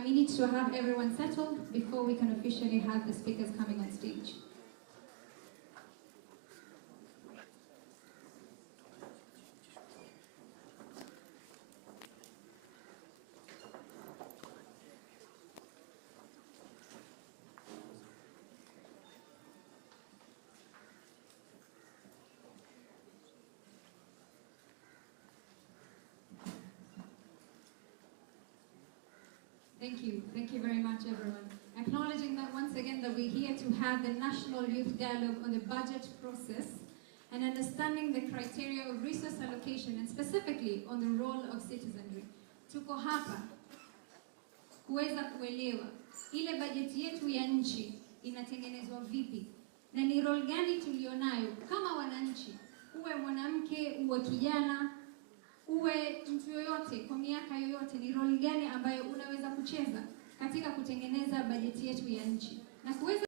and we need to have everyone settled before we can officially have the speakers coming on stage. Thank you very much everyone. Acknowledging that once again that we're here to have the National Youth Dialogue on the budget process and understanding the criteria of resource allocation and specifically on the role of citizenry. Tuko hapa kuweza kuelewa ile bajeti yetu ya nchi inatengenezwa vipi na ni role gani tulionayo kama wananchi, uwe mwanamke, uwe kijana, uwe mtu yoyote kwa miaka yoyote, ni role gani ambayo unaweza kucheza katika kutengeneza bajeti yetu ya nchi na kuweza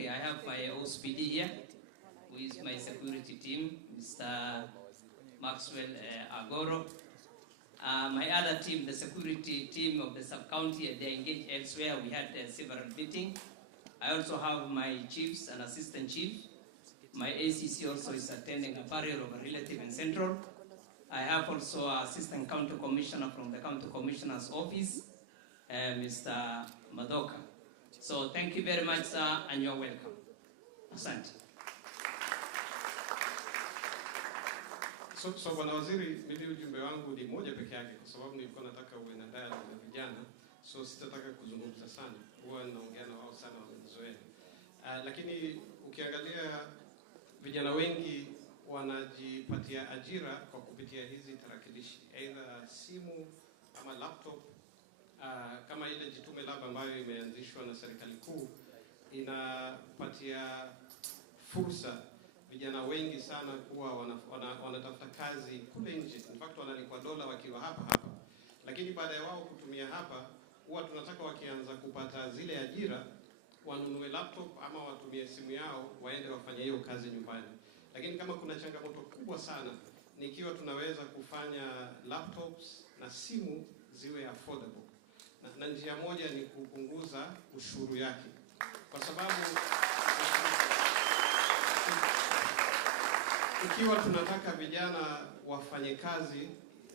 Okay, I have my OSPD here, who is my security team, Mr. Maxwell Agoro. My other team, the security team of the sub-county, they're engaged elsewhere. We had several meetings. I also have my chiefs and assistant chiefs. My ACC also is attending a burial of a relative in Central. I have also an assistant county commissioner from the county commissioner's office, Mr. Madoka. So thank you very much, sir, and you're welcome. Asante. So Bwana Waziri, mimi ujumbe wangu ni moja peke yake kwa sababu nilikuwa nataka uwe na dialogue na vijana, so sitataka kuzungumza sana. Huwa naongea na wao sana wamezoea. Lakini ukiangalia vijana wengi wanajipatia ajira kwa kupitia hizi tarakilishi, either simu ama laptop. Kama ile Jitume Lab ambayo imeanzishwa na serikali kuu inapatia fursa vijana wengi sana kuwa wanatafuta kazi kule nje. In fact wanalipwa dola wakiwa hapa. Lakini baada ya wao kutumia hapa, huwa tunataka wakianza kupata zile ajira wanunue laptop ama watumie simu yao waende wafanye hiyo kazi nyumbani. Lakini kama kuna changamoto kubwa sana, nikiwa tunaweza kufanya laptops na simu ziwe affordable. Na njia moja ni kupunguza ushuru yake. Kwa sababu ikiwa tunataka vijana wafanye kazi,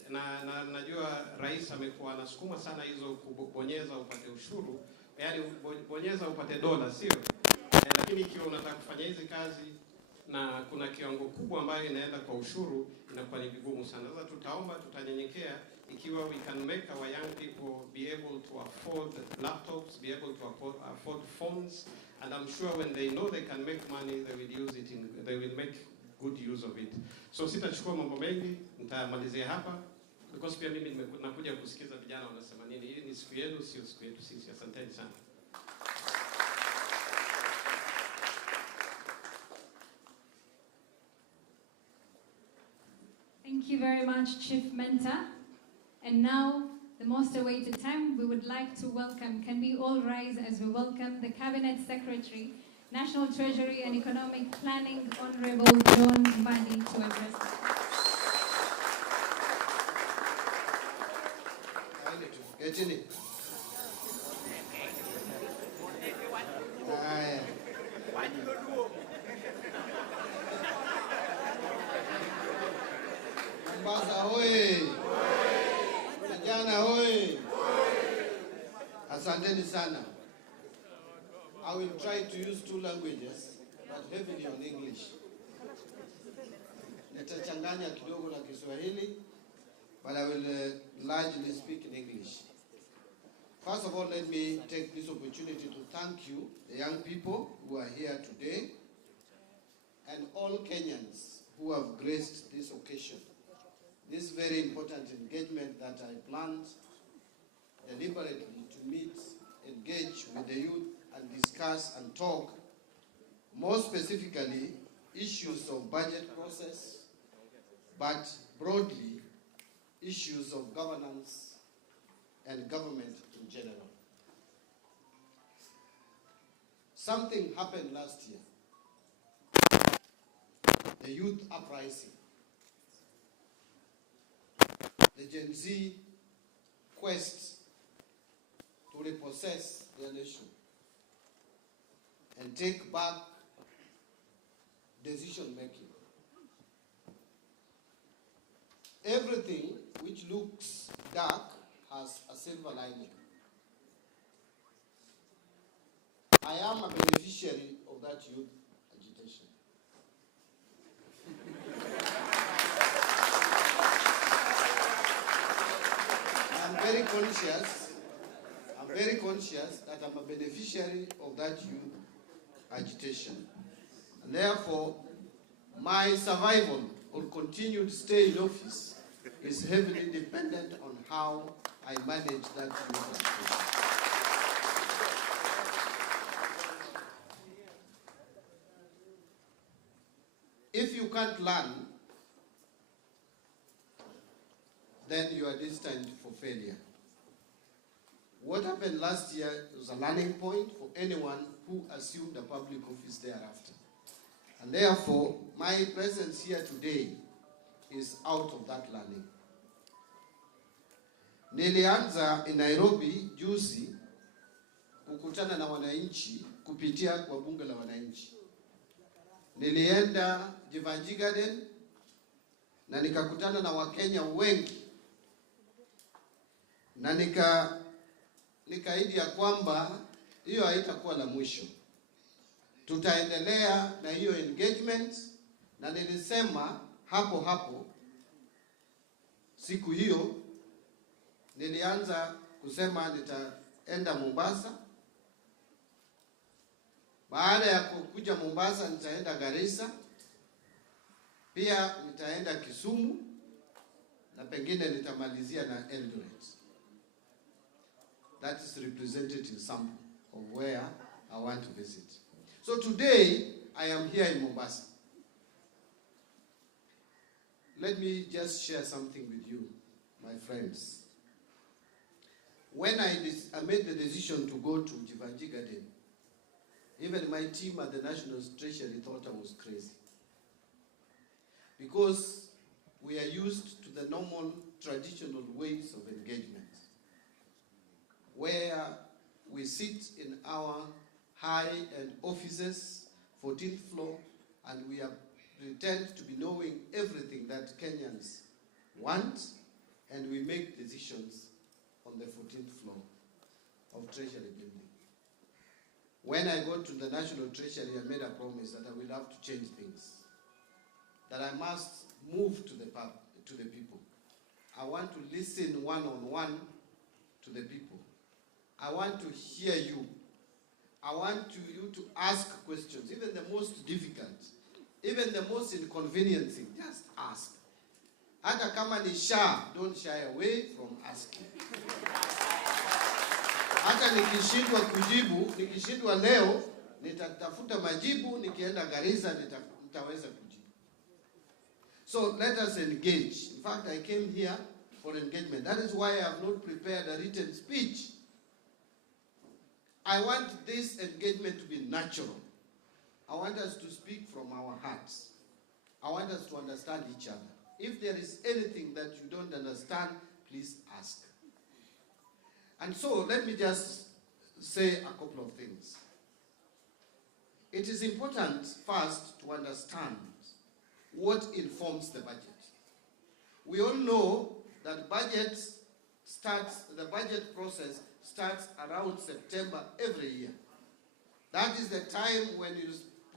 na najua rais amekuwa anasukuma sana hizo kubonyeza upate ushuru, yani bonyeza upate dola, sio? Lakini ikiwa unataka kufanya hizi kazi na kuna kiwango kubwa ambayo inaenda kwa ushuru, inakuwa ni vigumu sana. Sasa tutanyenyekea ikiwa we can make our young people be able to afford laptops, be able to afford phones, and I'm sure when they know they can make money, they will make good use of it. So sitachukua mambo mengi, nitamalizia hapa because pia mimi nakuja kusikiza vijana wanasema nini. Hii ni siku yenu, sio siku yetu sisi. Asanteni sana. Thank you very much, Chief Mentor. And now, the most awaited time, we would like to welcome, can we all rise as we welcome the Cabinet Secretary, National Treasury and Economic Planning, Honorable John Mbadi, to address us. Get in it. Mombasa hoye! Vijana hoye! Asanteni sana. I will try to use 2 languages, but heavily on English. Nitachanganya kidogo na Kiswahili, but I will largely speak in English. First of all, let me take this opportunity to thank you, the young people who are here today, and all Kenyans who have graced this occasion. This very important engagement that I planned deliberately to meet, engage with the youth, and discuss and talk, more specifically, issues of budget process, but broadly, issues of governance and government in general. Something happened last year, the youth uprising, the Gen Z quest to repossess their nation and take back decision making. Everything which looks dark has a silver lining. I am a beneficiary of that youth agitation. I'm very conscious that I'm a beneficiary of that youth agitation. And therefore, my survival or continued stay in office is heavily dependent on how I manage that youth agitation. If you can't learn, then you are destined for failure. What happened last year was a learning point for anyone who assumed a public office thereafter. And therefore, my presence here today is out of that learning. Nilianza in Nairobi juzi kukutana na wananchi kupitia kwa bunge la wananchi. Nilienda Jivanji Garden na nikakutana na Wakenya wengi na nikaahidi ya kwamba hiyo haitakuwa la mwisho. Tutaendelea na hiyo engagement, na nilisema hapo siku hiyo nilianza kusema nitaenda Mombasa. Baada ya kuja Mombasa nitaenda Garissa, pia nitaenda Kisumu na pengine nitamalizia na Eldoret. That is representative sample of where I want to visit. So today I am here in Mombasa. Let me just share something with you, my friends. When I made the decision to go to Jivanji Garden, even my team at the National Treasury thought I was crazy. Because we are used to the normal traditional ways of engagement, where we sit in our high-end offices, 14th floor, and we pretend to be knowing everything that Kenyans want, and we make decisions on the 14th floor of Treasury building. When I got to the National Treasury, I made a promise that I will have to change things, that I must move to the people. I want to listen one-on-one to the people. I want to hear you. I want you to ask questions, even the most difficult, even the most inconvenient thing. Just ask. Hata kama ni shy, don't shy away from asking. Hata nikishindwa leo, nitatafuta majibu, nikienda Garissa nitaweza kujibu. So let us engage. In fact, I came here for engagement. That is why I have not prepared a written speech. I want this engagement to be natural. I want us to speak from our hearts. I want us to understand each other. If there is anything that you don't understand, please ask. And so, let me just say a couple of things. It is important first to understand what informs the budget. We all know that the budget process starts around September every year. That is the time when you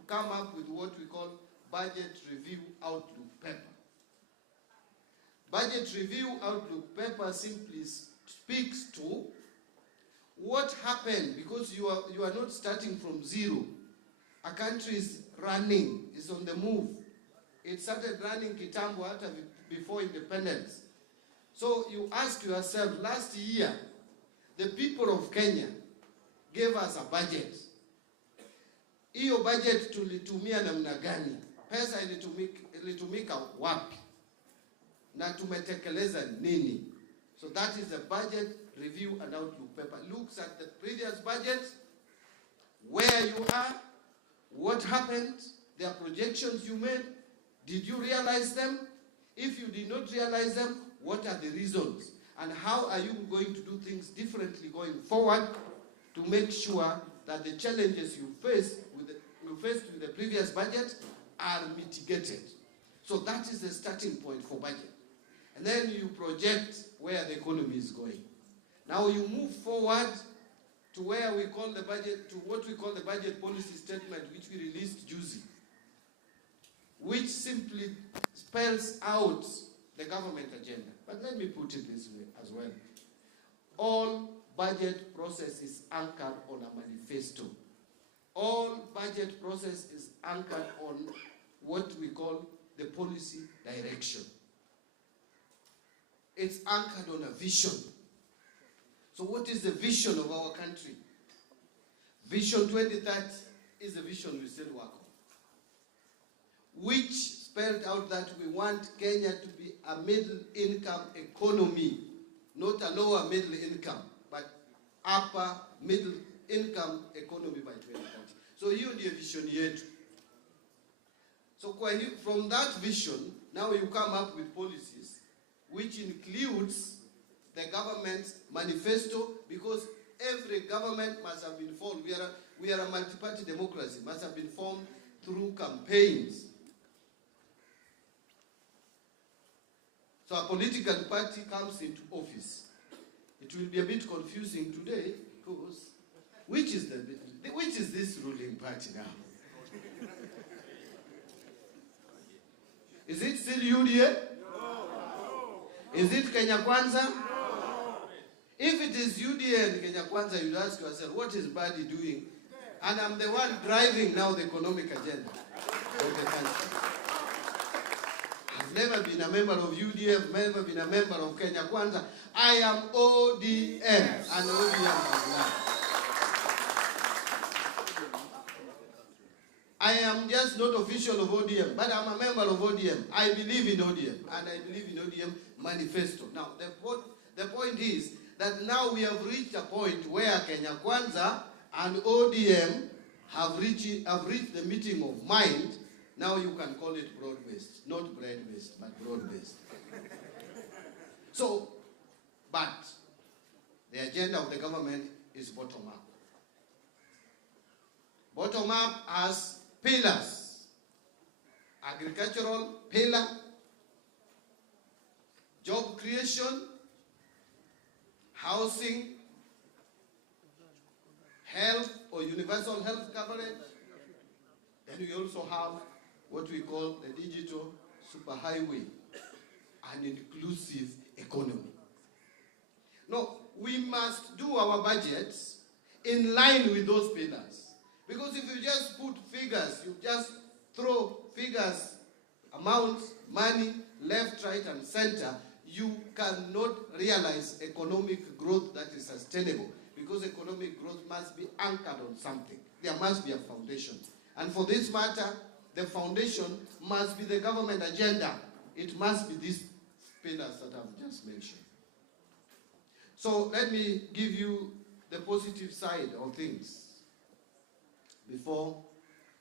come up with what we call Budget Review Outlook Paper. Budget Review Outlook Paper simply speaks to what happened, because you are not starting from zero. A country is running, is on the move. It started running kitambo hata before independence. So you ask yourself, last year, the people of Kenya gave us a budget. Hiyo budget tulitumia namna gani? Pesa ilitumika wapi? Na tumetekeleza nini? So that is the Budget Review and Outlook Paper. Looks at the previous budget, where you are, what happened, their projections you made, did you realize them? If you did not realize them, what are the reasons? And how are you going to do things differently going forward to make sure that the challenges you faced with the previous budget are mitigated? So that is the starting point for budget. And then you project where the economy is going. Now you move forward to where we call the budget, to what we call the budget policy statement, which we released Juicy, which simply spells out the government agenda. But let me put it this way as well. All budget process is anchored on a manifesto. All budget process is anchored on what we call the policy direction. It's anchored on a vision. So what is the vision of our country? Vision 2030 is the vision we still work on, which spelled out that we want Kenya to be a middle-income economy, not a lower middle income, but upper middle income economy by 2030. So hiyo ndio vision yetu. So from that vision, now you come up with policies which includes the government's manifesto, because every government must have been formed. We are a multi-party democracy, must have been formed through campaigns. So a political party comes into office. It will be a bit confusing today because which is this ruling party now? Is it still UDA? No. Is it Kenya Kwanza? No. If it is UDA and Kenya Kwanza, you'd ask yourself, what is Badi doing? And I'm the one driving now the economic agenda of the country. I've never been a member of UDA, I've never been a member of Kenya Kwanza. I am ODM, and ODM is life. I am just not official of ODM, but I'm a member of ODM. I believe in ODM, and I believe in ODM manifesto. Now, the point is that now we have reached a point where Kenya Kwanza and ODM have reached the meeting of mind. Now you can call it broad-based, not bread-based, but broad-based. So, but the agenda of the government is bottom-up. Bottom-up has pillars: agricultural pillar, job creation, housing, health or universal health coverage. Then we also have what we call the digital superhighway, an inclusive economy. No, we must do our budgets in line with those pillars. Because if you just put figures, you just throw figures, amounts, money, left, right, and center, you cannot realize economic growth that is sustainable. Because economic growth must be anchored on something. There must be a foundation. And for this matter, the foundation must be the government agenda. It must be these pillars that I've just mentioned. So let me give you the positive side of things before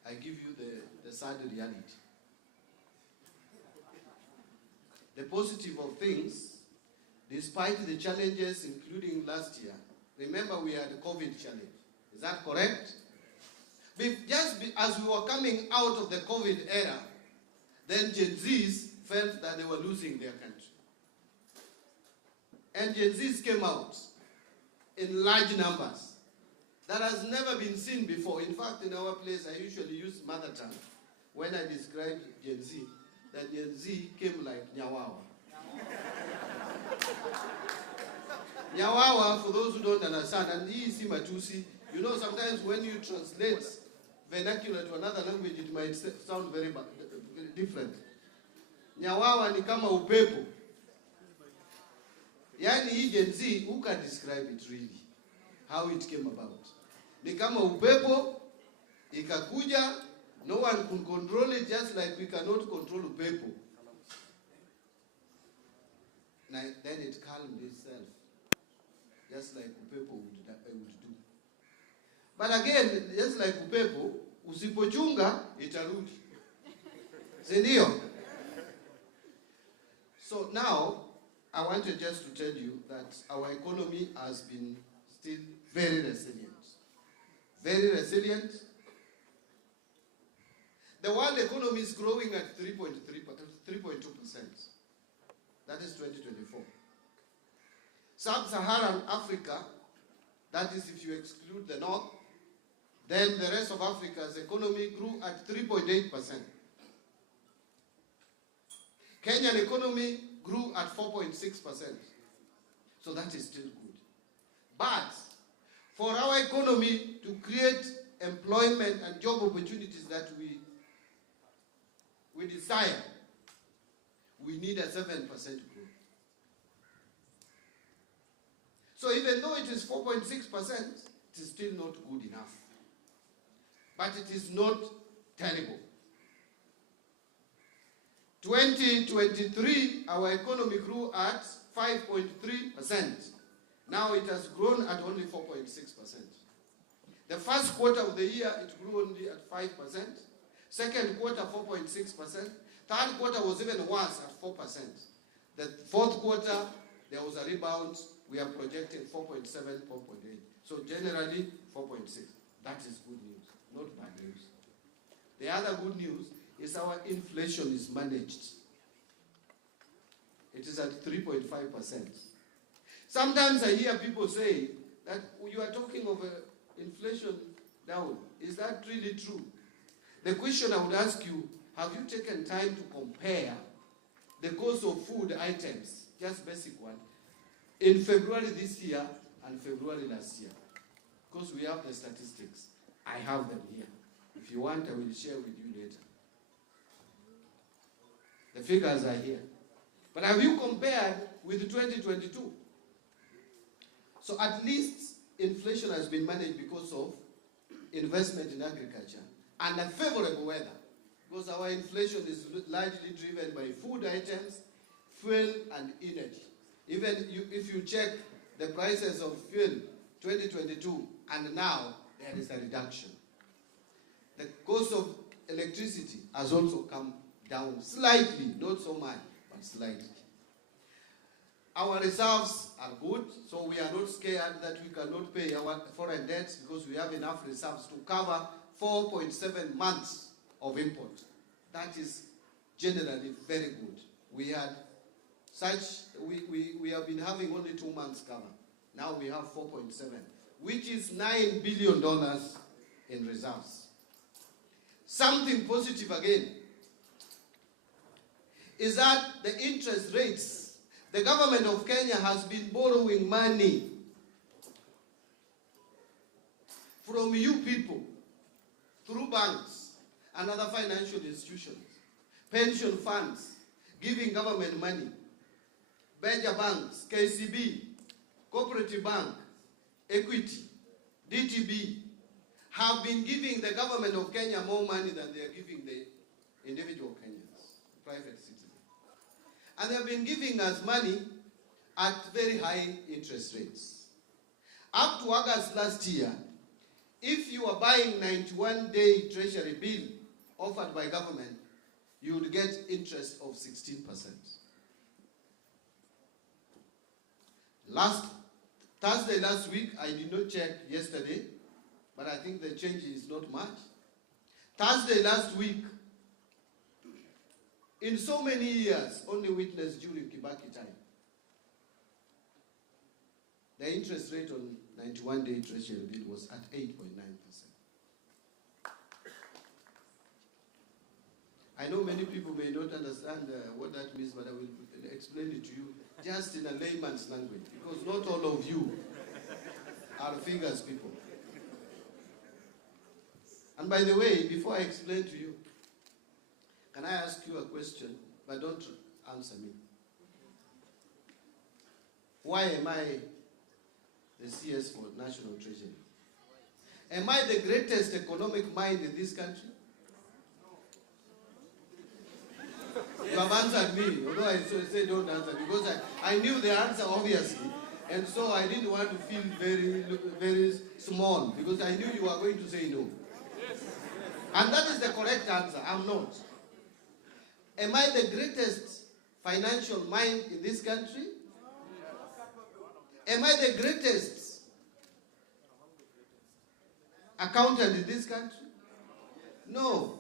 I give you the sad reality. The positive of things, despite the challenges, including last year, remember we had the COVID challenge. Is that correct? As we were coming out of the COVID era, then Gen Zs felt that they were losing their country. And Gen Zs came out in large numbers. That has never been seen before. In fact, in our place, I usually use mother tongue when I describe Gen Z. That Gen Z came like Nyawawa. Nyawawa, for those who don't understand, and hii si matusi, you know, sometimes when you translate vernacular to another language, it might sound very different. Nyawawa ni kama upepo. Yani hii Gen Z, who can describe it really? How it came about. Ni kama upepo, ikakuja, no one could control it, just like we cannot control upepo. Then it calmed itself, just like upepo would do. But again, just like upepo, usipochunga, itarudi. Sindio? So now, I wanted just to tell you that our economy has been still very resilient. Very resilient. The world economy is growing at 3.2%. That is 2024. Sub-Saharan Africa, that is if you exclude the north, then the rest of Africa's economy grew at 3.8%. Kenyan economy grew at 4.6%. So that is still good. But for our economy to create employment and job opportunities that we desire, we need a 7% growth. So even though it is 4.6%, it is still not good enough. But it is not terrible. 2023, our economy grew at 5.3%. Now it has grown at only 4.6%. The first quarter of the year, it grew only at 5%. Second quarter, 4.6%. Third quarter was even worse at 4%. The fourth quarter, there was a rebound. We are projecting 4.7, 4.8. So generally, 4.6. That is good news, not bad news. The other good news is our inflation is managed. It is at 3.5%. Sometimes I hear people say that you are talking of inflation down. Is that really true? The question I would ask you, have you taken time to compare the cost of food items, just basic one, in February this year and February last year? Because we have the statistics. I have them here. If you want, I will share with you later. The figures are here. But have you compared with 2022? So at least inflation has been managed because of investment in agriculture and a favorable weather. Because our inflation is largely driven by food items, fuel, and energy. Even if you check the prices of fuel 2022 and now, there is a reduction. The cost of electricity has also come down slightly, not so much, but slightly. Our reserves are good, so we are not scared that we cannot pay our foreign debts because we have enough reserves to cover 4.7 months of import. That is generally very good. We have been having only 2 months cover. Now we have 4.7, which is $9 billion in reserves. Something positive again is that the interest rates, the government of Kenya has been borrowing money from you people through banks and other financial institutions, pension funds, giving government money, Beja banks, KCB, Cooperative Bank, Equity, DTB, have been giving the government of Kenya more money than they are giving the individual Kenyans, private citizens. And they have been giving us money at very high interest rates. Up to August last year, if you were buying 91-day treasury bill offered by government, you would get interest of 16%. Thursday last week, I did not check yesterday, but I think the change is not much. Thursday last week, in so many years, only witnessed during Kibaki time, the interest rate on 91-day treasury bill was at 8.9%. I know many people may not understand what that means, but I will explain it to you just in a layman's language, because not all of you are figures people. And by the way, before I explain to you, can I ask you a question, but don't answer me? Why am I the CS for National Treasury? Am I the greatest economic mind in this country? You have answered me, although I say don't answer, because I knew the answer obviously, and so I didn't want to feel very, very small, because I knew you were going to say no. And that is the correct answer. I'm not. Am I the greatest financial mind in this country? Am I the greatest accountant in this country? No.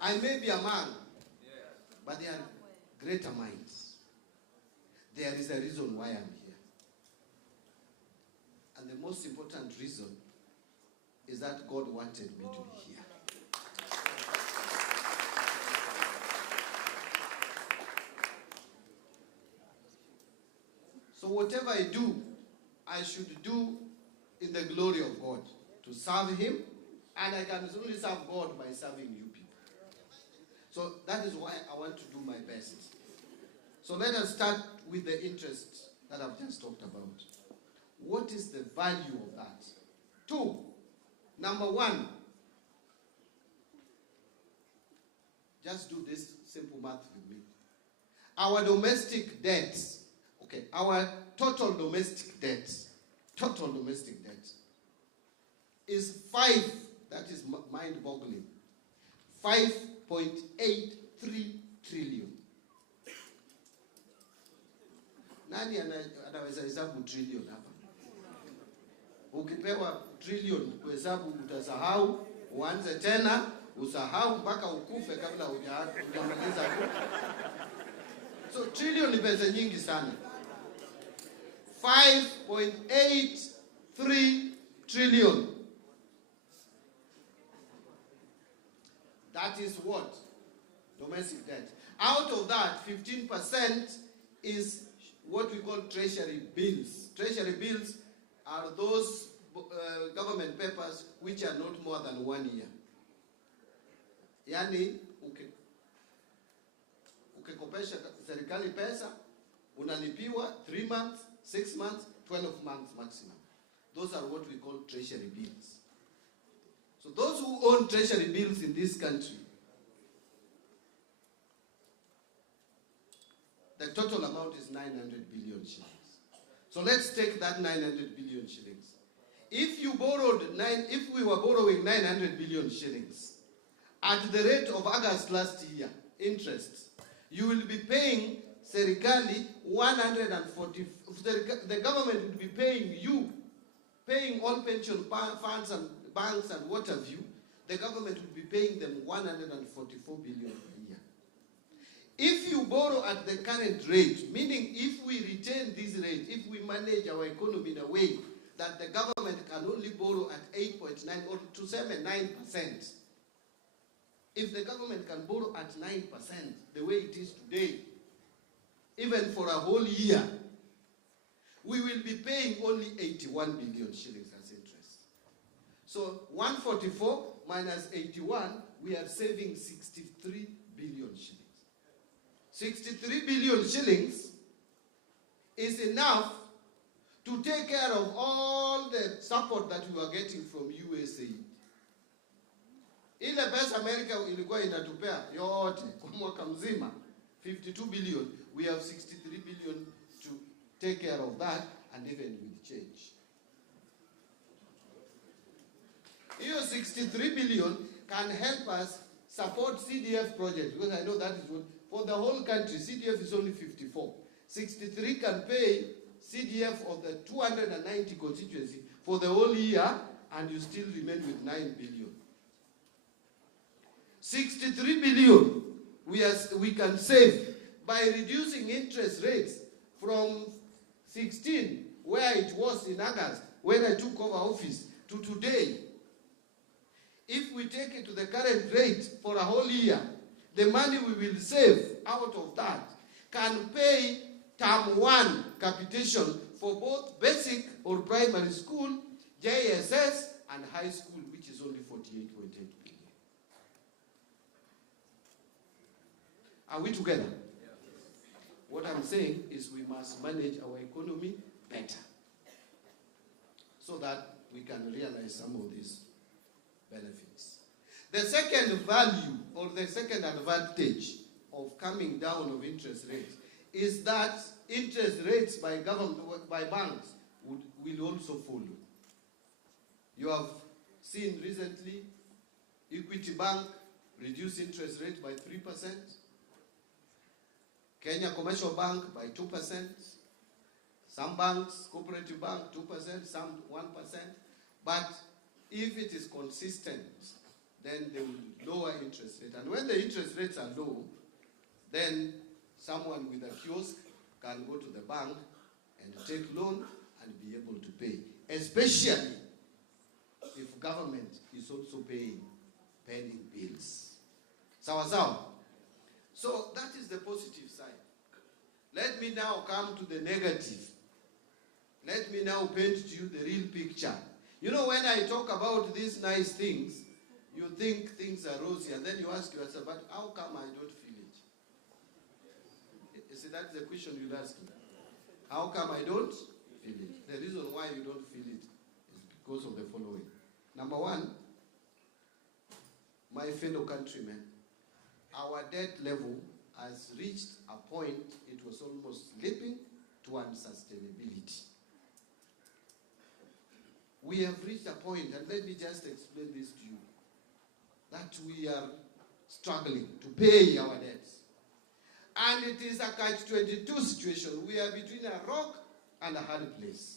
I may be a man, but there are greater minds. There is a reason why I'm here. And the most important reason is that God wanted me to be here. So whatever I do, I should do in the glory of God, to serve Him, and I can only serve God by serving you people. So that is why I want to do my best. So let us start with the interest that I've just talked about. What is the value of that? 2, number 1, just do this simple math with me. Our domestic debt, our total domestic debt is 5, that is mind-boggling, 5.83 trillion. Nani anaweza hesabu trillion hapa? Ukipewa trillion kuhesabu utasahau, uanze tena, usahau mpaka ukufe kabla hujamaliza. So trillion ni pesa nyingi sana. 5.83 trillion. That is what? Domestic debt. Out of that, 15% is what we call treasury bills. Treasury bills are those government papers which are not more than 1 year. Yani, ukikopesha serikali pesa, unalipiwa 3 months, 6 months, 12 months maximum. Those are what we call treasury bills. So those who own treasury bills in this country, the total amount is 900 billion shillings. So let's take that 900 billion shillings. If we were borrowing 900 billion shillings at the rate of August last year, interest, you will be paying serikali 140, the government will be paying you, paying all pension funds and banks and what have you, the government will be paying them 144 billion a year. If you borrow at the current rate, meaning if we retain this rate, if we manage our economy in a way that the government can only borrow at 8.9 or to 9%, if the government can borrow at 9%, the way it is today, even for a whole year, we will be paying only 81 billion shillings as interest. So 144 minus 81, we are saving 63 billion shillings. 63 billion shillings is enough to take care of all the support that we are getting from USA. Ile pesa America ilikuwa inatupea yote kwa mwaka mzima, 52 billion, we have 63 billion to take care of that, and even with change. Here 63 billion can help us support CDF projects, because I know that is what, for the whole country, CDF is only 54. 63 can pay CDF of the 290 constituency for the whole year, and you still remain with 9 billion. 63 billion we can save by reducing interest rates from 16, where it was in August, when I took over office, to today. If we take it to the current rate for a whole year, the money we will save out of that can pay term 1 capitation for both basic or primary school, JSS, and high school, which is only 48.8 billion. Are we together? Yes. What I'm saying is we must manage our economy better so that we can realize some of these benefits. The second value or the second advantage of coming down of interest rates is that interest rates by banks will also follow. You have seen recently Equity Bank reduce interest rate by 3%, Kenya Commercial Bank by 2%, some banks, Cooperative Bank 2%, some 1%, but if it is consistent, then they will lower interest rate. And when the interest rates are low, then someone with a kiosk can go to the bank and take loan and be able to pay, especially if government is also paying pending bills. Sawa. So that is the positive side. Let me now come to the negative. Let me now paint to you the real picture. You know, when I talk about these nice things, you think things are rosy, and then you ask yourself, but how come I don't feel it? You see, that's the question you'd ask me. How come I don't feel it? The reason why you don't feel it is because of the following. Number one, my fellow countrymen, our debt level has reached a point it was almost slipping to unsustainability. we have reached a point, and let me just explain this to you, that we are struggling to pay our debts. And it is a catch-22 situation. We are between a rock and a hard place.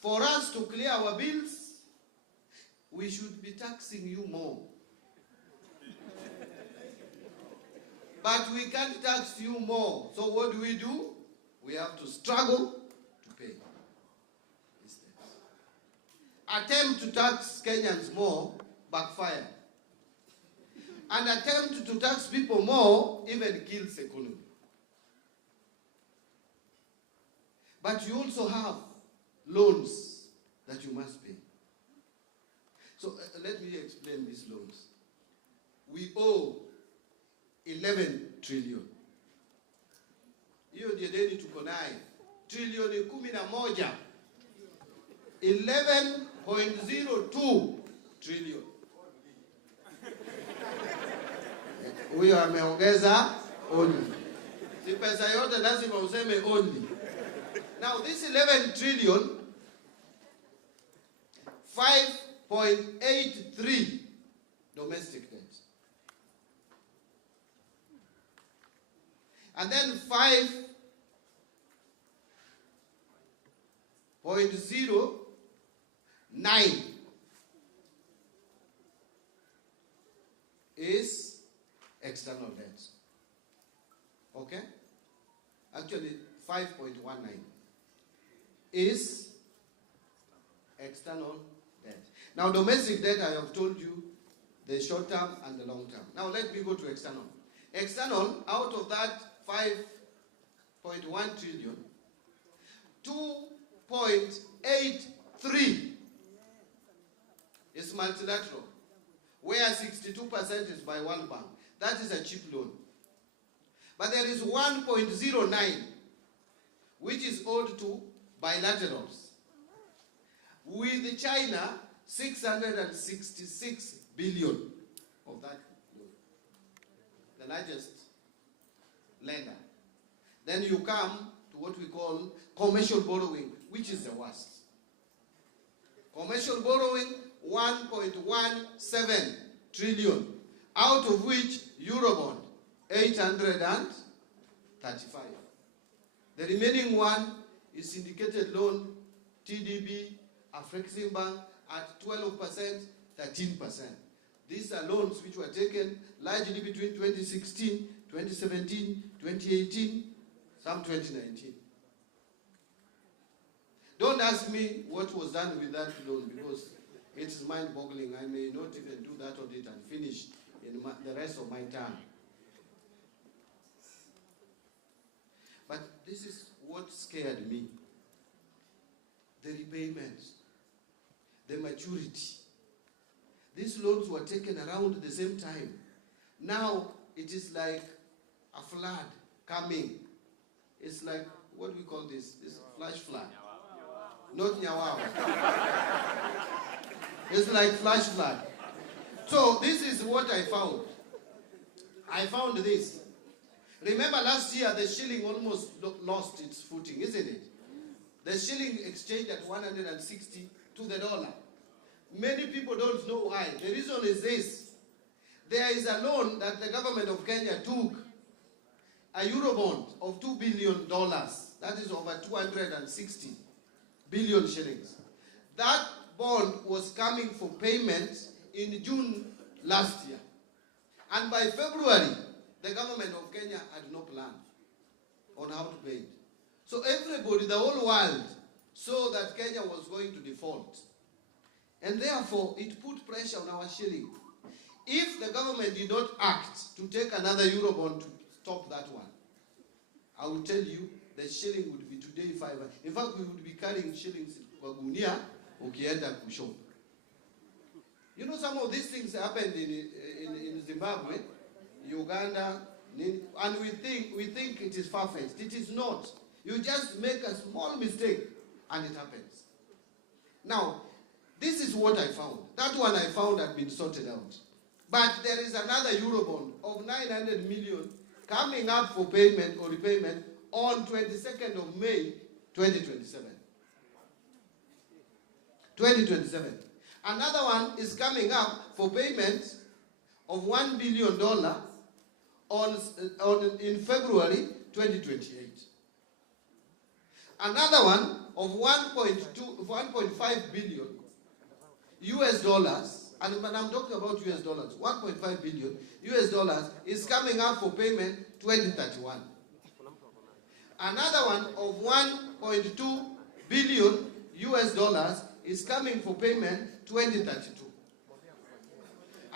For us to clear our bills, we should be taxing you more. But we can't tax you more. So what do? We have to struggle to pay these debts. Attempt to tax Kenyans more backfire. An attempt to tax people more even kills the economy. But you also have loans that you must pay. So let me explain these loans. We owe 11 trillion. Hiyo ndiyo deni tuko nayo. Trilioni 11. 11.02 trillion. Huyo ameongeza only. Si pesa yote lazima useme only. Now this 11 trillion, 5.83 domestic debt. And then 5.09 is external debt. Okay? Actually, 5.19 is external debt. Now, domestic debt, I have told you, the short term and the long term. Now, let me go to external. External, out of that 5.1 trillion, 2.83 is multilateral, where 62% is by World Bank. That is a cheap loan. But there is 1.09, which is owed to bilaterals. With China, 666 billion of that loan. The largest lender. Then you come to what we call commercial borrowing, which is the worst. Commercial borrowing, 1.17 trillion, out of which Eurobond, 835. The remaining one is syndicated loan, TDB, Afrexim Bank at 12%, 13%. These are loans which were taken largely between 2016, 2017, 2018, some 2019. Don't ask me what was done with that loan because it is mind-boggling. I may not even do that audit and finish in the rest of my term. But this is what scared me. The repayment, the maturity. These loans were taken around the same time. Now it is like a flood coming. It's like, what do we call this? This flash flood. Not nyawawa. It's like flash flood. So this is what I found. I found this. Remember last year the shilling almost lost its footing, isn't it? The shilling exchanged at 160 to the dollar. Many people don't know why. The reason is this. There is a loan that the government of Kenya took, a Eurobond of $2 billion. That is over 260 billion shillings. That bond was coming for payment in June last year. And by February, the government of Kenya had no plan on how to pay it. So everybody, the whole world, saw that Kenya was going to default. And therefore, it put pressure on our shilling. If the government did not act to take another Eurobond to stop that one, I will tell you, the shilling would be today 5. In fact, we would be carrying shillings kwa gunia ukienda kushop. You know, some of these things happened in Zimbabwe, Uganda, and we think it is far-fetched. It is not. You just make a small mistake and it happens. Now, this is what I found. That one I found had been sorted out. But there is another Eurobond of 900 million coming up for payment or repayment on 22nd of May 2027. 2027. Another one is coming up for payment of $1 billion in February 2028. Another one of 1.5 billion US dollars, and when I'm talking about US dollars, 1.5 billion US dollars is coming up for payment 2031. Another one of 1.2 billion US dollars is coming for payment 2032.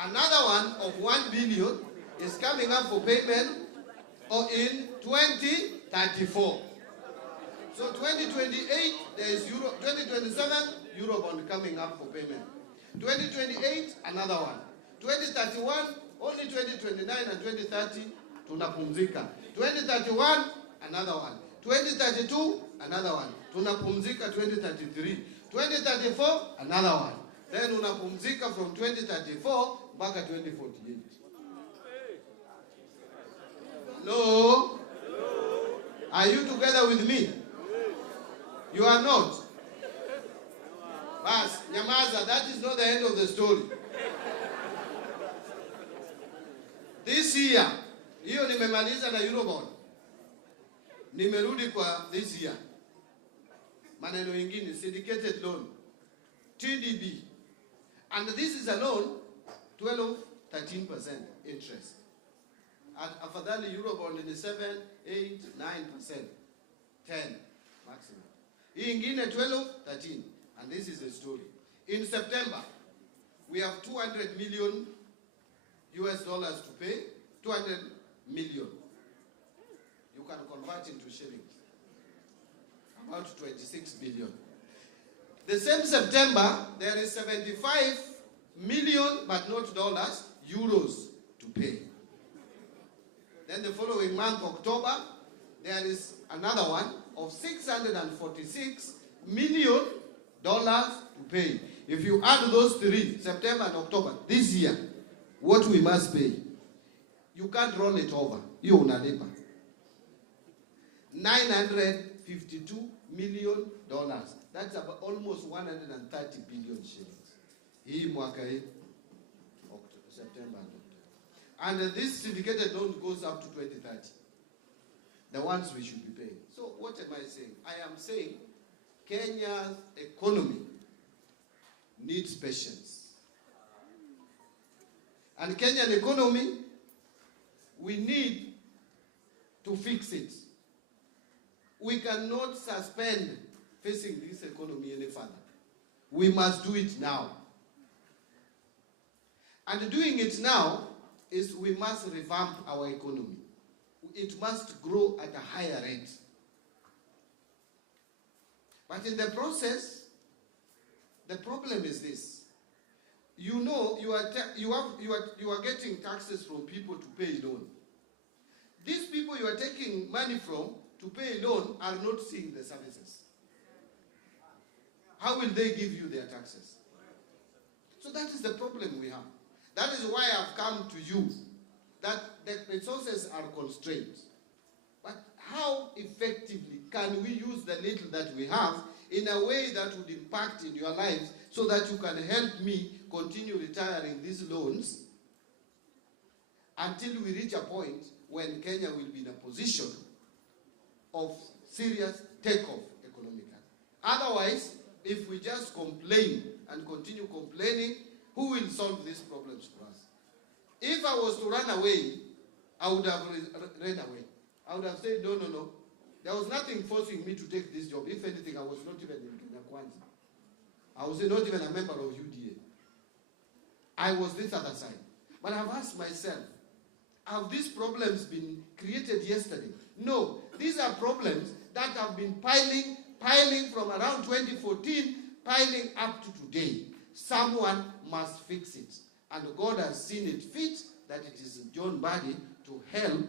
Another one of 1 billion is coming up for payment in 2034. So 2028 there is Euro, 2027 Eurobond coming up for payment. 2028 another one. 2031 only 2029 and 2030 tunapumzika. 2031 another one. 2032 another one. Tunapumzika 2033. 2034 another one. Then unapumzika from 2034 mpaka 2048. No? Are you together with me? You are not. Bas, nyamaza, that is not the end of the story. This year, hiyo nimemaliza na Eurobond. Nimerudi kwa this year. Maneno mengine, syndicated loan, TDB. And this is a loan, 13% interest. And afadhali Eurobond ni 7, 8, 9%. 10 maximum. Hii ingine 12, 13. And this is the story. In September, we have 200 million US dollars to pay. 200 million. You can convert into shillings. About 26 billion. The same September, there is 75 million, but not dollars, euros to pay. Then the following month, October, there is another one of 646 million dollars to pay. If you add those three, September and October, this year, what we must pay, you can't roll it over. You unalipa. $952 million. That's about almost 130 billion shillings. Hii mwaka hii, September and October. And this syndicated loan goes up to 2030. The ones we should be paying. So what am I saying? I am saying Kenya's economy needs patience. And Kenyan economy, we need to fix it. We cannot suspend facing this economy any further. We must do it now. And doing it now is we must revamp our economy. It must grow at a higher rate. But in the process, the problem is this. You know, you are getting taxes from people to pay loan. These people you are taking money from to pay loan are not seeing the services. How will they give you their taxes? So that is the problem we have. That is why I've come to you, that the resources are constrained. But how effectively can we use the little that we have in a way that would impact in your lives so that you can help me continue retiring these loans until we reach a point when Kenya will be in a position of serious takeoff economically. Otherwise, if we just complain and continue complaining, who will solve these problems for us? If I was to run away, I would have run away. I would have said, no. There was nothing forcing me to take this job. If anything, I was not even in Kenya Kwanza. I was not even a member of UDA. I was this other side. But I've asked myself, have these problems been created yesterday? No. These are problems that have been piling from around 2014, piling up to today. Someone must fix it. And God has seen it fit that it is John Mbadi to help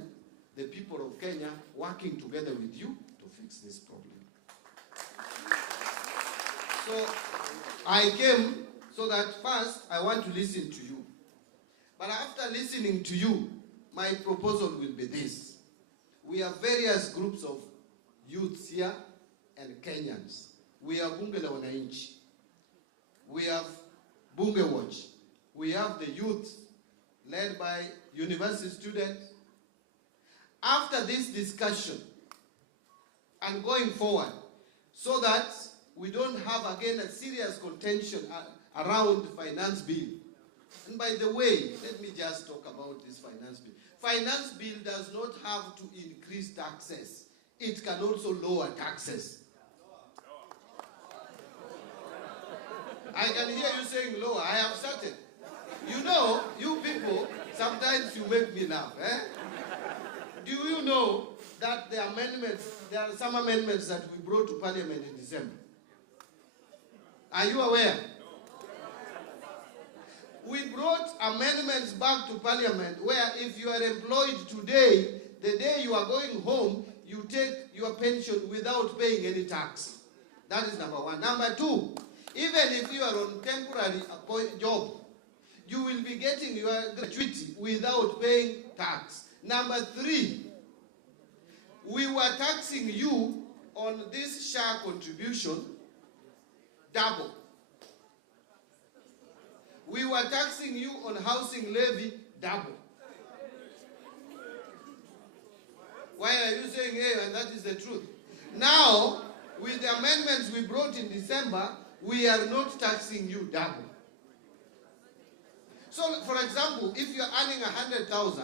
the people of Kenya working together with you to fix this problem. So I came so that first I want to listen to you. But after listening to you, my proposal will be this. We have various groups of youths here and Kenyans. We are Bunge la Wananchi. we have Bunge Watch, we have the youth led by university students. After this discussion and going forward, so that we don't have again a serious contention around the finance bill. And by the way, let me just talk about this finance bill. Finance bill does not have to increase taxes. It can also lower taxes. I can hear you saying lower. I have started. You know, you people, sometimes you make me laugh. Do you know that there are some amendments that we brought to Parliament in December? Are you aware? We brought amendments back to Parliament where if you are employed today, the day you are going home, you take your pension without paying any tax. That is number one. Number two, even if you are on temporary job, you will be getting your gratuity without paying tax. Number three, we were taxing you on this share contribution double. We were taxing you on housing levy double. Why are you saying, hey, and that is the truth? Now, with the amendments we brought in December, we are not taxing you double. So, for example, if you're earning 100,000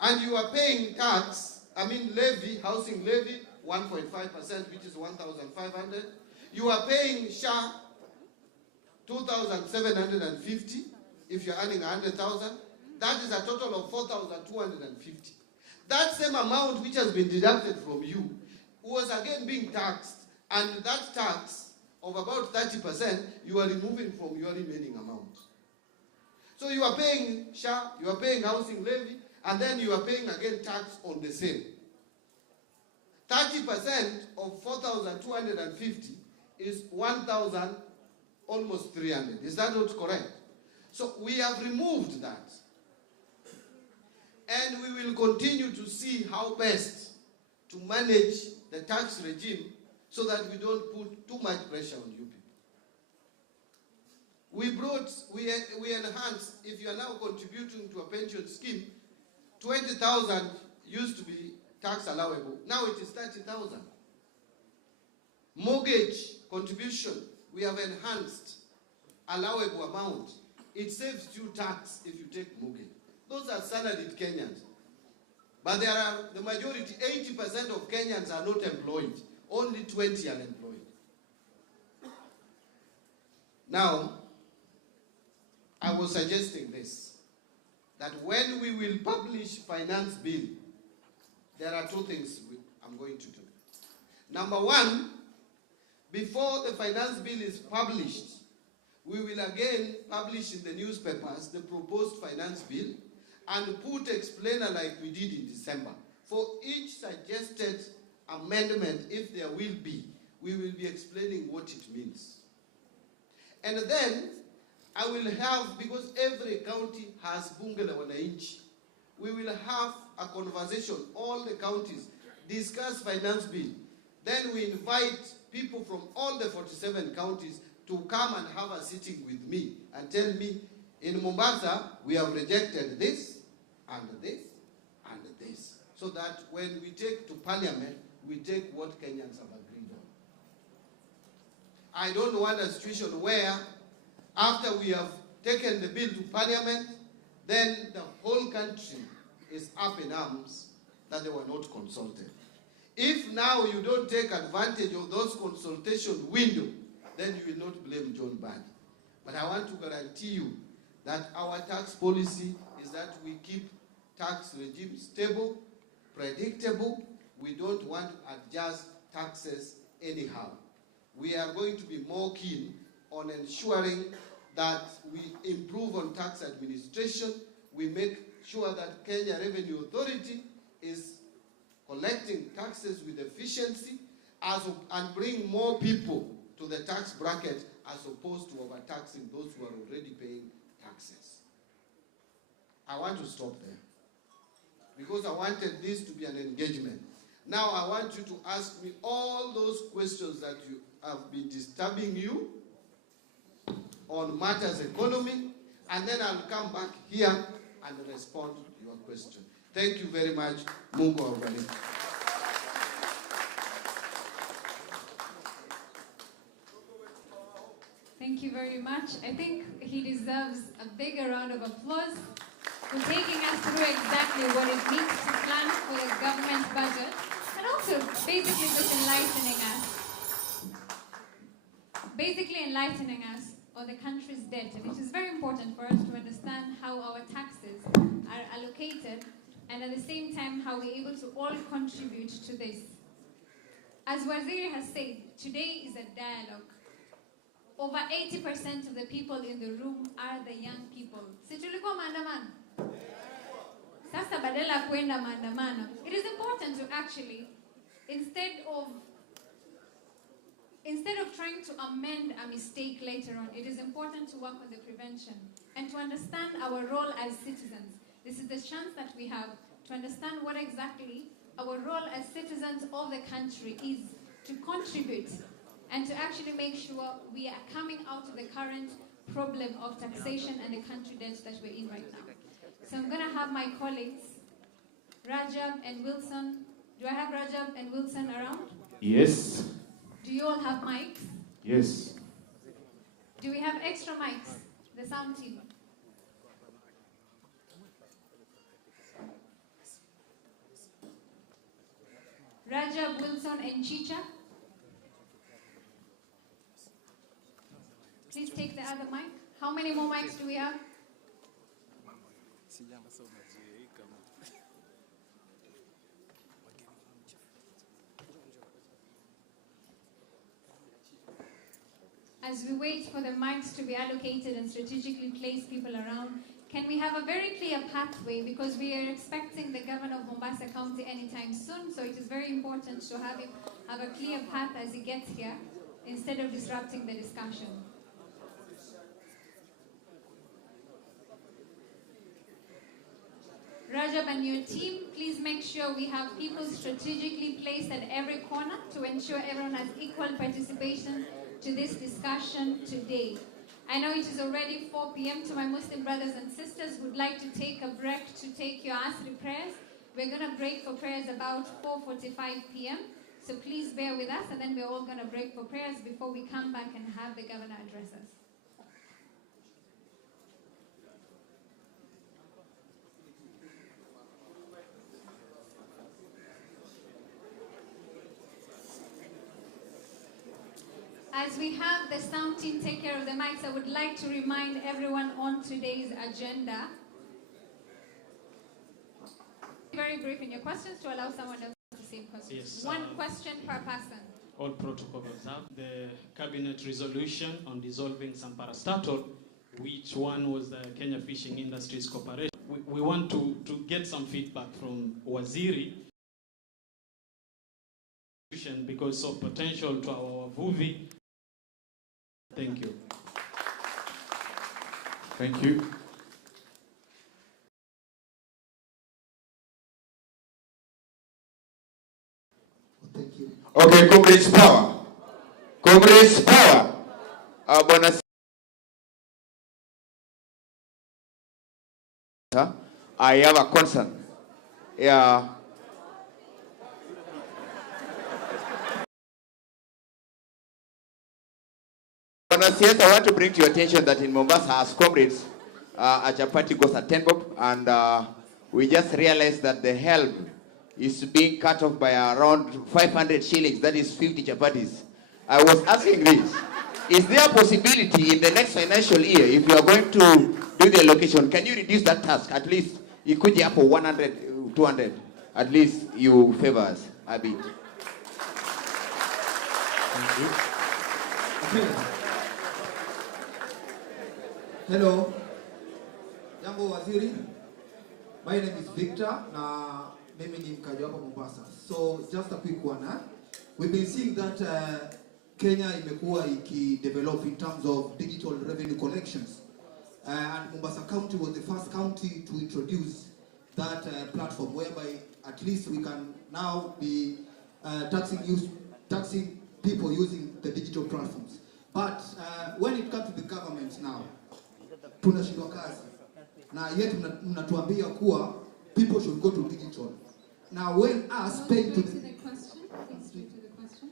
and you are paying tax, levy, housing levy, 1.5%, which is 1,500, you are paying SHA 2,750 if you're earning 100,000. That is a total of 4,250. That same amount which has been deducted from you was again being taxed, and that tax of about 30% you are removing from your remaining amount. So you are paying SHA, you are paying housing levy, and then you are paying again tax on the same. 30% of 4,250 is 1,000, almost 300. Is that not correct? So we have removed that. And we will continue to see how best to manage the tax regime so that we don't put too much pressure on you people. We enhanced, if you are now contributing to a pension scheme, 20,000 used to be tax allowable. Now it is 30,000. Mortgage contribution, we have enhanced allowable amount. It saves you tax if you take mortgage. Those are salaried Kenyans. But there are the majority, 80% of Kenyans are not employed. Only 20 are employed. Now, I was suggesting this, that when we will publish finance bill, there are two things I'm going to do. Number one, before the finance bill is published, we will again publish in the newspapers the proposed finance bill and put explainer like we did in December. For each suggested amendment, if there will be, we will be explaining what it means. And then I will have, because every county has bunge la wananchi, we will have a conversation, all the counties, discuss finance bill. Then we invite people from all the 47 counties to come and have a sitting with me and tell me, in Mombasa, we have rejected this, and this, and this. So that when we take to Parliament, we take what Kenyans have agreed on. I don't want a situation where, after we have taken the bill to Parliament, then the whole country is up in arms that they were not consulted. If now you don't take advantage of those consultation window, then you will not blame John Badi. But I want to guarantee you that our tax policy is that we keep tax regime stable, predictable. We don't want to adjust taxes anyhow. We are going to be more keen on ensuring that we improve on tax administration. We make sure that Kenya Revenue Authority is collecting taxes with efficiency and bring more people to the tax bracket as opposed to overtaxing those who are already paying taxes. I want to stop there because I wanted this to be an engagement. Now I want you to ask me all those questions that have been disturbing you on matters economy, and then I'll come back here and respond to your question. Thank you very much. Mungu awabariki. Thank you very much. I think he deserves a bigger round of applause for taking us through exactly what it means to plan for the government budget, and also basically just enlightening us on the country's debt. And it is very important for us to understand how our taxes are allocated, and at the same time how we're able to all contribute to this. As Waziri has said, today is a dialogue. Over 80% of the people in the room are the young people. Si tulikuwa maandamano? Sasa badala kwenda maandamano, it is important to actually, instead of trying to amend a mistake later on, it is important to work on the prevention and to understand our role as citizens. This is the chance that we have to understand what exactly our role as citizens of the country is, to contribute and to actually make sure we are coming out of the current problem of taxation and the country debt that we're in right now. So I'm going to have my colleagues, Rajab and Wilson. Do I have Rajab and Wilson around? Yes. Do you all have mics? Yes. Do we have extra mics? The sound team. Rajab, Wilson, and Chicha. Please take the other mic. How many more mics do we have? As we wait for the mics to be allocated and strategically place people around, can we have a very clear pathway, because we are expecting the governor of Mombasa County anytime soon, so it is very important to have a clear path as he gets here, instead of disrupting the discussion. Rajab and your team, please make sure we have people strategically placed at every corner to ensure everyone has equal participation to this discussion today. I know it is already 4 p.m. To my Muslim brothers and sisters who would like to take a break to take your Asri prayers, we're going to break for prayers about 4:45 p.m. So please bear with us, and then we're all going to break for prayers before we come back and have the governor address us. As we have the sound team take care of the mics, I would like to remind everyone on today's agenda. Very brief in your questions to allow someone else to say questions. Yes, One question per person. All protocol observed. The cabinet resolution on dissolving some parastatal, which one was the Kenya Fishing Industries Corporation. We want to get some feedback from Waziri, because of potential to our wavuvi. Thank you. Thank you. Thank you. Okay, comrades power. Comrades power. I have a concern. Yeah. Yes, I want to bring to your attention that in Mombasa, as comrades, a chapati goes at 10 bob, and we just realized that the help is being cut off by around 500 shillings, that is 50 chapatis. I was asking this, is there a possibility in the next financial year, if you are going to do the allocation, can you reduce that task? At least, it could be up for 100, 200. At least you favor us a bit. Thank you. Okay. Hello. Jambo Waziri. My name is Victor. Na mimi ni mkaji hapa Mombasa. So just a quick one. We've been seeing that Kenya imekuwa develop in terms of digital revenue collections. And Mombasa County was the first county to introduce that platform, whereby at least we can now be taxing people using the digital platforms. But when it comes to the government now, tunashindwa kazi. Na yet mnatuambia kuwa people should go to digital. Now when us pay to the question, please straight to the question.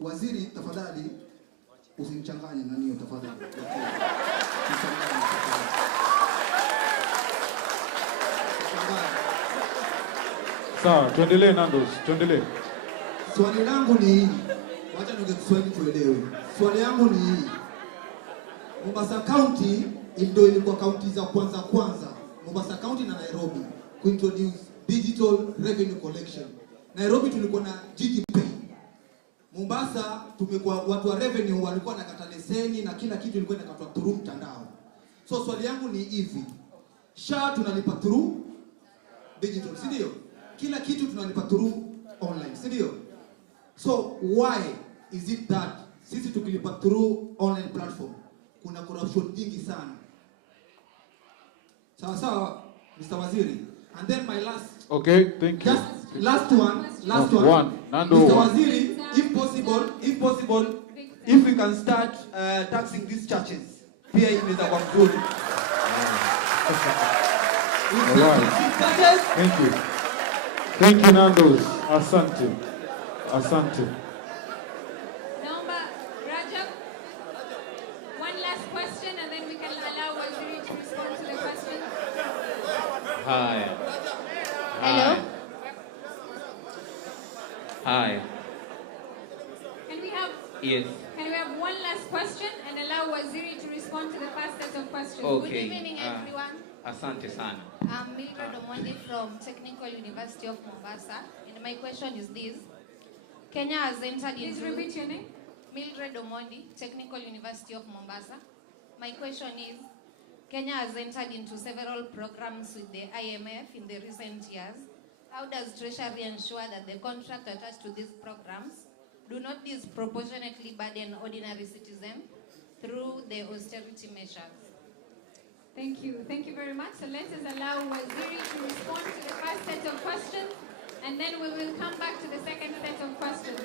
Waziri, tafadhali usimchanganye na niyo tafadhali. Sawa, tuendelee Nandos, tuendelee. Swali langu ni hili. Wacha niongee Kiswahili tuelewe. Swali yangu ni hili. Mombasa County ndio ilikuwa county za kwanza. Mombasa County na Nairobi kuintroduce digital revenue collection. Nairobi tulikuwa na GTP. Mombasa tumekuwa watu wa revenue walikuwa nakata leseni na kila kitu ilikuwa inakatwa through mtandao. So swali yangu ni hivi. SHA tunalipa through digital, si ndio? Kila kitu tunalipa through online, si ndio? So why is it that sisi tukilipa through online platform kuna corruption nyingi sana? Sawa, Mr. Waziri. And then my last. Okay, thank you. Just last one. Nando Mr. one. Waziri, if possible, if we can start taxing these churches. Pia inaweza kwa mzuri. Alright. Thank you. Thank you, Nandos. Asante. Naomba Rajab, one last question and then we can allow Waziri to respond to the question. Hi. Hello. Hi. Can we have Yes. one last question and allow Waziri to respond to the first set of questions? Okay. Good evening, everyone. Asante sana. I'm Mildred Omondi from Technical University of Mombasa, and my question is this. Kenya has entered Please into... repeat your name. Mildred Omondi, Technical University of Mombasa. My question is, Kenya has entered into several programs with the IMF in the recent years. How does Treasury ensure that the contract attached to these programs do not disproportionately burden ordinary citizens through the austerity measures? Thank you. Thank you very much. So let us allow Waziri to respond to the first set of questions, and then we will come back to the second set of questions.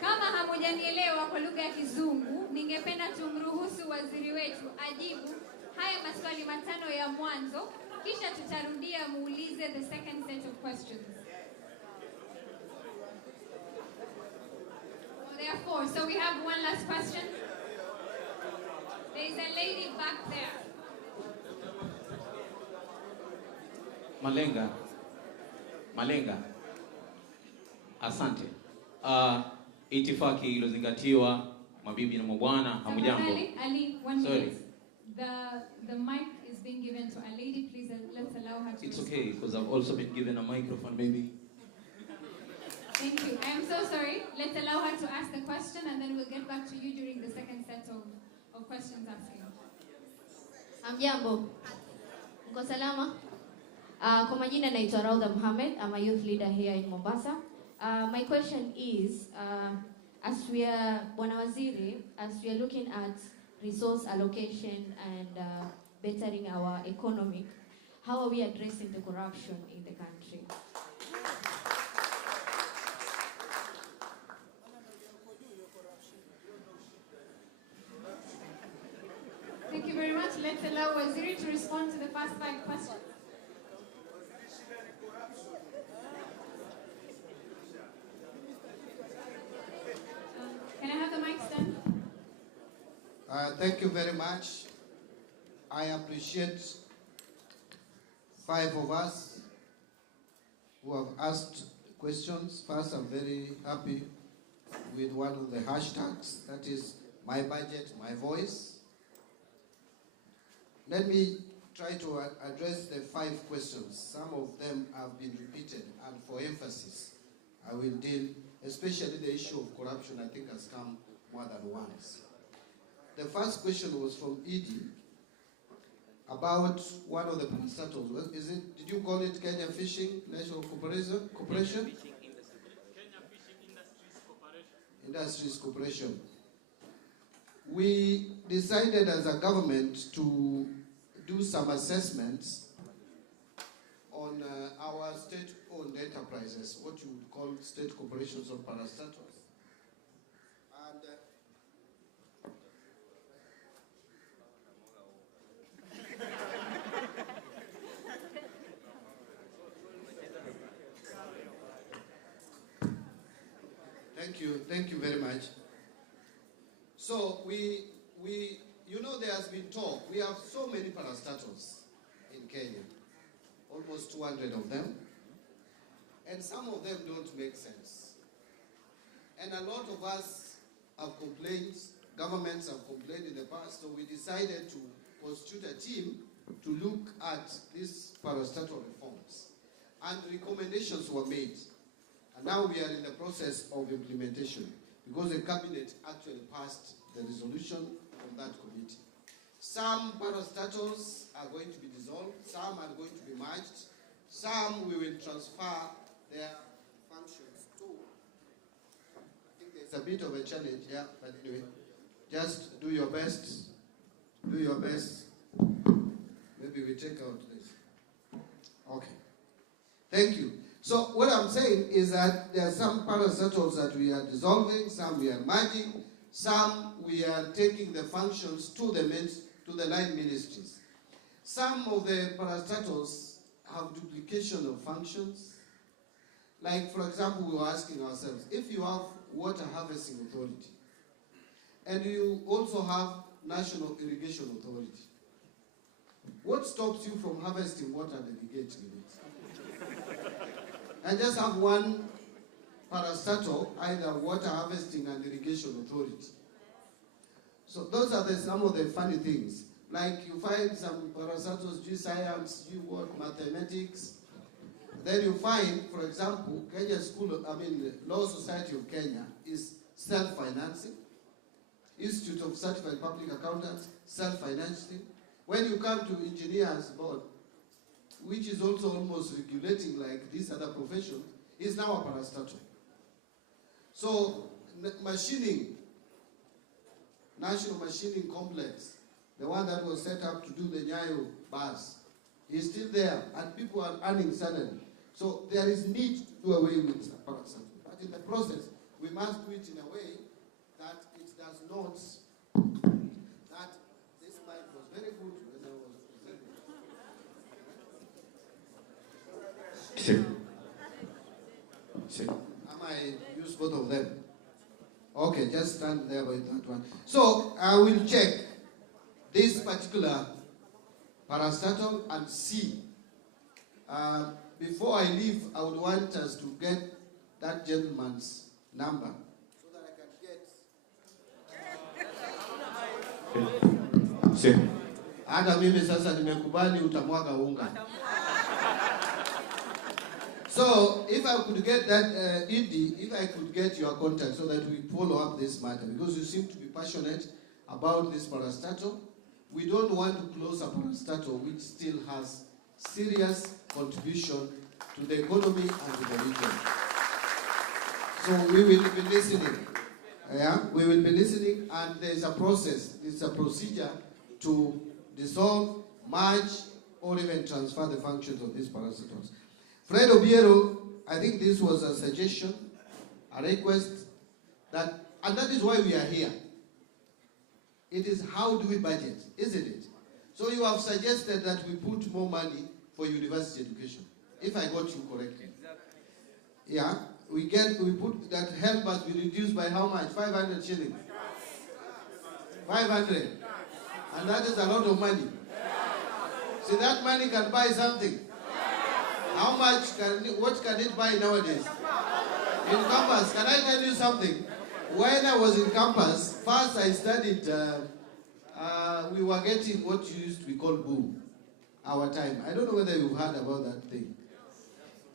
Kama hamujanielewa kwa lugha ya Kizungu, ningependa tumruhusu waziri wetu ajibu haya maswali matano ya mwanzo, kisha tutarudia muulize the second set of questions. Therefore, so we have one last question. There is a lady back there. Malenga. Asante. Itifaki iliyozingatiwa, mabibi na mabwana, hamujambo. Ali, 1 Sorry. minute. The mic is being given to a lady. Please let's allow her to It's respond. okay, because I've also been given a microphone, baby. Thank you. I am so sorry. Let's allow her to ask the question, and then we'll get back to you during the second set of questions asking. Hamjambo. Mko salama? Kwa majina naitwa Raudha Mohamed. I'm a youth leader here in Mombasa. My question is, as we are, Bwana Waziri, as we are looking at resource allocation and bettering our economy, how are we addressing the corruption in the country? Thank you very much. Let's allow Waziri to respond to the first 5 questions. Can I have the mic stand? Thank you very much. I appreciate 5 of us who have asked questions. First, I'm very happy with one of the hashtags, that is my budget, my voice. Let me try to address the 5 questions. Some of them have been repeated, and for emphasis, I will deal, especially the issue of corruption, I think has come more than once. The first question was from Edie about one of the parastatals. Is it? Did you call it Kenya Fishing National Corporation? Kenya Fishing Industries Corporation. We decided as a government to do some assessments on our state-owned enterprises, what you would call state corporations or parastatals. Thank you very much. So there has been talk. We have so many parastatals in Kenya, almost 200 of them, and some of them don't make sense. And a lot of us have complained, governments have complained in the past, so we decided to constitute a team to look at these parastatal reforms. And recommendations were made. And now we are in the process of implementation because the cabinet actually passed the resolution from that committee. Some parastatals are going to be dissolved, some are going to be merged, some we will transfer their functions to. I think there's a bit of a challenge here, but anyway, just do your best. Do your best. Maybe we take out this. Okay. Thank you. So what I'm saying is that there are some parastatals that we are dissolving, some we are merging, some we are taking the functions to the 9 ministries. Some of the parastatals have duplication of functions. Like, for example, we were asking ourselves, if you have water harvesting authority, and you also have national irrigation authority, what stops you from harvesting water and irrigating it? And just have one parastatal, either water harvesting and irrigation authority. So those are some of the funny things. Like you find some parastatals do science, do what, mathematics. Then you find, for example, Law Society of Kenya is self-financing. Institute of Certified Public Accountants, self-financing. When you come to Engineers Board, which is also almost regulating like these other professions, is now a parastatal. So machining, National Machining Complex, the one that was set up to do the Nyayo bus, is still there, and people are earning salary. So there is need to do away with parastatal. But in the process, we must do it in a way that it does not, that this mic was very good when I was presenting. Am I use both of them? Okay, just stand there with that one. So I will check this particular parastatal and see. Before I leave, I would want us to get that gentleman's number so that I can get. Hata mimi sasa nimekubali utamwaga unga. So if I could get that, if I could get your contact so that we follow up this matter, because you seem to be passionate about this parastatal. We don't want to close a parastatal which still has serious contribution to the economy and to the region. So we will be listening. Yeah, we will be listening, and there is a process, it's a procedure to dissolve, merge, or even transfer the functions of these parastatals. Fred Obiero, I think this was a suggestion, a request, and that is why we are here. It is how do we budget, isn't it? So you have suggested that we put more money for university education, if I got you correctly. Yeah, we put that help must be reduced by how much? 500 shillings. 500. And that is a lot of money. See, that money can buy something. How much what can it buy nowadays? In campus, can I tell you something? When I was in campus, first I studied, we were getting what used to be called boom, our time. I don't know whether you've heard about that thing.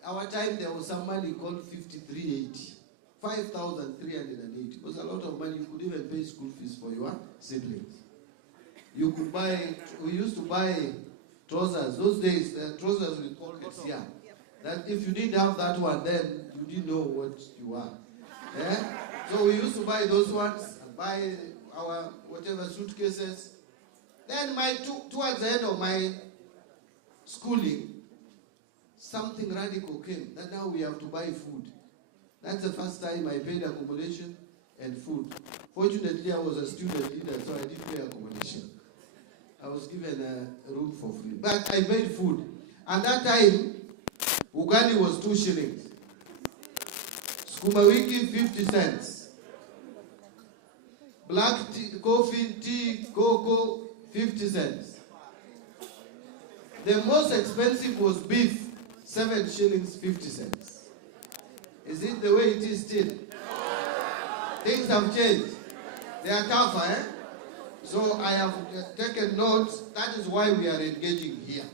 Our time, there was some money called 5380. 5,380. It was a lot of money. You could even pay school fees for your siblings. You could buy, we used to buy trousers. Those days, trousers with pockets, yeah. That if you didn't have that one, then you didn't know what you are. Yeah? So we used to buy those ones, and buy our whatever suitcases. Then towards the end of my schooling, something radical came, that now we have to buy food. That's the first time I paid accommodation and food. Fortunately, I was a student leader, so I didn't pay accommodation. I was given a room for free. But I paid food. And that time, ugali was 2 shillings. Sukuma wiki 50 cents. Black tea, coffee, tea, cocoa 50 cents. The most expensive was beef, 7 shillings 50 cents. Is it the way it is still? Things have changed. They are tougher, eh? So I have taken notes. That is why we are engaging here.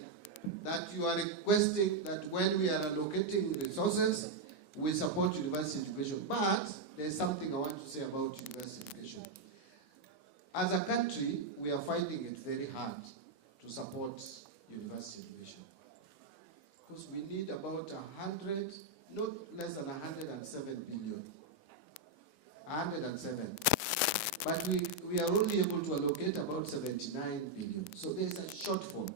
That you are requesting that when we are allocating resources, we support university education. But there's something I want to say about university education. As a country, we are finding it very hard to support university education. Because we need about 100, not less than 107 billion. 107. But we are only able to allocate about 79 billion. So there's a shortfall.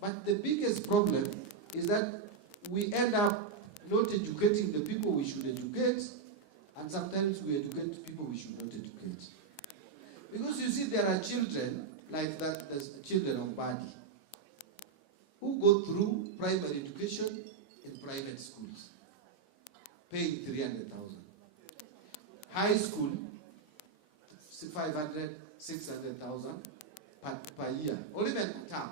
But the biggest problem is that we end up not educating the people we should educate, and sometimes we educate people we should not educate. Because you see, there are children, like that, there's children of Badi, who go through primary education in private schools, paying 300,000. High school, 500, 600,000 per year, or even per term.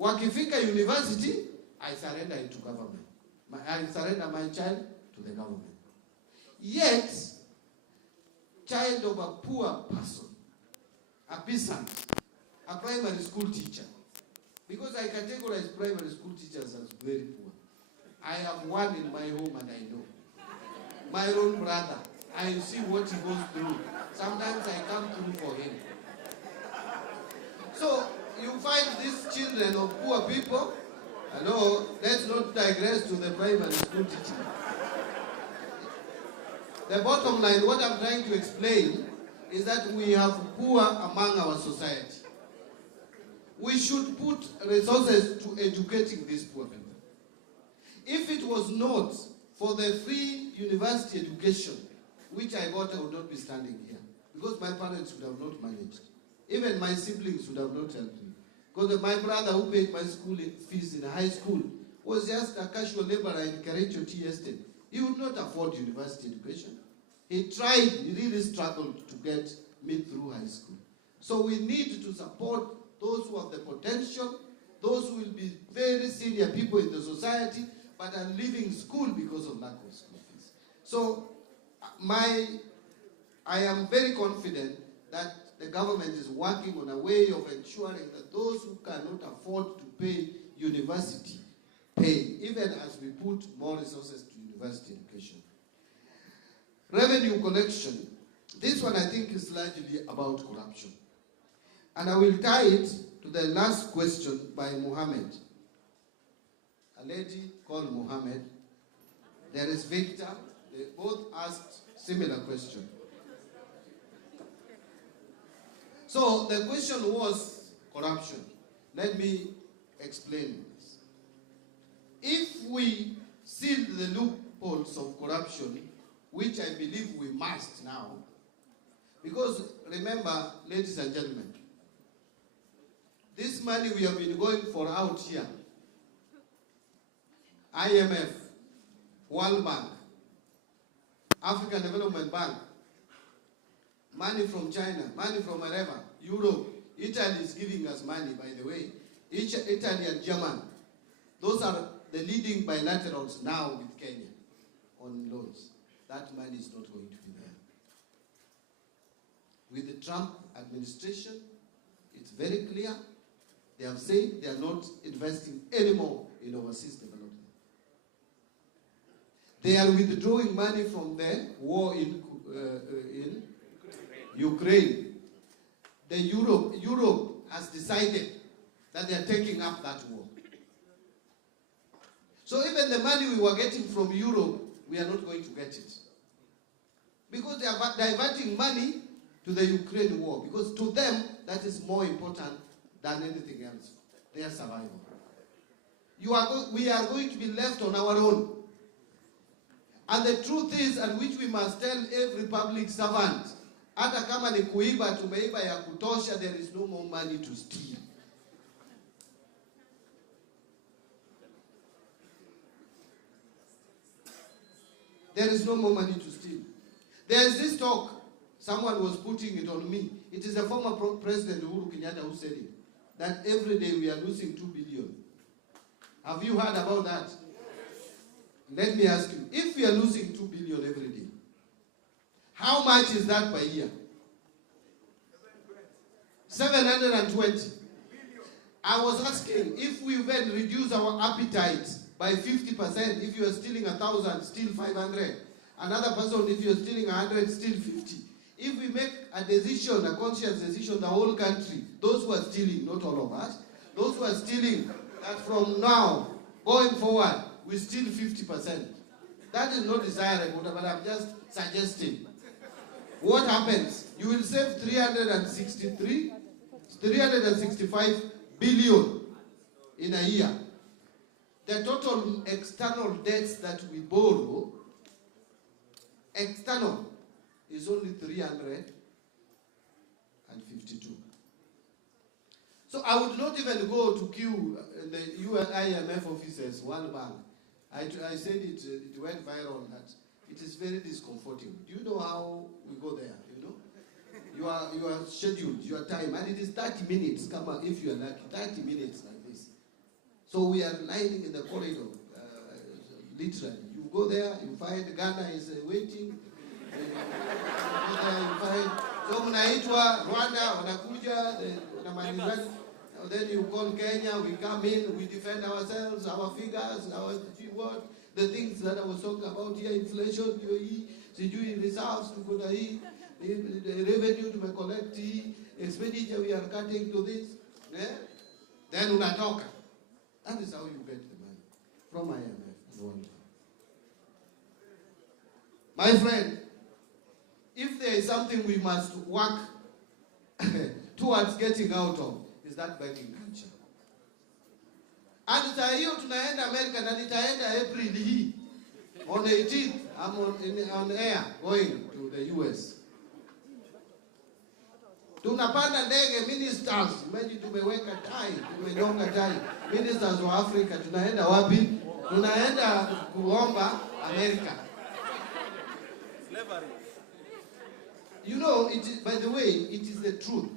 Wakifika university, I surrender it to government. I surrender my child to the government. Yet, child of a poor person, a peasant, a primary school teacher, because I categorize primary school teachers as very poor. I have one in my home and I know. My own brother, I see what he goes through. Sometimes I come through for him. So, you find these children of poor people. Hello, let's not digress to the primary school teacher. The bottom line, what I'm trying to explain, is that we have poor among our society. We should put resources to educating these poor people. If it was not for the free university education, which I got, I would not be standing here. Because my parents would have not managed. Even my siblings would have not helped me. Because my brother who paid my school fees in high school was just a casual laborer in Kericho Tea Estate. He would not afford university education. He tried, he really struggled to get me through high school. So we need to support those who have the potential, those who will be very senior people in the society, but are leaving school because of lack of school fees. So I am very confident that the government is working on a way of ensuring that those who cannot afford to pay university pay, even as we put more resources to university education. Revenue collection. This one I think is largely about corruption. And I will tie it to the last question by Mohammed. A lady called Mohammed. There is Victor. They both asked similar question. So the question was corruption. Let me explain this. If we seal the loopholes of corruption, which I believe we must now, because remember, ladies and gentlemen, this money we have been going for out here, IMF, World Bank, African Development Bank, money from China, money from wherever, Europe, Italy is giving us money, by the way. Italy and Germany, those are the leading bilaterals now with Kenya on loans. That money is not going to be there. With the Trump administration, it's very clear. They have said they are not investing anymore in overseas development. They are withdrawing money from the war in Ukraine. Europe has decided that they are taking up that war. So even the money we were getting from Europe, we are not going to get it. Because they are diverting money to the Ukraine war. Because to them, that is more important than anything else. Their survival. We are going to be left on our own. And the truth is, and which we must tell every public servant, hata kama ni kuiba, tumeiba ya kutosha, there is no more money to steal. There is no more money to steal. There is this talk, someone was putting it on me. It is a former President Uhuru Kenyatta who said it, that every day we are losing 2 billion. Have you heard about that? Let me ask you, if we are losing 2 billion every day, how much is that per year? 720. I was asking, if we then reduce our appetite by 50%, if you are stealing 1,000, steal 500. Another person, if you are stealing 100, steal 50. If we make a decision, a conscious decision, the whole country, those who are stealing, not all of us, those who are stealing, that from now, going forward, we steal 50%. That is not desirable, but I'm just suggesting. What happens? You will save 365 billion in a year. The total external debts that we borrow, external, is only 352. So I would not even go to queue the IMF offices, one bank. I said it went viral that it is very discomforting. Do you know how we go there? You know, you are scheduled, your time, and it is 30 minutes. Come on, if you are lucky, 30 minutes like this. So we are lining in the corridor, literally. You go there, you find Ghana is waiting. You find so mnaitwa Rwanda wanakuja, wanamalizana. Then you call Kenya, we come in, we defend ourselves, our figures, our what, the things that I was talking about here, inflation, sijui reserves, tuko na hii, the revenue to collect hii, expenditure we are cutting to this. Then unatoka. That is how you get the money from IMF. My friend, if there is something we must work towards getting out of, is that banking culture. And saa hiyo tunaenda America na nitaenda April hii. On 18th, I'm on air going to the US. Tunapanda ndege ministers, imagine tumeweka tai, tumenyonga tai. Ministers wa Africa, tunaenda wapi? Tunaenda kuomba America. You know, it is, by the way, it is the truth.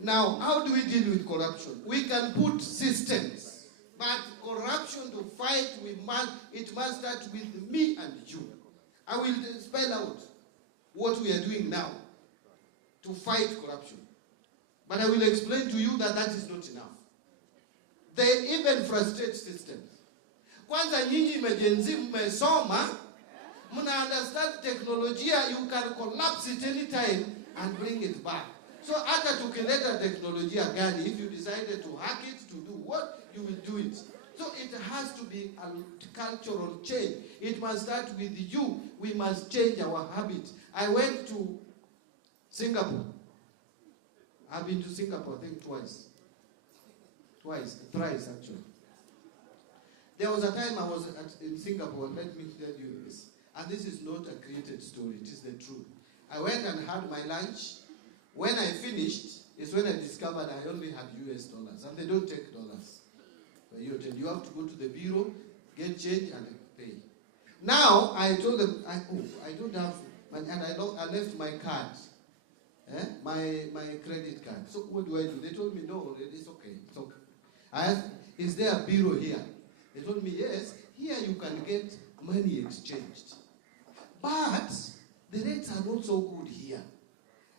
Now, how do we deal with corruption? We can put systems, but corruption to fight, it must start with me and you. I will spell out what we are doing now to fight corruption. But I will explain to you that that is not enough. They even frustrate systems. Kwanza nyinyi mejenzi mmesoma, muna understand technology, you can collapse it anytime and bring it back. So hata tukileta teknolojia gani, if you decided to hack it, to do what, you will do it. So it has to be a cultural change. It must start with you. We must change our habit. I went to Singapore. I've been to Singapore, I think thrice actually. There was a time I was in Singapore, let me tell you this. And this is not a created story, it is the truth. I went and had my lunch. When I finished, is when I discovered I only had US dollars. And they don't take dollars. You have to go to the bureau, get change, and pay. Now, I told them, I don't have money, and I left my card, my credit card. So what do? They told me, no, it's okay, it's okay. I asked, is there a bureau here? They told me, yes, here you can get money exchanged. But the rates are not so good here.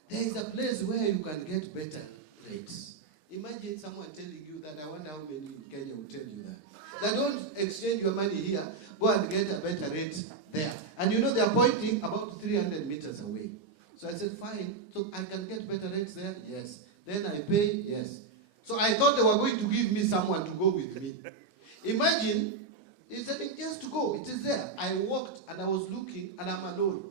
There is a place where you can get better rates. Imagine someone telling you that. I wonder how many in Kenya will tell you that. That don't exchange your money here, go and get a better rate there. And you know they are pointing about 300 meters away. So I said, fine, so I can get better rates there? Yes. Then I pay? Yes. So I thought they were going to give me someone to go with me. Imagine, he said, just to go, it is there. I walked and I was looking and I'm alone.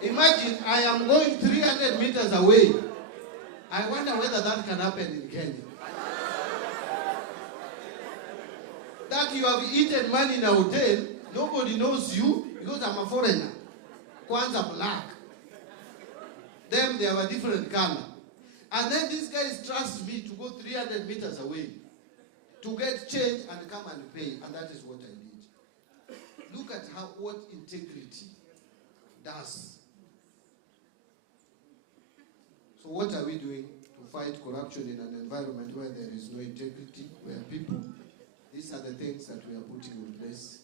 Imagine I am going 300 meters away. I wonder whether that can happen in Kenya. That you have eaten money in a hotel, nobody knows you because I'm a foreigner. Kwanza black. Them, they have a different color. And then these guys trust me to go 300 meters away. to get change and come and pay, and that is what I did. Look at what integrity does. So what are we doing to fight corruption in an environment where there is no integrity, where people, these are the things that we are putting in place.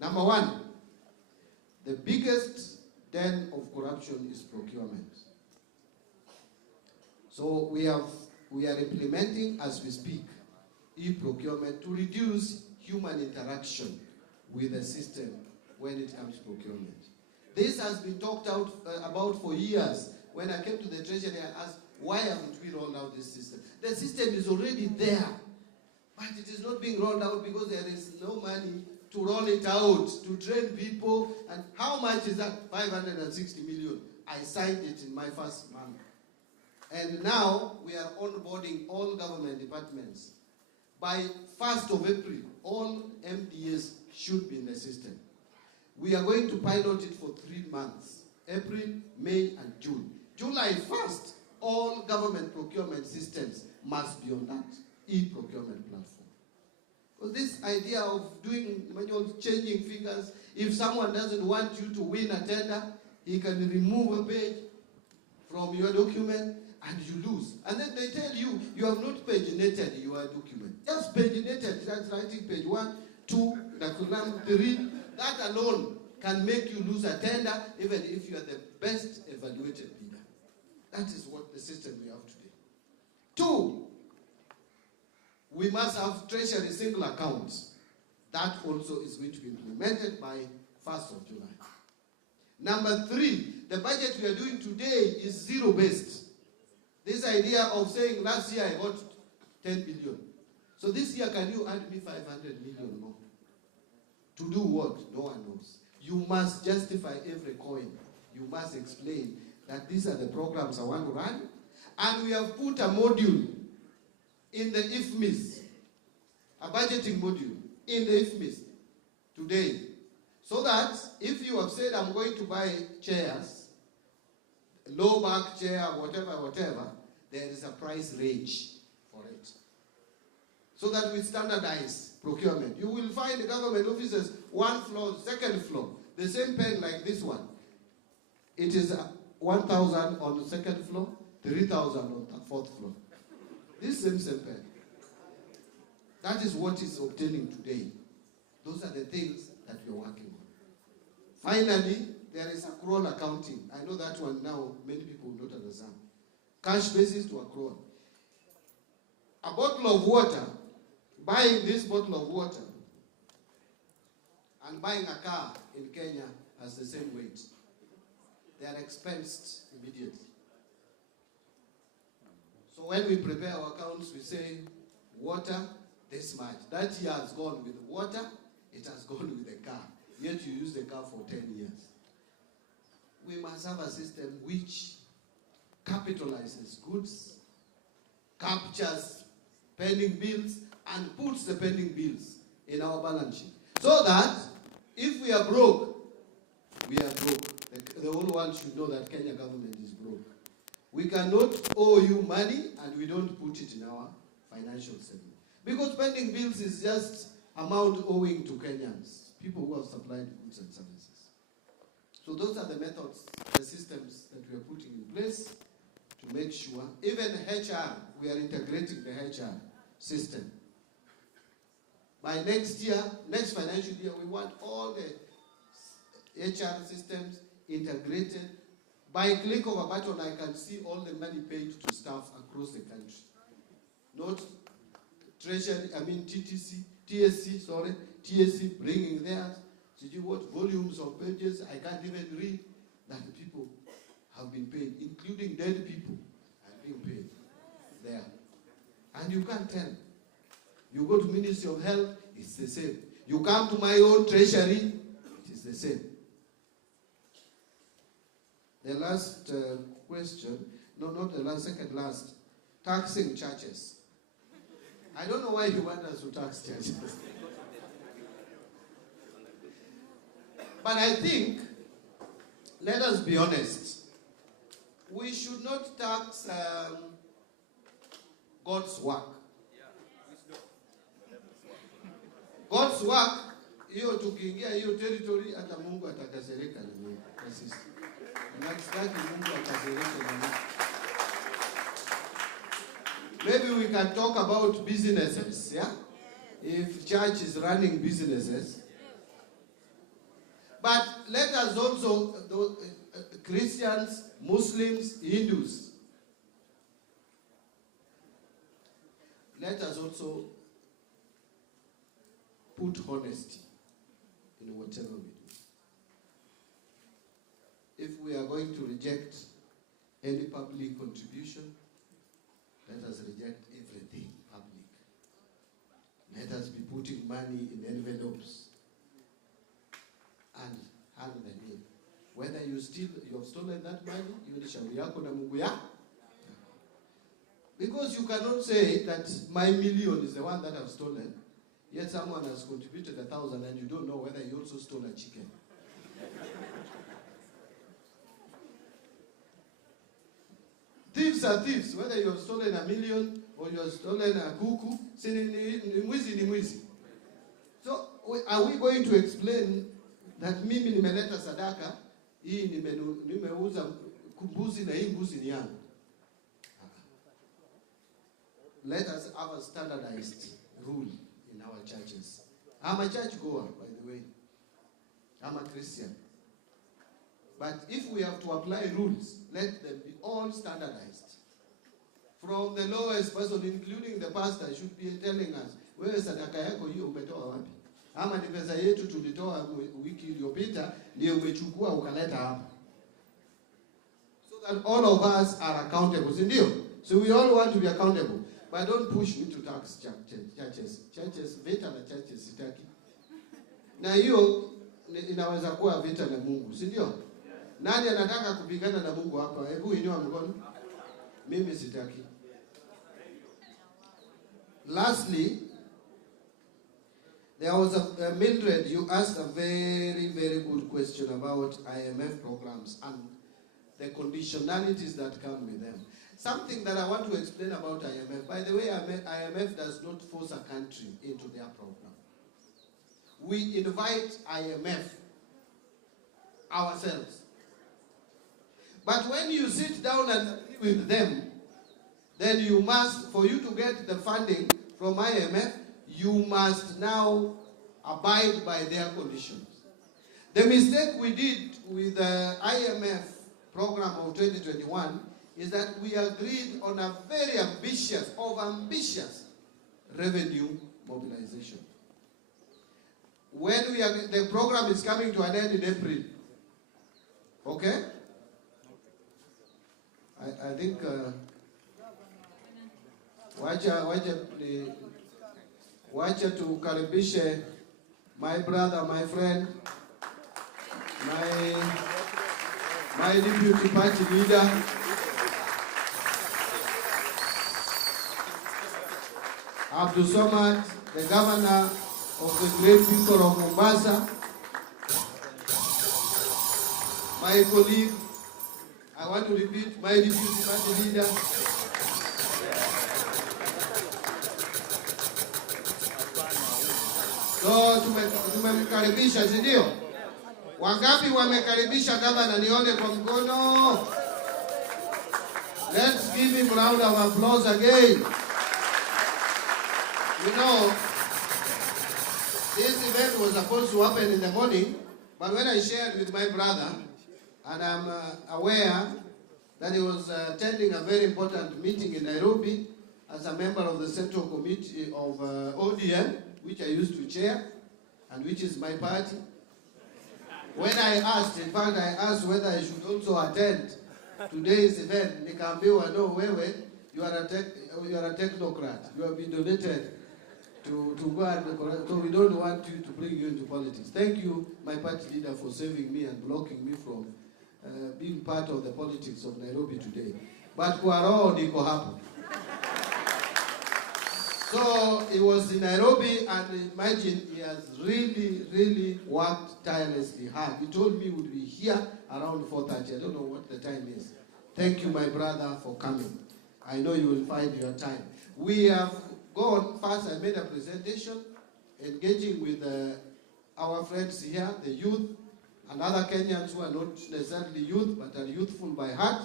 Number one, the biggest den of corruption is procurement. So we are implementing, as we speak, e-procurement to reduce human interaction with the system when it comes to procurement. This has been talked about for years. When I came to the Treasury, I asked, why haven't we rolled out this system? The system is already there, but it is not being rolled out because there is no money to roll it out, to train people. And how much is that? 560 million. I signed it in my first month. And now we are onboarding all government departments. By 1st of April, all MDAs should be in the system. We are going to pilot it for 3 months, April, May, and June. July 1st, all government procurement systems must be on that e-procurement platform. Because this idea of doing manual changing figures, if someone doesn't want you to win a tender, he can remove a page from your document and you lose. And then they tell you, you have not paginated your document. Just paginated, that's writing page 1, 2, 3. That alone can make you lose a tender, even if you are the best evaluated bidder. That is what the system we have today. 2, we must have treasury single accounts. That also is going to be implemented by 1st of July. Number 3, the budget we are doing today is zero-based. This idea of saying last year I got 10 billion. So this year, can you add me 500 million more? To do what? No one knows. You must justify every coin. You must explain that these are the programs I want to run. And we have put a module in the IFMIS, a budgeting module in the IFMIS today. So that if you have said I'm going to buy chairs, low back chair, whatever, there is a price range for it. So that we standardize procurement. You will find the government offices, 1 floor, 2nd floor, the same pen like this one. It is 1,000 on the 2nd floor, 3,000 on the 4th floor. This same pen. That is what is obtaining today. Those are the things that we are working on. Finally, there is accrual accounting. I know that one now, many people will not understand. Cash basis to accrual. A bottle of water, buying this bottle of water and buying a car in Kenya has the same weight. They are expensed immediately. So when we prepare our accounts, we say, water, this much. That year has gone with water, it has gone with the car. Yet you use the car for 10 years. We must have a system which capitalizes goods, captures pending bills, and puts the pending bills in our balance sheet. So that if we are broke, we are broke. The whole world should know that Kenya government is broke. We cannot owe you money and we don't put it in our financial statement. Because pending bills is just amount owing to Kenyans, people who have supplied goods and services. So those are the methods, the systems that we are putting in place to make sure, even HR, we are integrating the HR system. By next year, next financial year, we want all the HR systems integrated. By click of a button, I can see all the money paid to staff across the country. Not Treasury, TSC bringing theirs. Did you what volumes of pages I can't even read that people have been paid, including dead people are being paid there. And you can't tell. You go to Ministry of Health, it's the same. You come to my own treasury, it is the same. The last question, no, not the last, second last, taxing churches. I don't know why you want us to tax churches. But I think, let us be honest, we should not tax God's work. God's work, hiyo tukiingia hiyo territory hata Mungu atakasirika na sisi. Tunataka Mungu akasirike na sisi. Maybe we can talk about businesses, yeah? If church is running businesses. But let us also, Christians, Muslims, Hindus, let us also put honesty in whatever we do. If we are going to reject any public contribution, let us reject everything public. Let us be putting money in envelopes and hand them in. Whether you have stolen that money, you ni shauri yako na Mungu yako. Because you cannot say that my million is the one that I've stolen, yet someone has contributed 1,000 and you don't know whether you also stole a chicken. Thieves are thieves, whether you have stolen 1,000,000 or you have stolen a kuku, ni mwizi. So are we going to explain that mimi nimeleta sadaka, hii nimeuza mbuzi na hii mbuzi ni yangu? Let us have a standardized rule in our churches. I'm a church goer, by the way. I'm a Christian. But if we have to apply rules, let them be all standardized. From the lowest person, including the pastor, should be telling us, wewe sadaka yako hiyo umetoa wapi? Ama ni pesa yetu tulitoa wiki iliyopita, ndio umechukua ukaleta hapa. So that all of us are accountable. So we all want to be accountable. But don't push me to tax churches, vita na churches sitaki. Na hiyo inaweza kuwa vita na Mungu, si ndio? Nani anataka kupigana na Mungu hapa? Hebu inua mkono. Mimi sitaki. Lastly, there was a Mildred, you asked a very, very good question about IMF programs and the conditionalities that come with them. Something that I want to explain about IMF. By the way, IMF does not force a country into their program. We invite IMF ourselves. But when you sit down and with them, then you must, for you to get the funding from IMF, you must now abide by their conditions. The mistake we did with the IMF program of 2021 is that we agreed on a very ambitious revenue mobilization. When the program is coming to an end in April, okay? I think wacha tukaribishe my brother, my friend, my deputy party leader, Abdul Somad, the governor of the great people of Mombasa, my colleague, I want to repeat, my deputy party leader, so tumemkaribisha, si ndio? Wangapi wamekaribisha gavana? Nione kwa mkono. Let's give him a round of applause again. You know, this event was supposed to happen in the morning, but when I shared with my brother, and I'm aware that he was attending a very important meeting in Nairobi as a member of the Central Committee of ODM, which I used to chair, and which is my party. When I asked, in fact, I asked whether I should also attend today's event, nikaambiwa, no, wewe, you are a technocrat. You have been donated to go and, so we don't want you to bring you into politics. Thank you, my party leader, for saving me and blocking me from being part of the politics of Nairobi today. But kwa roho niko hapo. So he was in Nairobi, and imagine he has really worked tirelessly hard. He told me he would be here around 4:30. I don't know what the time is. Thank you, my brother, for coming. I know you will find your time. We have gone first. I made a presentation engaging with our friends here, the youth, and other Kenyans who are not necessarily youth, but are youthful by heart.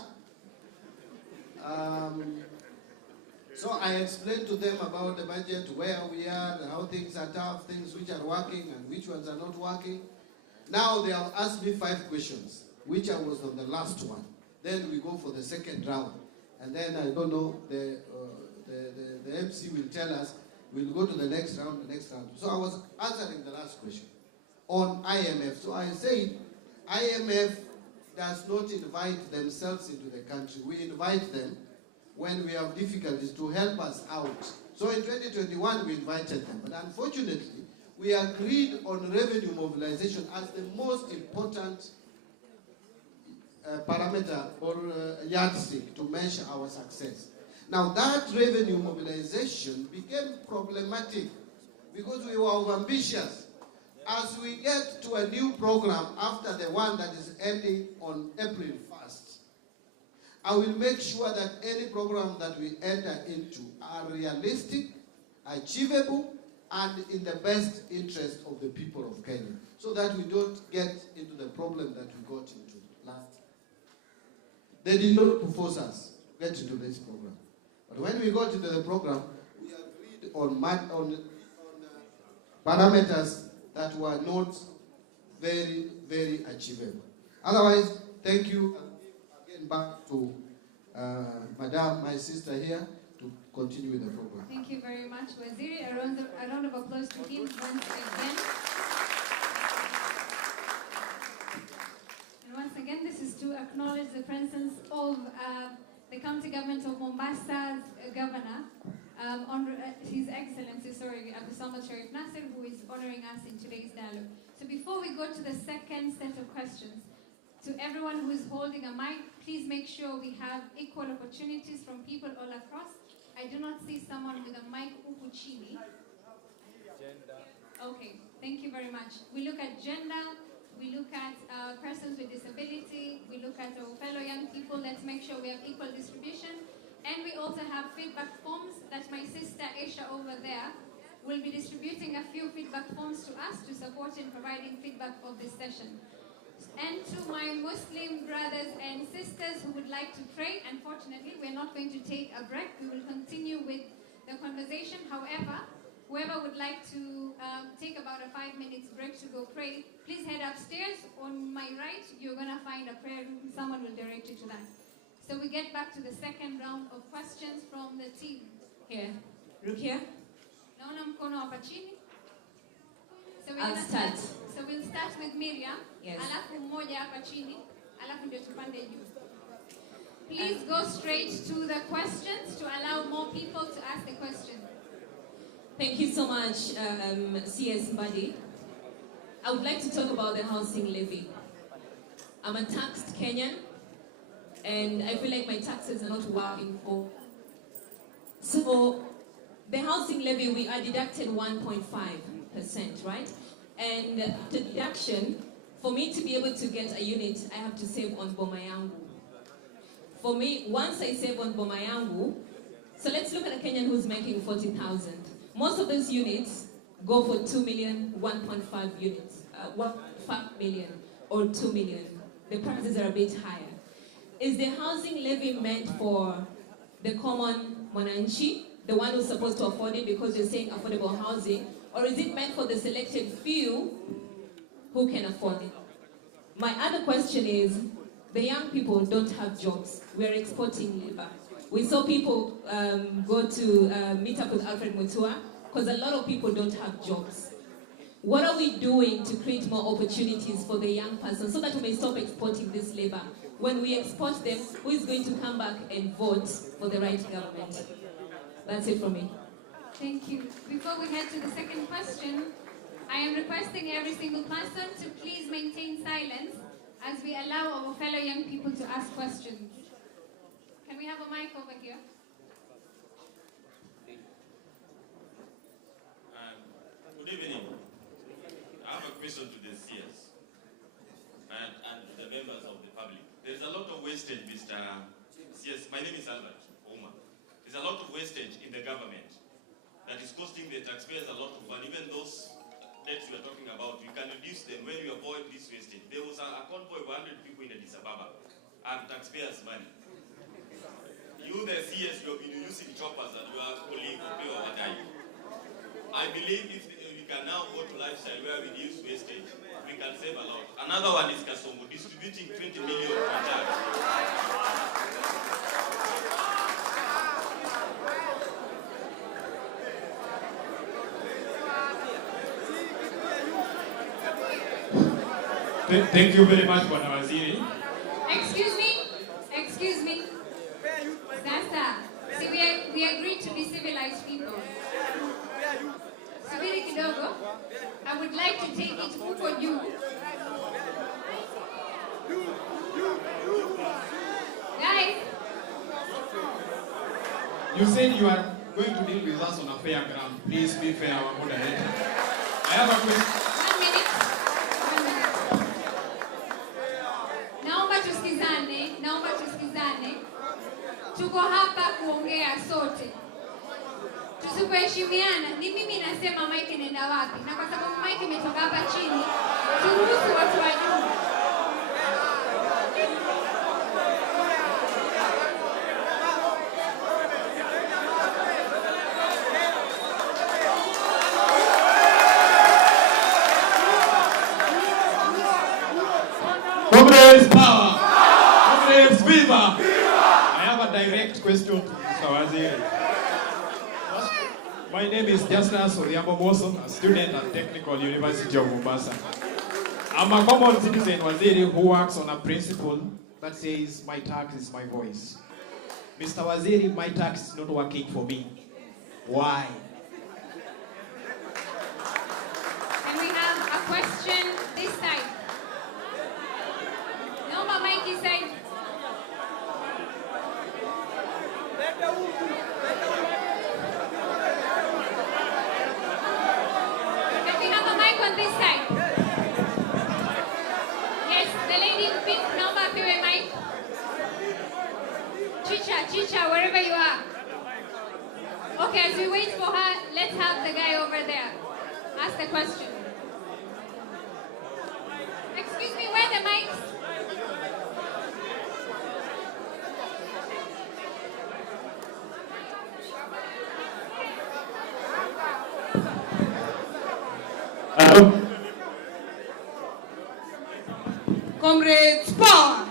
So I explained to them about the budget, where we are, how things are tough, things which are working and which ones are not working. Now they have asked me 5 questions, which I was on the last one. Then we go for the second round. And then I don't know, the MC will tell us, we'll go to the next round, So I was answering the last question on IMF. So I said, IMF does not invite themselves into the country. We invite them when we have difficulties to help us out. So in 2021, we invited them. But unfortunately, we agreed on revenue mobilization as the most important parameter or yardstick to measure our success. Now that revenue mobilization became problematic because we were overambitious. As we get to a new program after the one that is ending on April 1st, I will make sure that any program that we enter into are realistic, achievable, and in the best interest of the people of Kenya, so that we don't get into the problem that we got into last. They did not propose us to get into this program. But when we got into the program, we agreed on parameters that were not very, very achievable. Otherwise, thank you. Again, back to Madam, my sister here, to continue with the program. Thank you very much, Waziri. A round of applause to him once again. And once again, this is to acknowledge the presence of the county government of Mombasa's governor, His Excellency, Abu Samad Sharif Nasser, who is honoring us in today's dialogue. So before we go to the second set of questions, to everyone who is holding a mic, please make sure we have equal opportunities from people all across. I do not see someone with a mic huku chini. Okay, thank you very much. We look at gender, we look at persons with disability, we look at our fellow young people. Let's make sure we have equal distribution. And we also have feedback forms that my sister Aisha over there will be distributing a few feedback forms to us to support in providing feedback of this session. And to my Muslim brothers and sisters who would like to pray, unfortunately, we're not going to take a break. We will continue with the conversation. However, whoever would like to take about a 5 minutes break to go pray, please head upstairs. On my right, you're going to find a prayer room. Someone will direct you to that. So we get back to the second round of questions from the team. Here. Rukia? Naona mkono hapa chini. So I'll start. So we'll start with Miriam. Yes. Alafu mmoja hapa chini. Alafu ndio tupande juu. Please go straight to the questions to allow more people to ask the question. Thank you so much, CS Mbadi. I would like to talk about the housing levy. I'm a taxed Kenyan, and I feel like my taxes are not working for. So, the housing levy, we are deducted 1.5%, right? And the deduction, for me to be able to get a unit, I have to save on Boma Yangu. For me, once I save on Boma Yangu, so let's look at a Kenyan who's making 40,000. Most of those units go for 2 million, 1.5 units, 1.5 million or 2 million. The prices are a bit higher. Is the housing levy meant for the common Mwananchi, the one who's supposed to afford it because you're saying affordable housing, or is it meant for the selected few who can afford it? My other question is, the young people don't have jobs. We're exporting labor. We saw people go to meet up with Alfred Mutua because a lot of people don't have jobs. What are we doing to create more opportunities for the young person so that we may stop exporting this labor? When we export them, who is going to come back and vote for the right government? That's it from me. Thank you. Before we head to the second question, I am requesting every single person to please maintain silence as we allow our fellow young people to ask questions. Can we have a mic over here? Good evening. I have a question to the CS and the members of the public. There is a lot of wastage, Mr. CS. My name is Albert Oma. There's a lot of wastage in the government that is costing the taxpayers a lot of money. Even those debts we are talking about, we can reduce them when we avoid this wastage. There was a convoy of 100 people in Addis Ababa and taxpayers' money. You, the CS, you have been using choppers and your colleague will pay overtime. I believe if we can now go to lifestyle where we reduce wastage, we can save a lot. Another one is Kasongo, distributing 20 million per child. Thank you very much, Bwana Waziri. Excuse me. Sasa, see, we agreed to be civilized people. Subiri kidogo. I would like to take it huko juu. Guys. You said you are going to deal with us on a fair ground. Please be fair, our moderator. I have a question. 1 minute. Naomba tusikizane. Tuko hapa kuongea sote. Tusipoheshimiana, ni mimi nasema mic inaenda wapi? Na kwa sababu mic imetoka hapa chini, turuhusu watu wa juu. Comrades power! Comrades viva! I have a direct question to Mr. Waziri. My name is Justus Oriambo Moso, a student at Technical University of Mombasa. I'm a common citizen Waziri who works on a principle that says my tax is my voice. Mr. Waziri, my tax is not working for me. Why? And we have a question this side. Naomba mic this side. Can we have a mic on this side? Yes, the lady in pink, naomba apewe mic. Chicha, wherever you are. Okay, as we wait for her, let's have the guy over there ask the question. Excuse me, where are the mics? Comrades power,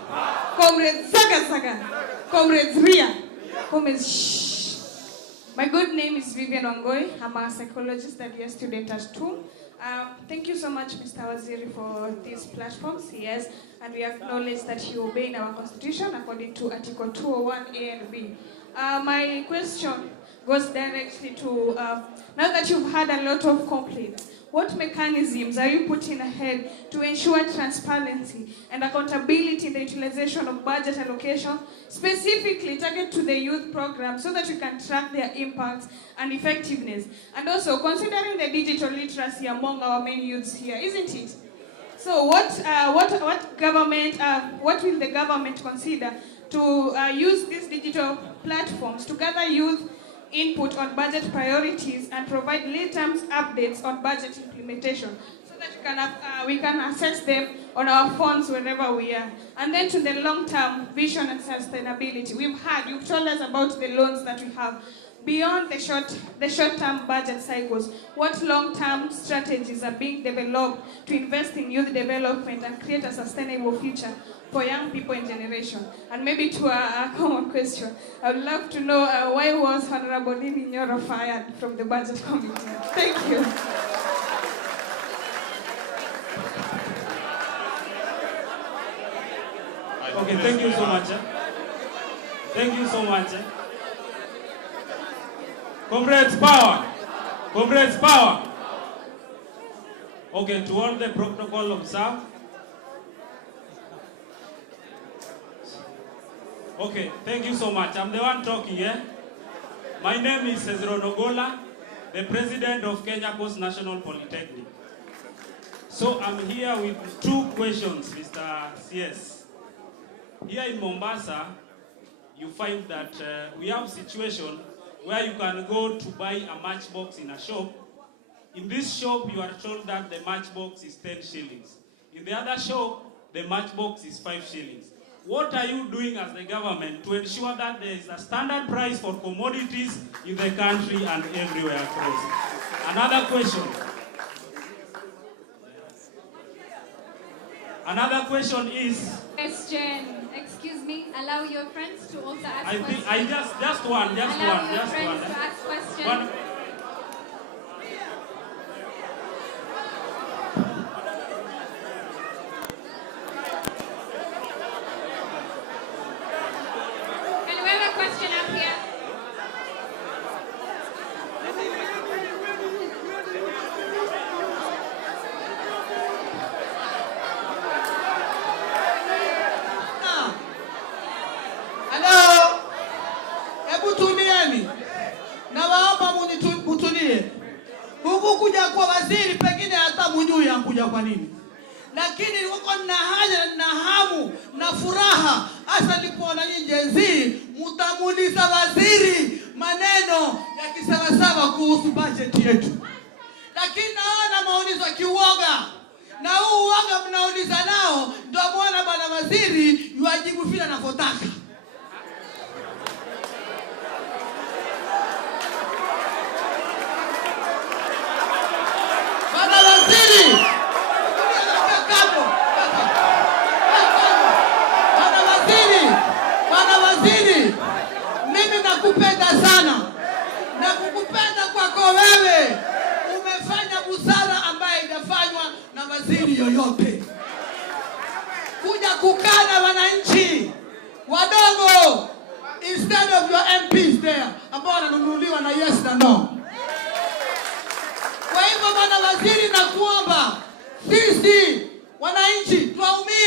comrades saga, comrades ria, comrades shh. My good name is Vivian Ongoi. I'm a psychologist and a student at TUM. Thank you so much, Mr. Waziri, for these platforms. Yes, and we acknowledge that you obey our constitution according to Article 201A and B. My question goes directly to, now that you've had a lot of complaints, what mechanisms are you putting ahead to ensure transparency and accountability in the utilization of budget allocation, specifically targeted to the youth program, so that you can track their impact and effectiveness? And also, considering the digital literacy among our main youths here, isn't it? So what will the government consider to use these digital platforms to gather youth input on budget priorities and provide real-time updates on budget implementation, so that we can assess them on our phones wherever we are? And then to the long-term vision and sustainability, you've told us about the loans that we have. Beyond the short-term budget cycles, what long-term strategies are being developed to invest in youth development and create a sustainable future for young people in generation? And maybe to a common question, I would love to know why was Honorable Nini Nyoro fired from the budget committee? Thank you. Okay, thank you so much. Thank you so much. Comrades power! Comrades power! Okay, to all the protocol observed. Okay, thank you so much. I'm the one talking here. My name is Ezro Nogola, the president of Kenya Coast National Polytechnic. So I'm here with two questions, Mr. CS. Here in Mombasa, you find that we have situation where you can go to buy a matchbox in a shop. In this shop, you are told that the matchbox is 10 shillings. In the other shop, the matchbox is 5 shillings. What are you doing as the government to ensure that there is a standard price for commodities in the country and everywhere across? Another question. Another question is... Question. Excuse me. Allow your friends to also ask I questions. think just one. Allow your friends to ask questions. Can we have a question up here? Hello. Hebu tulieni. Nawaomba mutulie. Huku kuja kwa waziri pengine hata mjui ankuja kwa nini. Lakini niko na haja na hamu na furaha hasa nilipoona nyinyi Gen Z mtamuuliza waziri maneno ya kisawasawa kuhusu budget yetu. Lakini naona maulizo ya kiuoga. Na huu uoga mnauliza nao ndio muona bwana waziri yuajibu vile anavyotaka. Bwana waziri, Bwana waziri, mimi nakupenda sana. Na kukupenda kwako wewe umefanya busara ambaye haijafanywa na waziri yoyote. Kuja kukaa na wananchi wadogo instead of your MPs there ambao wananunuliwa na yes na no. Kwa hivyo bwana waziri, nakuomba sisi wananchi twaumia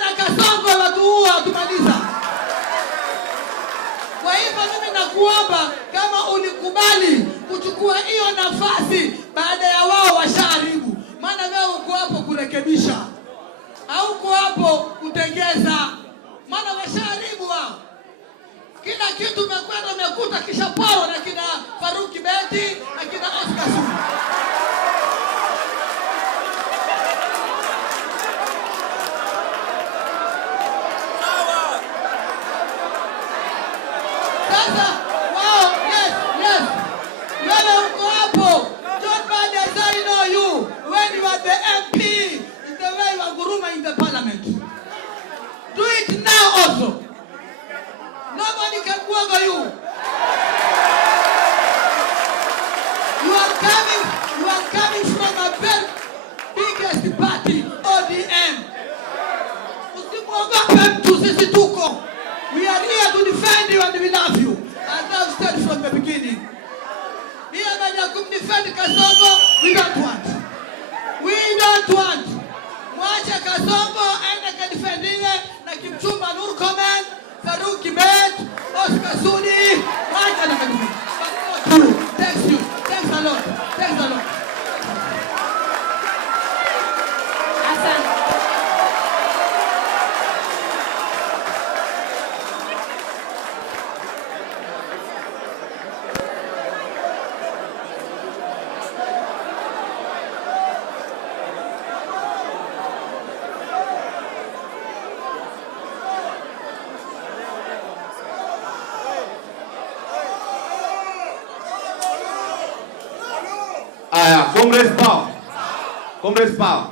na kasongo watuua tumaliza. Kwa hivyo mimi nakuomba kama ulikubali kuchukua hiyo nafasi baada ya wao washaharibu, maana wewe uko hapo kurekebisha au uko hapo kutengeza, maana washaharibu wao. Kila kitu umekwenda umekuta kisha pao na kina Faruki Beti na kina Oscar Sudi. Sasa wao, yes. Wewe uko hapo. John Badi, as I know you, when you are the MP, is the way you are guruma in the parliament. Do it now also. Nobody can go over you. You are coming from a very biggest party, ODM. Usimwogope mtu, sisi tuko. We are here to defend you and we love you. As I've said from the beginning. Here when you come defend Kasongo, we don't want. Mwache Kasongo aende kadefendile na Kipchumba Nurkomen, Faruki Bet, Oscar Sudi, mwache na kadefendile. But not you. Thanks a lot. Comrades Power.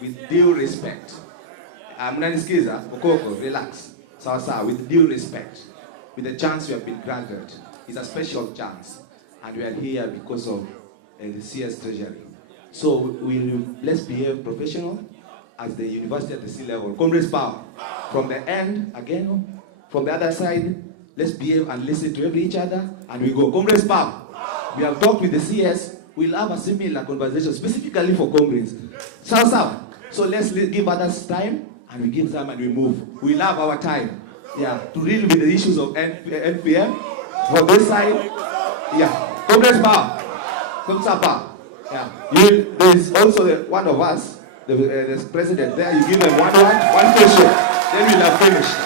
With due respect, mnanisikiza? Mokoko, relax. Sawa, with due respect, with the chance we have been granted, it's a special chance, and we are here because of the CS Treasury. So let's behave professional as the university at the sea level. Comrades Power. From the end, again, from the other side, let's behave and listen to each other, and we go. Comrades Power. We have talked with the CS. We'll have a similar conversation specifically for comrades. Sawa. So let's give others time, and we give them and we move. We'll have our time, to deal with the issues of NPM. For this side, Comrades Power. Comrades Power. There is also one of us, the president there. You give them one question. Then we'll have finished.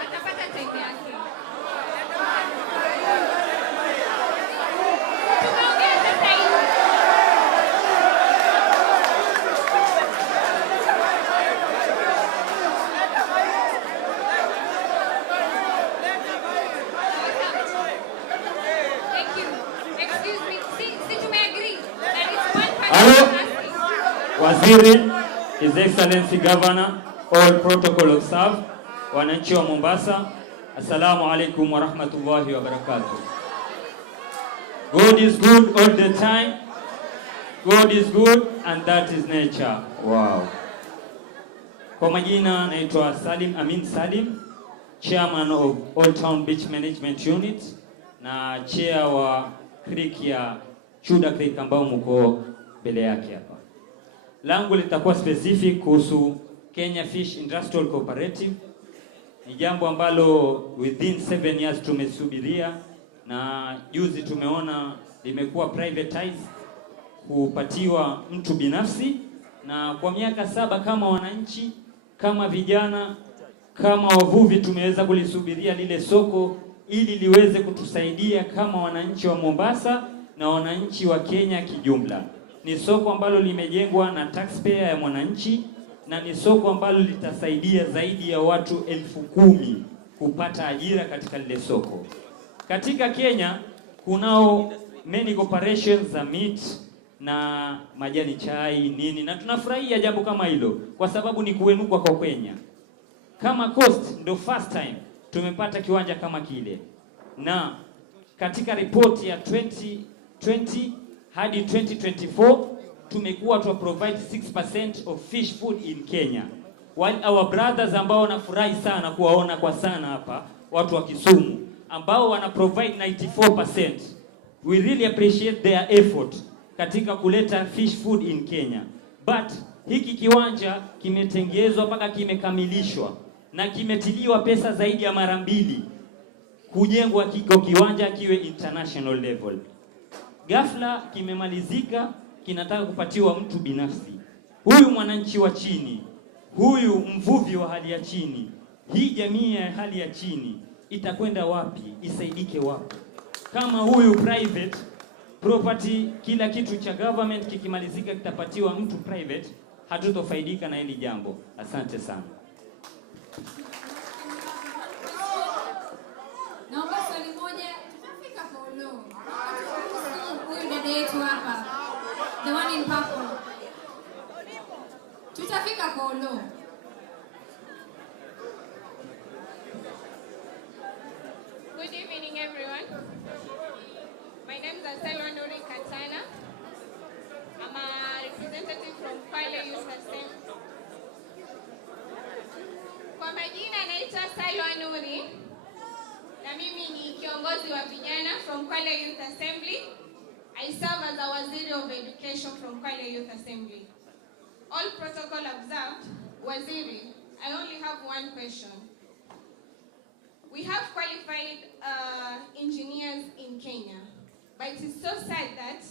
Atapata time yake. Tumeongeza time. Thank you. Excuse me. Si tumeagree that it's one Hello. person. Waziri, His Excellency Governor, all protocol observed. Wananchi wa Mombasa, Assalamu alaikum wa rahmatullahi wa barakatuh. God is good all the time. God is good and that is nature. Wow. Kwa majina naitwa Salim Amin Salim, Chairman of Old Town Beach Management Unit na chair wa creek ya Chuda Creek ambao mko mbele yake hapa. Langu litakuwa specific kuhusu Kenya Fish Industrial Cooperative. Ni jambo ambalo within 7 years tumesubiria na juzi tumeona limekuwa privatized kupatiwa mtu binafsi, na kwa miaka 7 kama wananchi, kama vijana, kama wavuvi tumeweza kulisubiria lile soko ili liweze kutusaidia kama wananchi wa Mombasa na wananchi wa Kenya kijumla. Ni soko ambalo limejengwa na taxpayer ya mwananchi na ni soko ambalo litasaidia zaidi ya watu 10,000 kupata ajira katika lile soko. Katika Kenya kunao many corporations za meat na majani chai nini, na tunafurahia jambo kama hilo kwa sababu ni kuenukwa kwa Kenya. Kama Coast ndo first time tumepata kiwanja kama kile, na katika report ya 2020 hadi 2024 tumekuwa tu provide 6% of fish food in Kenya. While our brothers ambao wanafurahi sana kuwaona kwa sana hapa, watu wa Kisumu ambao wana provide 94%. We really appreciate their effort katika kuleta fish food in Kenya. But hiki kiwanja kimetengezwa mpaka kimekamilishwa na kimetiliwa pesa zaidi ya mara 2 kujengwa kiwanja kiwe international level. Ghafla kimemalizika, kinataka kupatiwa mtu binafsi. Huyu mwananchi wa chini, huyu mvuvi wa hali ya chini, hii jamii ya hali ya chini itakwenda wapi? Isaidike wapi? Kama huyu private property, kila kitu cha government kikimalizika kitapatiwa mtu private, hatutofaidika na hili jambo. Asante sana. Naomba swali moja, tutafika polo. Huyu dada yetu hapa, the one in purple. Tutafika polo. Good evening, everyone. My name is Aselwa Nuri Katana. I'm a representative from Kwale Youth Assembly. Kwa majina naitwa Salwa Nuri na mimi ni kiongozi wa vijana from Kwale Youth Assembly. I serve as a Waziri of Education from Kwale Youth Assembly. All protocol observed, Waziri, I only have one question. We have qualified engineers in Kenya, but it is so sad that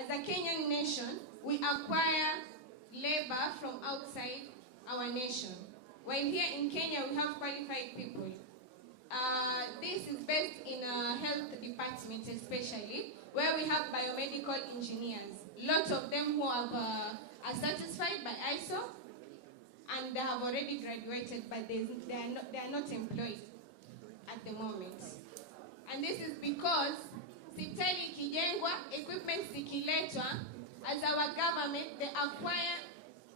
as a Kenyan nation, we acquire labor from outside our nation. While here in Kenya, we have qualified people. This is based in a health department especially, where we have biomedical engineers. Lots of them who have, are satisfied by ISO, and they have already graduated, but they are not employed at the moment. And this is because sipitali kijengwa, equipment zikiletwa, as our government, they acquire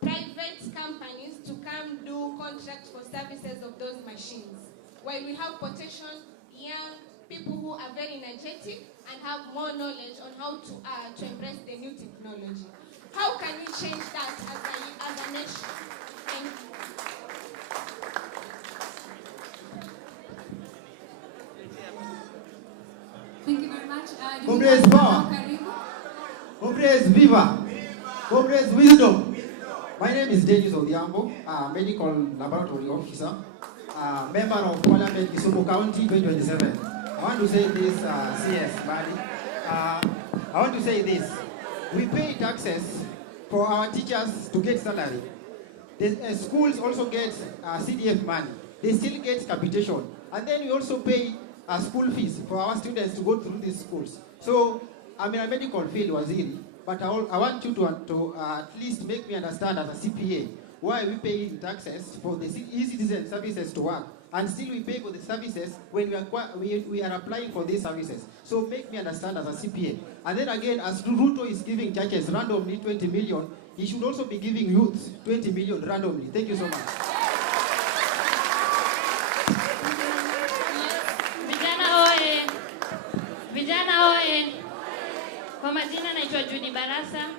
private companies to come do contracts for services of those machines. While we have potential young people who are very energetic and have more knowledge on how to embrace the new technology. How can we change that as a nation? Thank you. Thank you very much. Comrades power. Comrades viva. Comrades wisdom. My name is Dennis Odhiambo, medical laboratory officer, member of Parliament Kisumu County 2027. I want to say this, CS Bali. I want to say this. We pay taxes for our teachers to get salary. The schools also get CDF money. They still get capitation. And then we also pay school fees for our students to go through these schools. So I'm in a medical field, Waziri, but I want you to at least make me understand as a CPA why we pay taxes for the e-citizen services to work, and still we pay for the services when we are applying for these services. So make me understand as a CPA. And then again, as Ruto is giving churches randomly 20 million, he should also be giving youths 20 million randomly. Thank you so much. Vijana oe. Kwa majina naitwa Judy Barasa,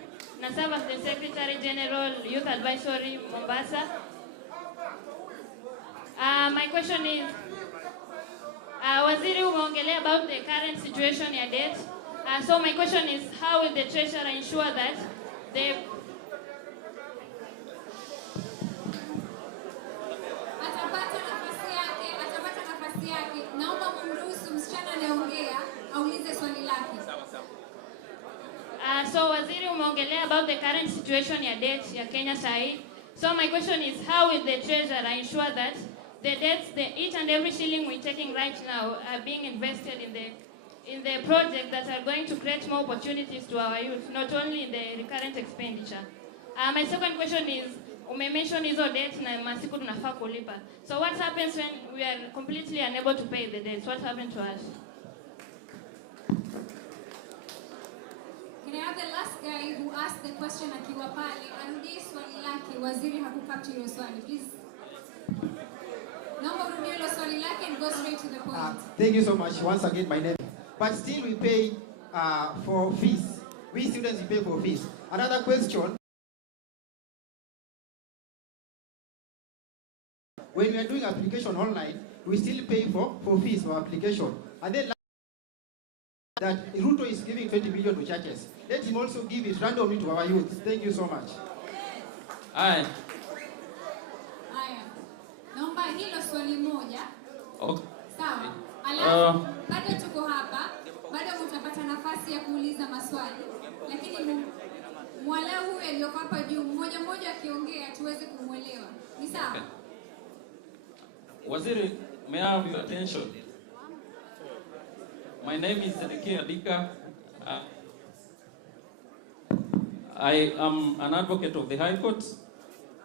na serve as the Secretary General Youth Advisory Mombasa. My question is, Waziri umeongelea about the current situation ya debt. So my question is, how will the treasurer ensure that the Atapata nafasi yake. Naomba kumruhusu msichana anayeongea aulize swali lake. So Waziri umeongelea about the current situation ya debt ya Kenya sahi. So my question is, how will the treasurer ensure that the debts, each and every shilling we're taking right now are being invested in the project that are going to create more opportunities to our youth, not only in the recurrent expenditure. My second question is, umemention hizo debt na masiku tunafaa kulipa. So what happens when we are completely unable to pay the debts? What happens to us? Can I have the last guy who asked the question akiwa pale arudie swali lake? Waziri hakukapti hilo swali, please. Naomba urudie hilo swali lake and go straight to the point. Thank you so much. Once again, my name. But still we pay for fees. We students pay for fees. Another question. When we are doing application online, we still pay for fees for application. And then that Ruto is giving 20 million to churches. Let him also give it randomly to our youth. Thank you so much. Aye. Haya. Naomba hilo swali moja. Okay. Sawa. Alafu bado tuko hapa, bado mtapata nafasi ya kuuliza maswali. Lakini mwala huyu aliyoko hapa juu mmoja mmoja akiongea tuweze kumuelewa. Ni sawa? Okay. Waziri, may I have your attention? My name is Zedekia Dika. I am an advocate of the High Court,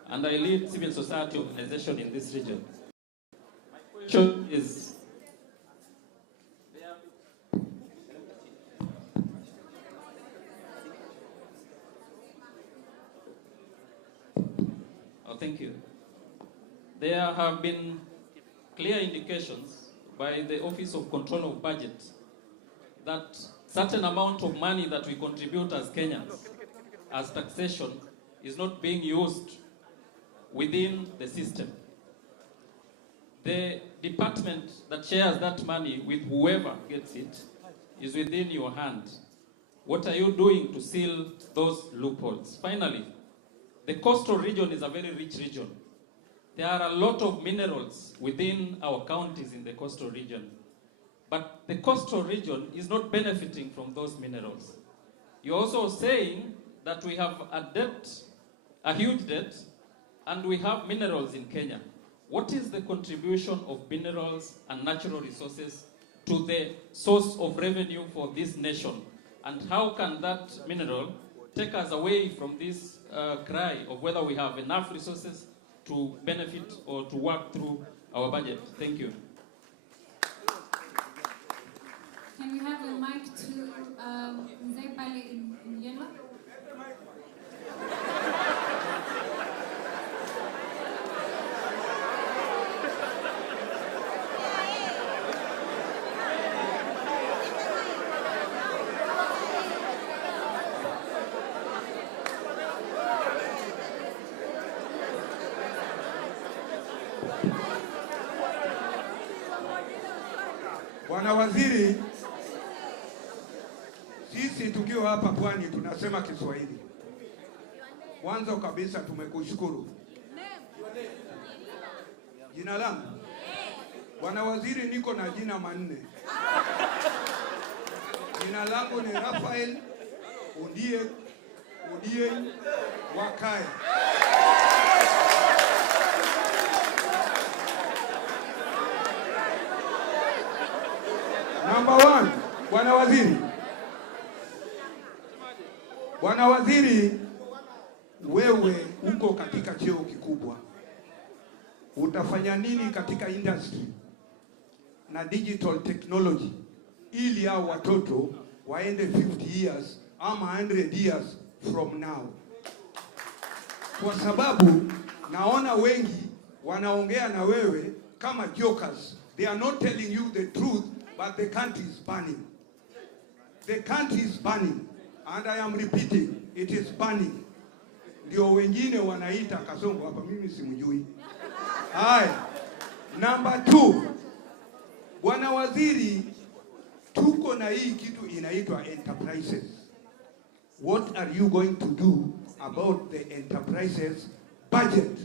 and I lead civil society organization in this region. My question is, thank you. There have been clear indications by the Office of Control of Budget that certain amount of money that we contribute as Kenyans, as taxation, is not being used within the system. The department that shares that money with whoever gets it is within your hand. What are you doing to seal those loopholes? Finally, the coastal region is a very rich region. There are a lot of minerals within our counties in the coastal region. But the coastal region is not benefiting from those minerals. You're also saying that we have a debt, a huge debt, and we have minerals in Kenya. What is the contribution of minerals and natural resources to the source of revenue for this nation? And how can that mineral take us away from this cry of whether we have enough resources to benefit or to work through our budget? Thank you. Can we have the mic to Mzee pale in yellow? Bwana Waziri, sisi tukiwa hapa Pwani tunasema Kiswahili. Mwanzo kabisa tumekushukuru. Jina langu? Bwana Waziri, niko na jina manne. Jina langu ni Rafael Odie Wakaya. Bwana Waziri, Bwana Waziri, wewe uko katika cheo kikubwa. Utafanya nini katika industry na digital technology ili hao watoto waende 50 years ama 100 years from now? Kwa sababu naona wengi wanaongea na wewe kama jokers. They are not telling you the truth, but the country is burning. The country is burning, and I am repeating, it is burning. Ndio wengine wanaita Kasongo hapa, mimi simjui. Haya, number 2, Bwana Waziri, tuko na hii kitu inaitwa enterprises. What are you going to do about the enterprises budget?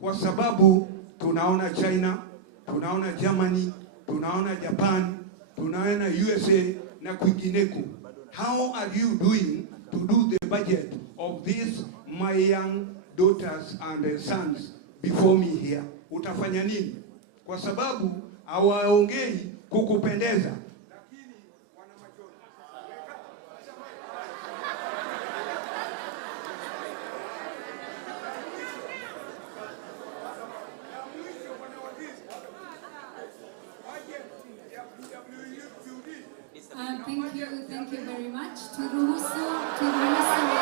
Kwa sababu tunaona China, tunaona Germany, tunaona Japan, tunaona USA na kwingineko. How are you doing to do the budget of these my young daughters and sons before me here? Utafanya nini? Kwa sababu hawaongei kukupendeza. Thank you very much. Turuhusu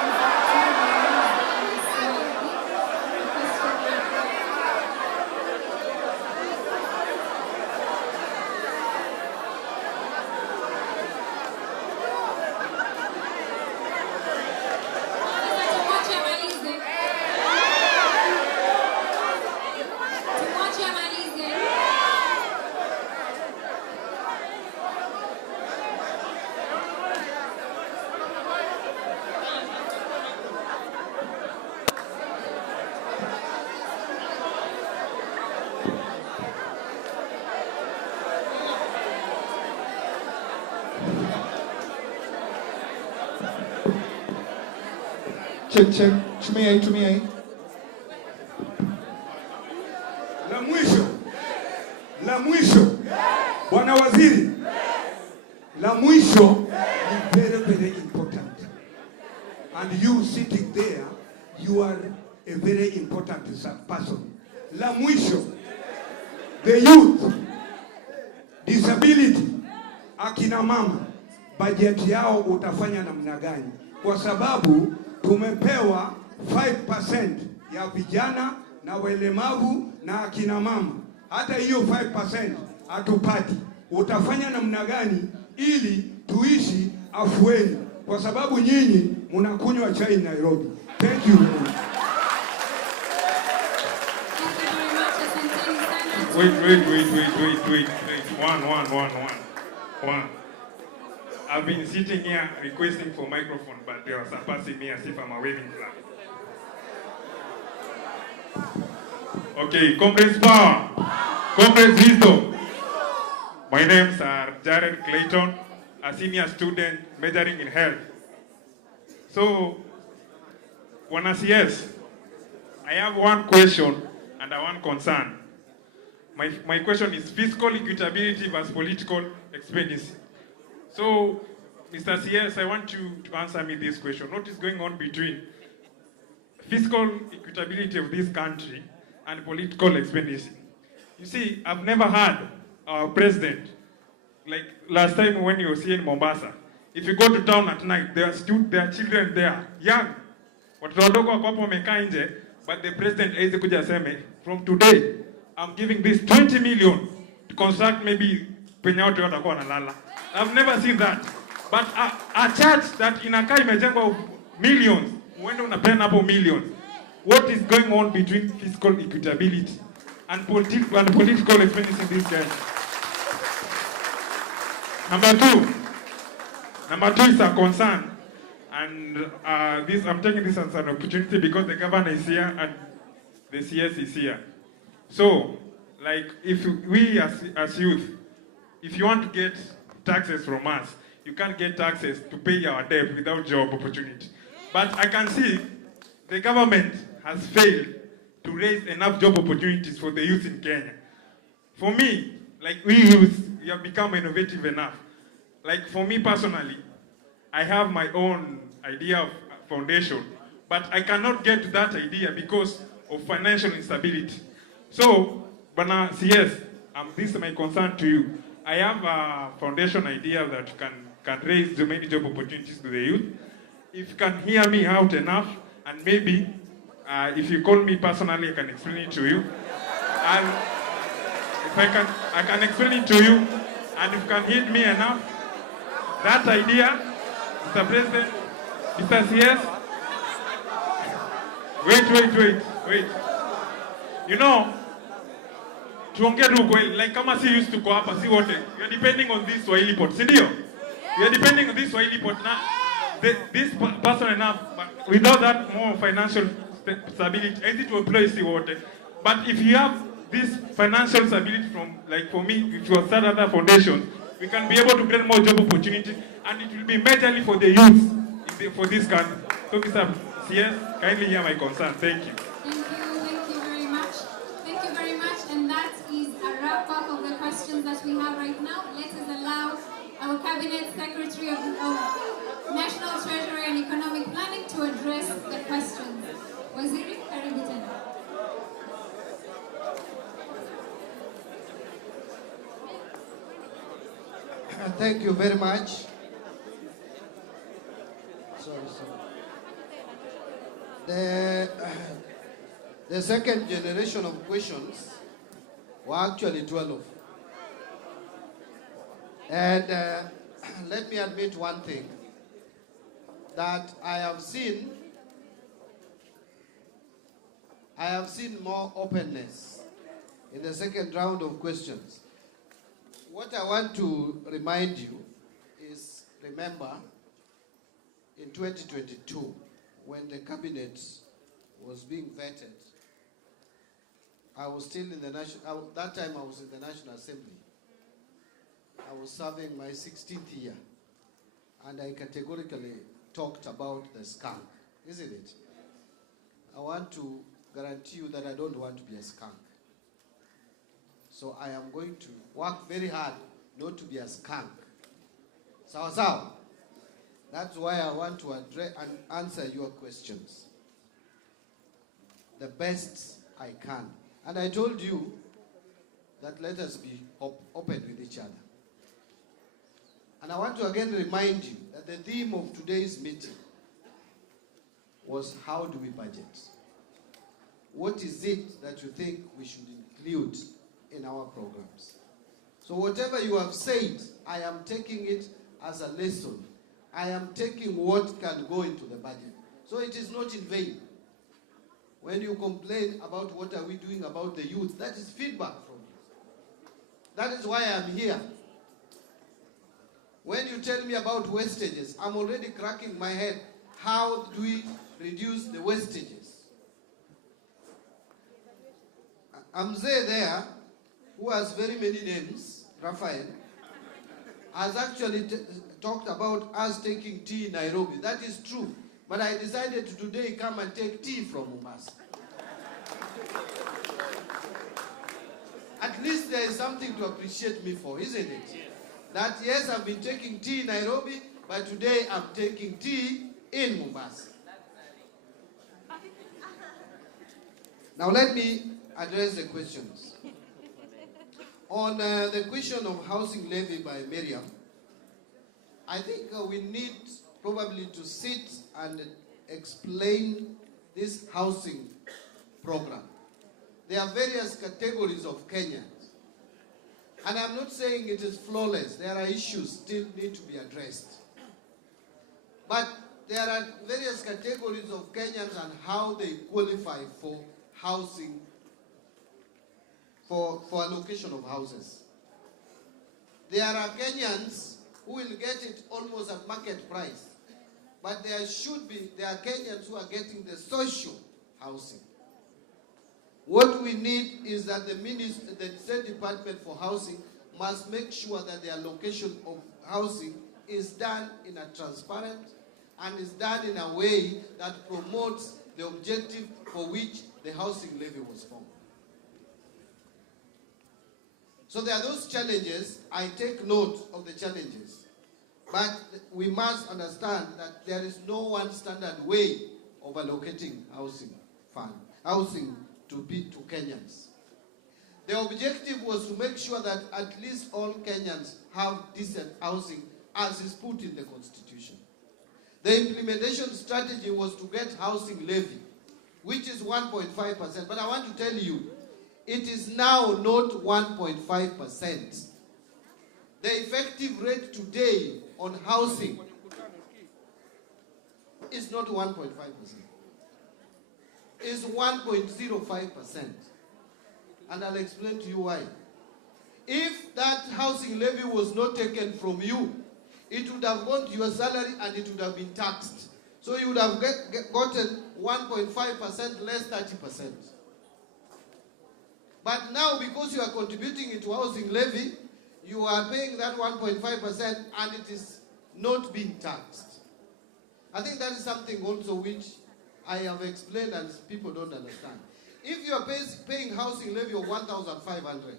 Check. Tumia hii. La mwisho. Bwana Waziri. La mwisho ni very, very important. And you sitting there, you are a very important person. La mwisho. The youth, disability, akina mama, budget yao utafanya namna gani? Kwa sababu tumepewa 5% ya vijana na walemavu na akina mama. Hata hiyo 5% hatupati. Utafanya namna gani ili tuishi afueni? Kwa sababu nyinyi mnakunywa chai Nairobi. Thank you very much. Wait. One. I've been sitting here requesting for microphone, but they are surpassing me as if I'm a waving flag. Okay, Comrades Power, Comrades Wisdom. My name's Jared Clayton, a senior student majoring in health. So, Bwana CS, I have one question and one concern. My question is fiscal equitability versus political expenditure. So, Mr. CS, I want you to answer me this question. What is going on between fiscal equitability of this country and political expenditure? You see, I've never had our president, like last time when he was here in Mombasa, if you go to town at night, there are children there, young. Watoto wadogo wako hapo wamekaa nje, but the president hawezi kuja aseme, from today, I'm giving this 20 million to construct maybe penye watu watakuwa wanalala. I've never seen that. But a church that inakaa imejengwa millions, uende unapeana hapo millions. What is going on between fiscal equitability and political expenditure in this country? Number two is a concern. And I'm taking this as an opportunity because the governor is here and the CS is here. So, like, if we as youth, if you want to get taxes from us, you can't get taxes to pay our debt without job opportunity. But I can see the government has failed to raise enough job opportunities for the youth in Kenya. For me, like we youth, we have become innovative enough. like for me personally, I have my own idea of foundation, but I cannot get to that idea because of financial instability. So, Bana CS, this is my concern to you. I have a foundation idea that can raise so many job opportunities to the youth. If you can hear me out enough, and maybe if you call me personally, I can explain it to you. And if I can explain it to you, and if you can hit me enough, that idea, Mr. President, Mr. CS, wait. You know, tuongee tu kweli, like kama si used to go hapa, si wote. You are depending on this Swahili pot, si ndio? You are depending on this Swahili pot. Now, this person enough, but without that more financial stability, easy to employ si wote. But if you have this financial stability from, like for me, if you start other foundations, we can be able to create more job opportunities, and it will be majorly for the youth for this country. So, Mr. CS, kindly hear my concern. Thank you. Thank you very much. Thank you very much. And that is a wrap up of the questions that we have right now. Let us allow our Cabinet Secretary of National Treasury and Economic Planning to address the questions. Waziri, karibu tena. Thank you very much. Sorry. The second generation of questions were actually 12. And let me admit one thing, that I have seen more openness in the second round of questions. What I want to remind you is, remember, in 2022, when the cabinet was being vetted, I was still in the national, that time I was in the National Assembly. I was serving my 16th year, and I categorically talked about the skunk, isn't it? I want to guarantee you that I don't want to be a skunk. So I am going to work very hard not to be a skunk. Sawa. That's why I want to address and answer your questions the best I can. And I told you that let us be open with each other. And I want to again remind you that the theme of today's meeting was, how do we budget? What is it that you think we should include in our programs? So whatever you have said, I am taking it as a lesson. I am taking what can go into the budget. So it is not in vain. When you complain about what are we doing about the youth, that is feedback from you. That is why I'm here. When you tell me about wastages, I'm already cracking my head. How do we reduce the wastages? Amze there, who has very many names, Raphael, has actually talked about us taking tea in Nairobi. That is true. But I decided to today come and take tea from Mombasa. At least there is something to appreciate me for, isn't it? That yes, I've been taking tea in Nairobi, but today I'm taking tea in Mombasa. Now let me address the questions. On the question of housing levy by Miriam, I think we need probably to sit and explain this housing program. There are various categories of Kenyans. And I'm not saying it is flawless. There are issues still need to be addressed. But there are various categories of Kenyans and how they qualify for housing, for allocation of houses. There are Kenyans who will get it almost at market price. But there are Kenyans who are getting the social housing. What we need is that the State Department for Housing must make sure that the allocation of housing is done in a transparent and is done in a way that promotes the objective for which the housing levy was formed. So there are those challenges. I take note of the challenges. But we must understand that there is no one standard way of allocating housing to Kenyans. The objective was to make sure that at least all Kenyans have decent housing as is put in the Constitution. The implementation strategy was to get housing levy, which is 1.5%. But I want to tell you, it is now not 1.5%. The effective rate today on housing is not 1.5%. It's 1.05%. And I'll explain to you why. If that housing levy was not taken from you, it would have gone to your salary and it would have been taxed. So you would have gotten 1.5% less 30%. But now, because you are contributing into housing levy, you are paying that 1.5% and it is not being taxed. I think that is something also which I have explained and people don't understand. If you are paying housing levy of 1,500,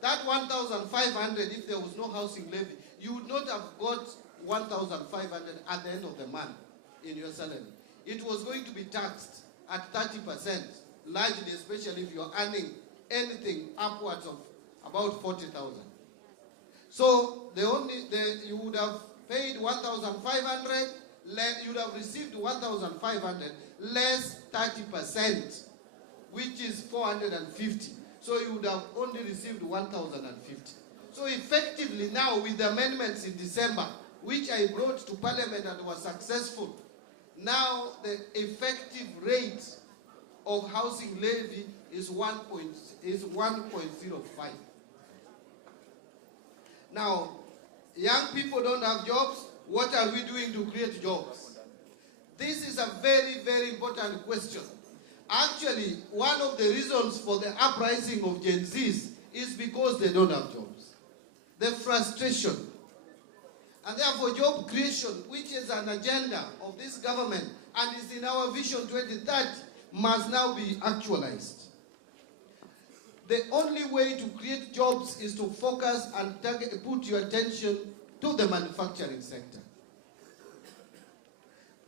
that 1,500, if there was no housing levy, you would not have got 1,500 at the end of the month in your salary. It was going to be taxed at 30%, largely, especially if you are earning anything upwards of about 40,000. So you would have paid 1,500, you would have received 1,500 less 30%, which is 450. So you would have only received 1,050. So effectively now, with the amendments in December, which I brought to Parliament and was successful, now the effective rate of housing levy is 1.05. Now, young people don't have jobs. What are we doing to create jobs? This is a very, very important question. Actually, one of the reasons for the uprising of Gen Zs is because they don't have jobs. The frustration. And therefore, job creation, which is an agenda of this government and is in our Vision 2030, must now be actualized. The only way to create jobs is to focus and put your attention to the manufacturing sector.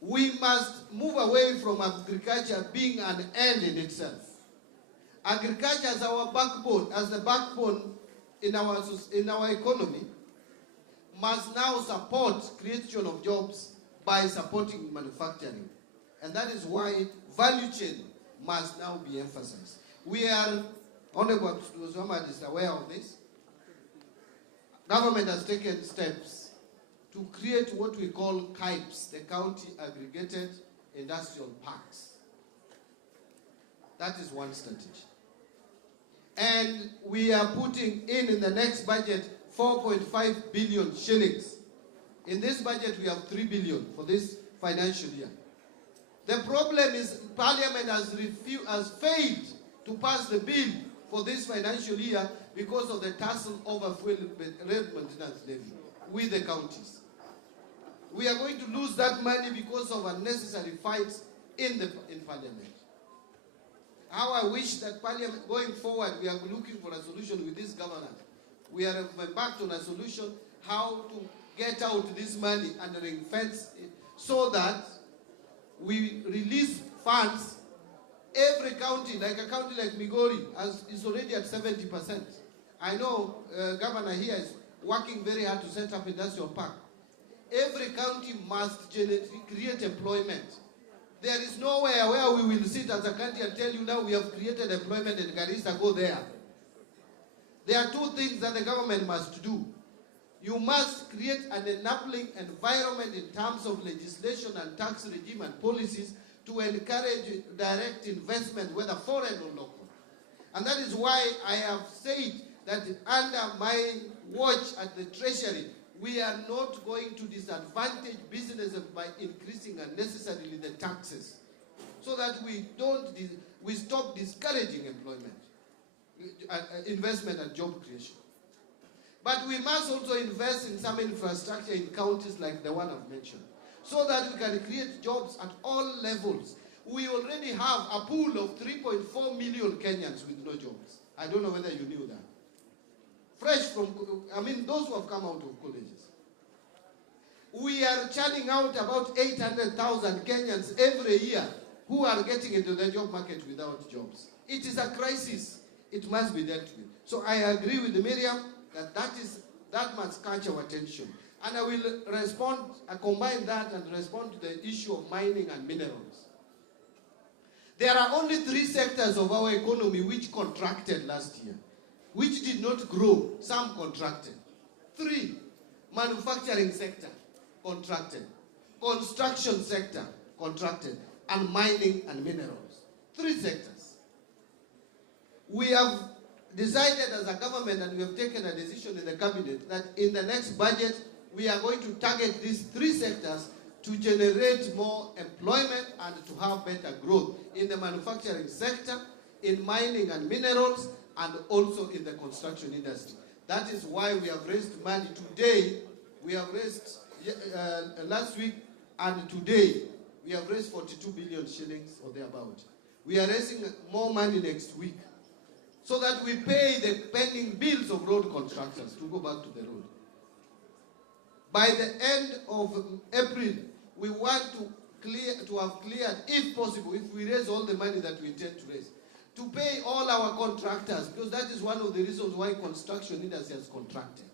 We must move away from agriculture being an end in itself. Agriculture as our backbone, as the backbone in our economy, must now support creation of jobs by supporting manufacturing. And that is why value chain must now be emphasized. We are, Honorable Muhammad is aware of this. Government has taken steps to create what we call CAIPs, the County Aggregated Industrial Parks. That is one strategy. And we are putting in the next budget 4.5 billion shillings. In this budget, we have 3 billion for this financial year. The problem is Parliament has failed to pass the bill for this financial year because of the tussle over fuel maintenance levy with the counties. We are going to lose that money because of unnecessary fights in Parliament. How I wish that Parliament, going forward, we are looking for a solution with this government. We are embarked on a solution how to get out this money and ring-fence it so that we release funds. Every county, like a county like Migori, is already at 70%. I know Governor here is working very hard to set up industrial park. Every county must create employment. There is nowhere where we will sit as a country and tell you now we have created employment in Garissa, go there. There are two things that the government must do. You must create an enabling environment in terms of legislation and tax regime and policies to encourage direct investment, whether foreign or local. And that is why I have said that under my watch at the Treasury, we are not going to disadvantage businesses by increasing unnecessarily the taxes, so that we stop discouraging employment, investment and job creation. But we must also invest in some infrastructure in counties like the one I've mentioned, so that we can create jobs at all levels. We already have a pool of 3.4 million Kenyans with no jobs. I don't know whether you knew that. Fresh from, those who have come out of colleges. We are churning out about 800,000 Kenyans every year who are getting into the job market without jobs. It is a crisis. It must be dealt with. So I agree with Miriam that that must catch our attention. And I will respond, I combine that and respond to the issue of mining and minerals. There are only 3 sectors of our economy which contracted last year, which did not grow. Some contracted. 3, manufacturing sector, contracted. Construction sector, contracted. And mining and minerals. 3 sectors. We have decided as a government, and we have taken a decision in the cabinet, that in the next budget, we are going to target these 3 sectors to generate more employment and to have better growth in the manufacturing sector, in mining and minerals, and also in the construction industry. That is why we have raised money today. We have raised last week and today, we have raised 42 billion shillings or thereabout. We are raising more money next week so that we pay the pending bills of road contractors to go back to the road. By the end of April, we want to have cleared, if possible, if we raise all the money that we intend to raise, to pay all our contractors, because that is one of the reasons why construction industry has contracted.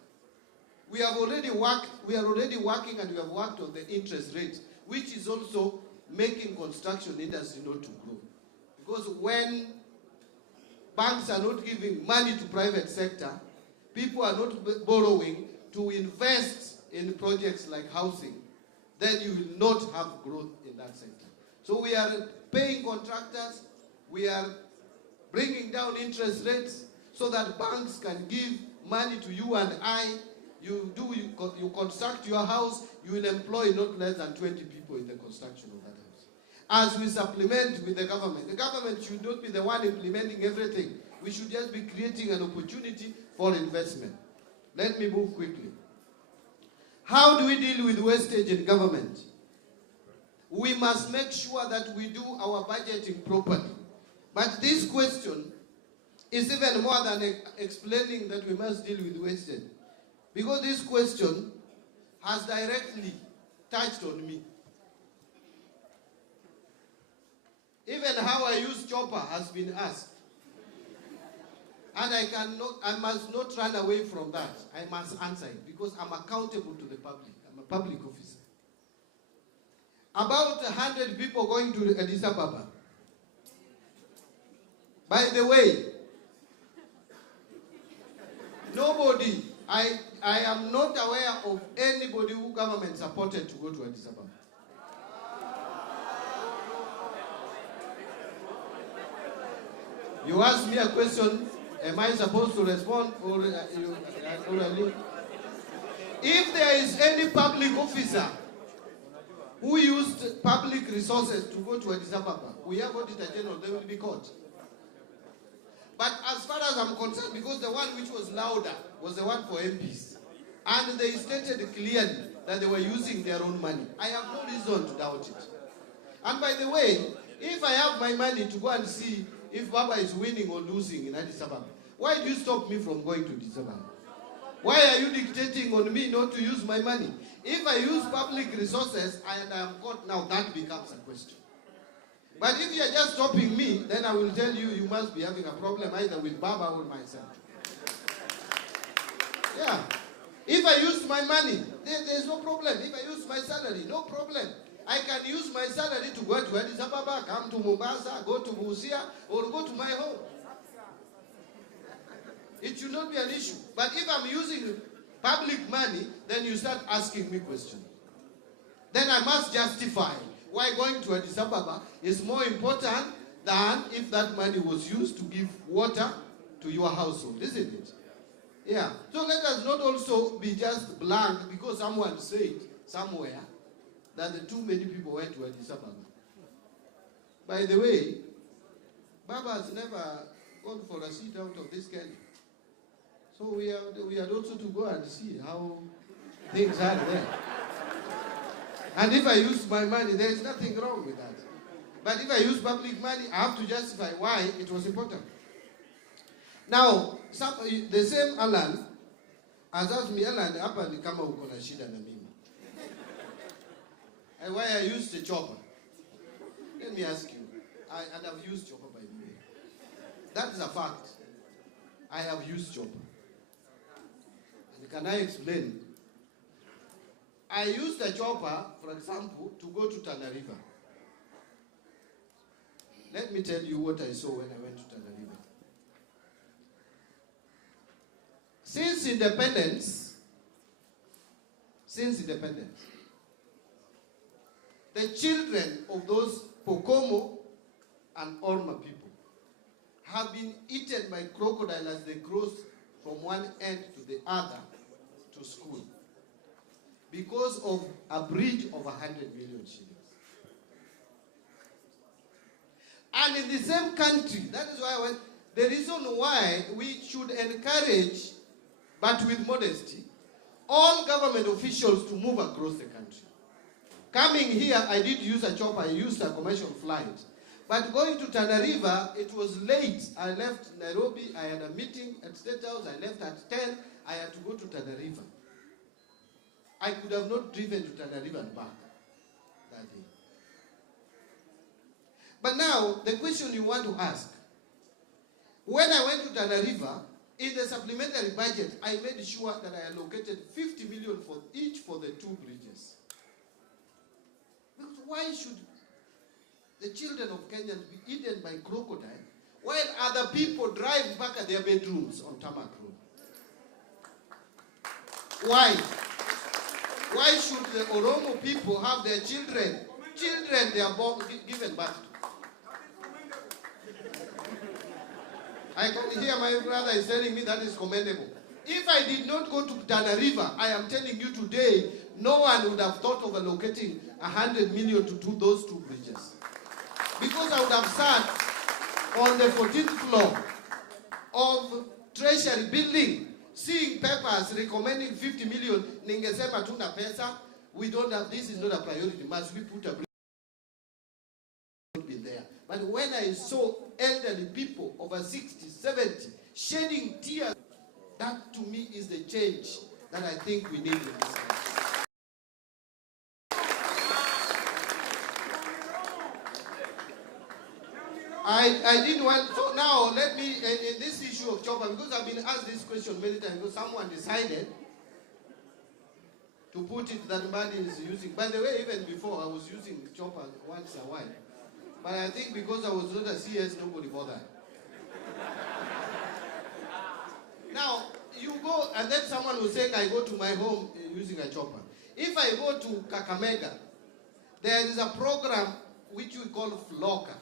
We are already working and we have worked on the interest rate, which is also making construction industry not to grow. Because when banks are not giving money to private sector, people are not borrowing to invest in projects like housing, then you will not have growth in that sector. So we are paying contractors, we are bringing down interest rates so that banks can give money to you and I. You construct your house, you will employ not less than 20 people in the construction of that house. As we supplement with the government should not be the one implementing everything. We should just be creating an opportunity for investment. Let me move quickly. How do we deal with wastage in government? We must make sure that we do our budgeting properly. But this question is even more than explaining that we must deal with wastage. Because this question has directly touched on me. Even how I use chopper has been asked. And I must not run away from that. I must answer it because I'm accountable to the public. I'm a public officer. About 100 people going to Addis Ababa. By the way, nobody, I am not aware of anybody who government supported to go to Addis Ababa. You ask me a question, am I supposed to respond or if there is any public officer who used public resources to go to Addis Ababa, we have Auditor General, they will be caught. But as far as I'm concerned, because the one which was louder was the one for MPs, and they stated clearly that they were using their own money. I have no reason to doubt it. And by the way, if I have my money to go and see if Baba is winning or losing in Addis Ababa, why do you stop me from going to Addis Ababa? Why are you dictating on me not to use my money? If I use public resources and I am caught now, that becomes a question. But if you are just stopping me, then I will tell you, you must be having a problem either with Baba or myself. Yeah. If I use my money, there's no problem. If I use my salary, no problem. I can use my salary to go to Addis Ababa, come to Mombasa, go to Busia, or go to my home. It should not be an issue. But if I'm using public money, then you start asking me questions. Then I must justify why going to Addis Ababa is more important than if that money was used to give water to your household, isn't it? Yeah. So let us not also be just blank because someone said somewhere that too many people went to Addis Ababa. By the way, Baba has never gone for a seat out of this Kenya. So we had also to go and see how things are there. And if I use my money, there is nothing wrong with that. But if I use public money, I have to justify why it was important. Now, the same Alan has asked me, Alan, hapa ni kama uko na shida na mimi. and why I used the chopper. Let me ask you, and I've used chopper by the way. That is a fact. I have used chopper. And can I explain? I used a chopper, for example, to go to Tana River. Let me tell you what I saw when I went to Tana River. Since independence, the children of those Pokomo and Orma people have been eaten by crocodile as they cross from one end to the other to school because of a bridge of 100 million shillings. And in the same country, that is why I went, the reason why we should encourage, but with modesty, all government officials to move across the country. Coming here, I did use a chopper, I used a commercial flight. But going to Tana River, it was late. I left Nairobi, I had a meeting at State House, I left at 10, I had to go to Tana River. I could have not driven to Tana River and back that day. But now, the question you want to ask, when I went to Tana River, in the supplementary budget, I made sure that I allocated 50 million for each for the two bridges. Because why should the children of Kenya be eaten by crocodile while other people drive back at their bedrooms on Tarmac Road? Why? Why should the Oromo people have their children they are born, given birth to? I can hear my brother is telling me that is commendable. If I did not go to Tana River, I am telling you today, no one would have thought of allocating 100 million to do those two bridges. Because I would have sat on the 14th floor of Treasury building, seeing papers recommending 50 million, ningesema tuna pesa, we don't have, this is not a priority, must we put a bridge? Be there. But when I saw elderly people over 60, 70 shedding tears, that to me is the change that I think we need in this country. I didn't want, so now let me, in this issue of chopper, because I've been asked this question many times, because someone decided to put it that Mbadi is using. By the way, even before, I was using chopper once in a while. But I think because I was not a CS, nobody bothered. Now, you go, and then someone was saying, I go to my home using a chopper. If I go to Kakamega, there is a program which we call FLOCA.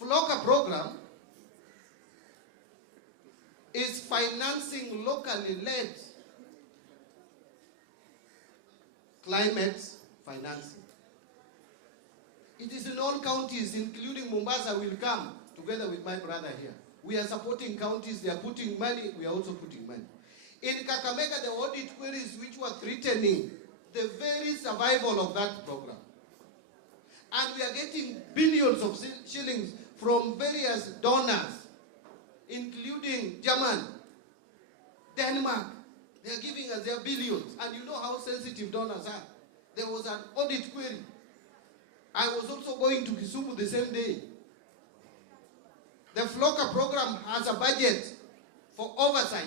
FLOCA program is financing locally led climate financing. It is in all counties, including Mombasa will come together with my brother here. We are supporting counties, they are putting money, we are also putting money. In Kakamega, the audit queries which were threatening the very survival of that program. And we are getting billions of shillings from various donors, including Germany, Denmark. They are giving us their billions. And you know how sensitive donors are. There was an audit query. I was also going to Kisumu the same day. The FLOCA program has a budget for oversight.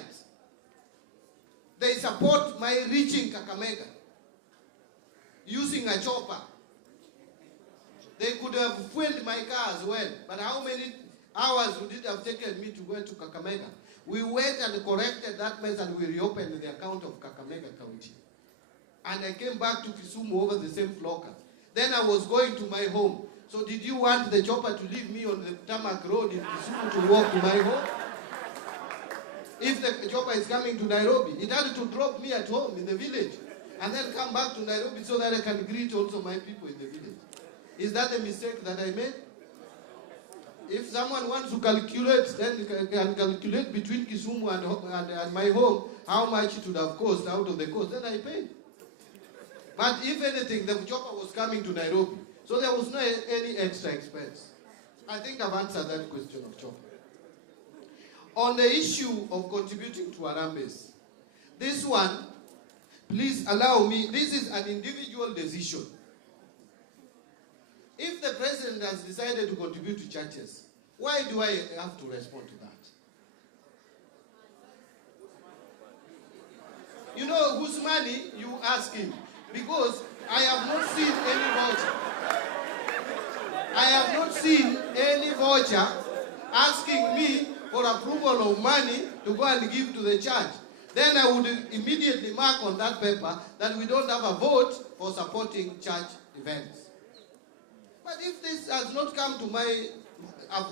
They support my reaching Kakamega using a chopper. They could have fueled my car as well, but how many hours would it have taken me to go to Kakamega? We went and corrected that mess and we reopened the account of Kakamega County. And I came back to Kisumu over the same FLOCA. Then I was going to my home. So did you want the chopper to leave me on the Tarmac Road in Kisumu to walk to my home? If the chopper is coming to Nairobi, it had to drop me at home in the village and then come back to Nairobi so that I can greet also my people in the village. Is that a mistake that I made? If someone wants to calculate, then can calculate between Kisumu and my home how much it would have cost out of the cost, then I paid. But if anything, the chopper was coming to Nairobi, so there was no any extra expense. I think I've answered that question of chopper. On the issue of contributing to Harambes, this one, please allow me, this is an individual decision. If the president has decided to contribute to churches, why do I have to respond to that? You know whose money you ask him? Because I have not seen any voucher. I have not seen any voucher asking me for approval of money to go and give to the church. Then I would immediately mark on that paper that we don't have a vote for supporting church events. But if this has not come to my,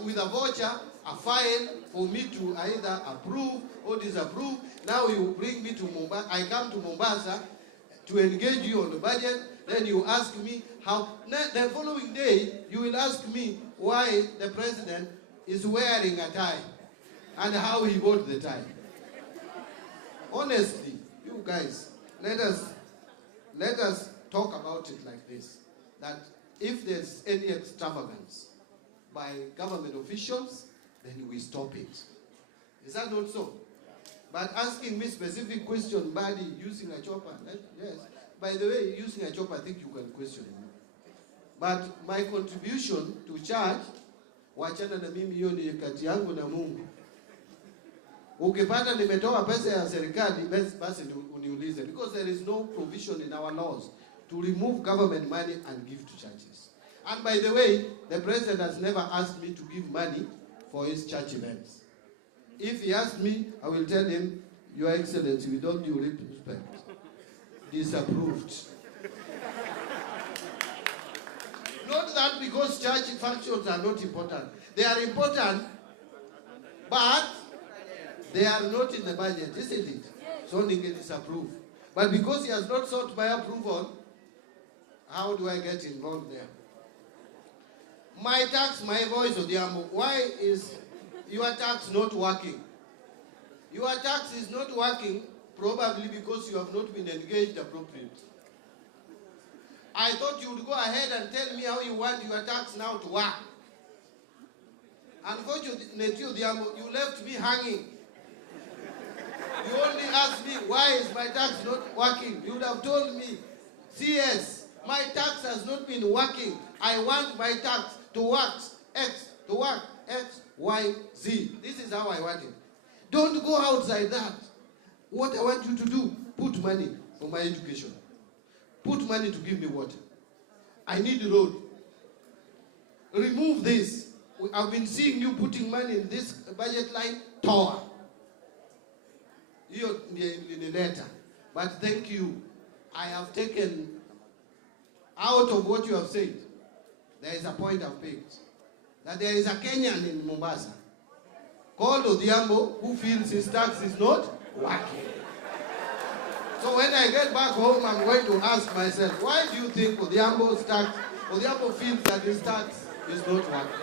with a voucher, a file for me to either approve or disapprove, now you bring me to Mombasa, I come to Mombasa to engage you on the budget, then you ask me how, the following day you will ask me why the president is wearing a tie and how he bought the tie. Honestly, you guys, let us talk about it like this, that if there's any extravagance by government officials, then we stop it. Is that not so? But asking me specific question, buddy, using a chopper, yes. By the way, using a chopper, I think you can question me. But my contribution to church, wachana na mimi hiyo ni kati yangu na Mungu. Ukipata nimetoa pesa ya serikali, basi uniulize, because there is no provision in our laws to remove government money and give to churches. And by the way, the president has never asked me to give money for his church events. If he asks me, I will tell him, Your Excellency, with all due respect, disapproved. Not that because church functions are not important. They are important, but they are not in the budget, isn't it? So he can disapprove. But because he has not sought my approval, how do I get involved there? My tax, my voice, Odiambo, why is your tax not working? Your tax is not working probably because you have not been engaged appropriately. I thought you would go ahead and tell me how you want your tax now to work. Unfortunately, Odiambo, you left me hanging. You only asked me, why is my tax not working? You would have told me, CS, my tax has not been working. I want my tax to work X, to work X, Y, Z. This is how I want it. Don't go outside that. What I want you to do, put money for my education. Put money to give me water. I need a road. Remove this. I've been seeing you putting money in this budget line, tower. You're in the letter. But thank you. I have taken out of what you have said. There is a point I've picked. That there is a Kenyan in Mombasa called Odiambo who feels his tax is not working. So when I get back home, I'm going to ask myself, why do you think Odiambo feels that his tax is not working?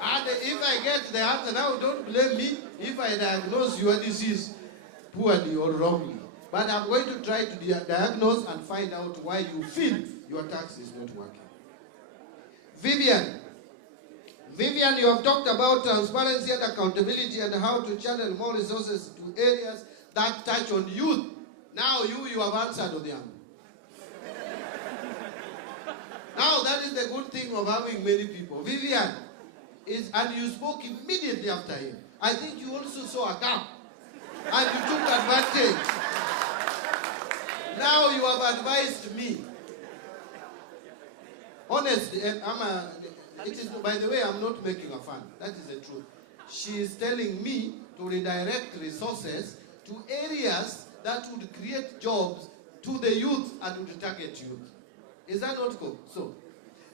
And if I get the answer now, don't blame me if I diagnose your disease poorly or wrongly. But I'm going to try to diagnose and find out why you feel your tax is not working. Vivian, you have talked about transparency and accountability and how to channel more resources to areas that touch on youth. Now you have answered Odiambo. Now that is the good thing of having many people. Vivian, and you spoke immediately after him. I think you also saw a gap and you took advantage. Now you have advised me. Honestly, by the way, I'm not making a fun. That is the truth. She is telling me to redirect resources to areas that would create jobs to the youth and would target youth. Is that not so?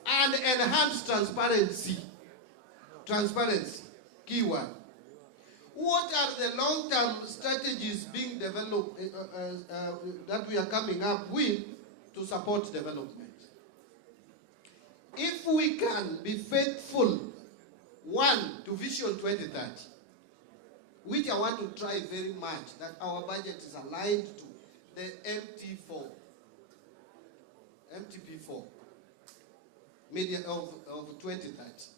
And enhance transparency. Transparency, key one. What are the long-term strategies being developed that we are coming up with to support development? If we can be faithful, one, to Vision 2030, which I want to try very much, that our budget is aligned to the MTP4, media of 2030.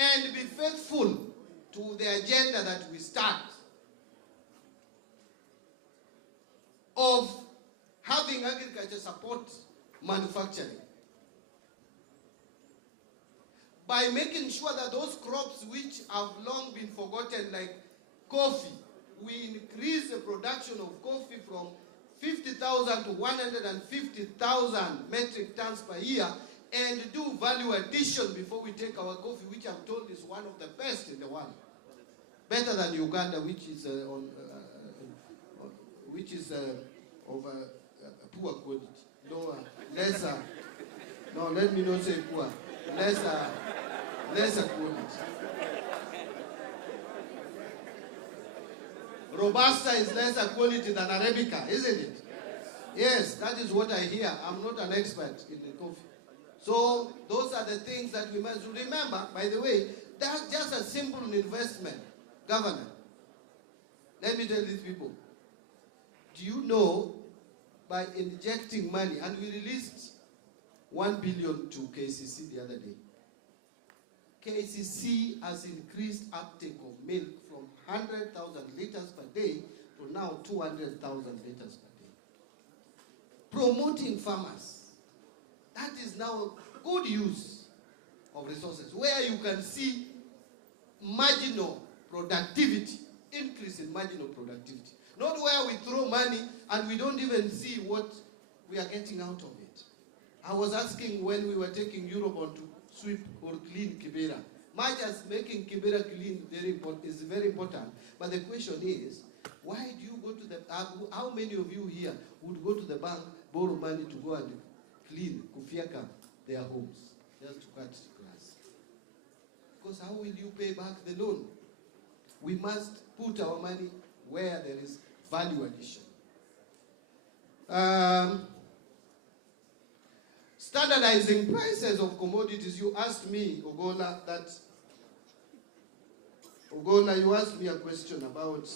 And be faithful to the agenda that we start of having agriculture support manufacturing. by making sure that those crops which have long been forgotten, like coffee, we increase the production of coffee from 50,000 to 150,000 metric tons per year, and do value addition before we take our coffee, which I'm told is one of the best in the world. Better than Uganda, which is of poor quality. No, lesser. No, let me not say poor. Lesser quality. Robusta is lesser quality than Arabica, isn't it? Yes, that is what I hear. I'm not an expert in the coffee. So those are the things that we must remember. By the way, that's just a simple investment. Governor, let me tell these people, do you know, by injecting money, and we released 1 billion to KCC the other day, KCC has increased uptake of milk from 100,000 liters per day to now 200,000 liters per day. Promoting farmers. That is now good use of resources, where you can see marginal productivity, increase in marginal productivity. Not where we throw money and we don't even see what we are getting out of it. I was asking when we were taking Europe on to sweep or clean Kibera. Much as making Kibera clean is very important, but the question is, why do you go to the, how many of you here would go to the bank, borrow money to go and clean, kufiaka their homes, just to cut grass? Because how will you pay back the loan? We must put our money where there is value addition. Standardizing prices of commodities. You asked me, Ogola, you asked me a question about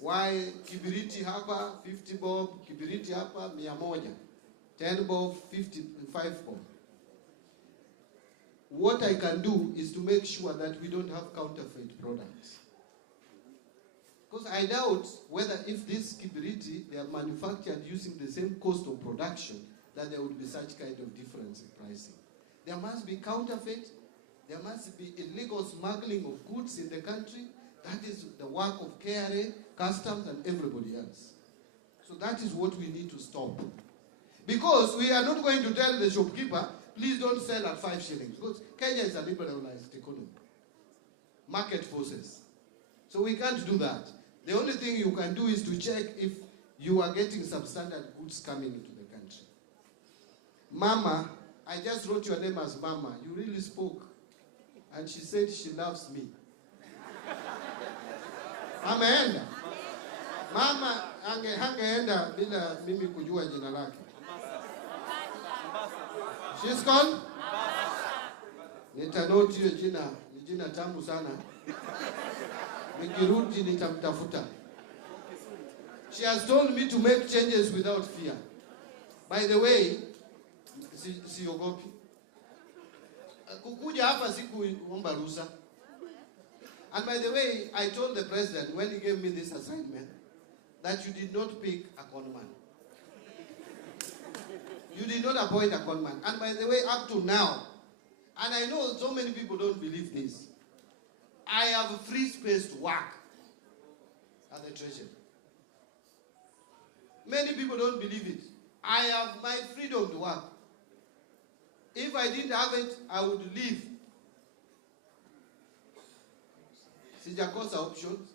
why kibiriti hapa 50 bob, kibiriti hapa 100, 10 bob, 55 bob. What I can do is to make sure that we don't have counterfeit products. Because I doubt whether if this kibiriti, they are manufactured using the same cost of production, that there would be such kind of difference in pricing. There must be counterfeit, there must be illegal smuggling of goods in the country. That is the work of KRA, customs, and everybody else. So that is what we need to stop. Because we are not going to tell the shopkeeper, please don't sell at 5 shillings. Because Kenya is a liberalized economy. Market forces. So we can't do that. The only thing you can do is to check if you are getting substandard goods coming into the country. Mama, I just wrote your name as Mama. You really spoke. And she said she loves me. Ameenda. Mama hangeenda bila mimi kujua jina lake. She's called? Nitanoti hiyo jina, ni jina tamu sana. Nikirudi nitamtafuta. She has told me to make changes without fear. By the way, siogopi. Kukuja hapa sikuomba ruhusa. And by the way, I told the president when he gave me this assignment that you did not pick a conman. You did not appoint a conman. And by the way, up to now, and I know so many people don't believe this, I have a free space to work at the treasury. Many people don't believe it. I have my freedom to work. If I didn't have it, I would leave. Sijakosa options.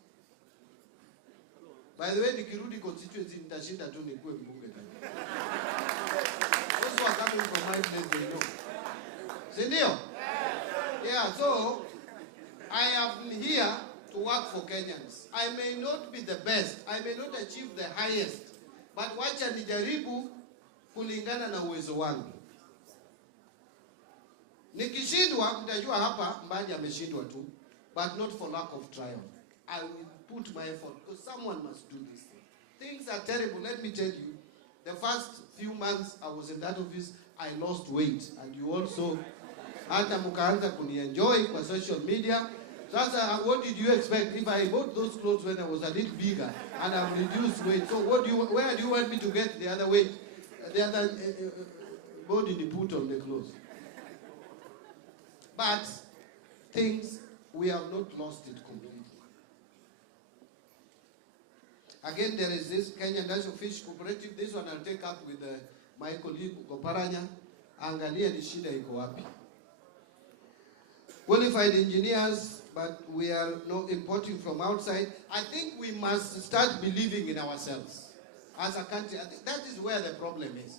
By the way, nikirudi constituency nitashinda tu nikuwe mbunge tena. Those who are coming from my place, they know. Sindio? Yeah, so I am here to work for Kenyans. I may not be the best. I may not achieve the highest. But wacha nijaribu kulingana na uwezo wangu. Nikishindwa, mtajua hapa Mbadi ameshindwa tu. But not for lack of trial. I will put my effort because someone must do this thing. Things are terrible. Let me tell you, the first few months I was in that office, I lost weight. And you also, hata mukaanza kuni-enjoy kwa social media. Sasa, what did you expect? If I bought those clothes when I was a little bigger and I've reduced weight, so where do you want me to get the other weight, the other body to put on the clothes? But things, we have not lost it completely. Again, there is this Kenya National Fish Cooperative. This one I'll take up with my colleague Goparanya. Angalia ni shida iko wapi. Qualified engineers, but we are not importing from outside. I think we must start believing in ourselves as a country. I think that is where the problem is.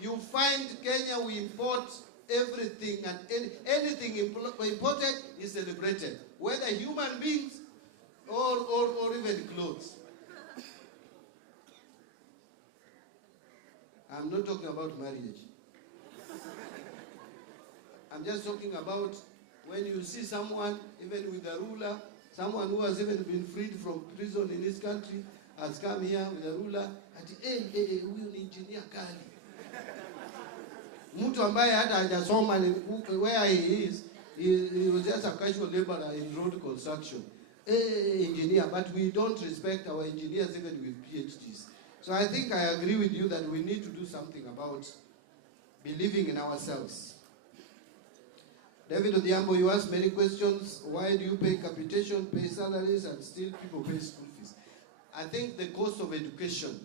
You find Kenya, we import everything, and anything imported is celebrated, whether human beings or even clothes. I'm not talking about marriage. I'm just talking about when you see someone, even with a ruler, someone who has even been freed from prison in this country, has come here with a ruler, and huyu ni engineer kali. Mtu ambaye hata hajasoma, where he is, he was just a casual laborer in road construction. Engineer, but we don't respect our engineers even with PhDs. So I think I agree with you that we need to do something about believing in ourselves. David Odhiambo, you asked many questions. Why do you pay capitation, pay salaries, and still people pay school fees? I think the cost of education,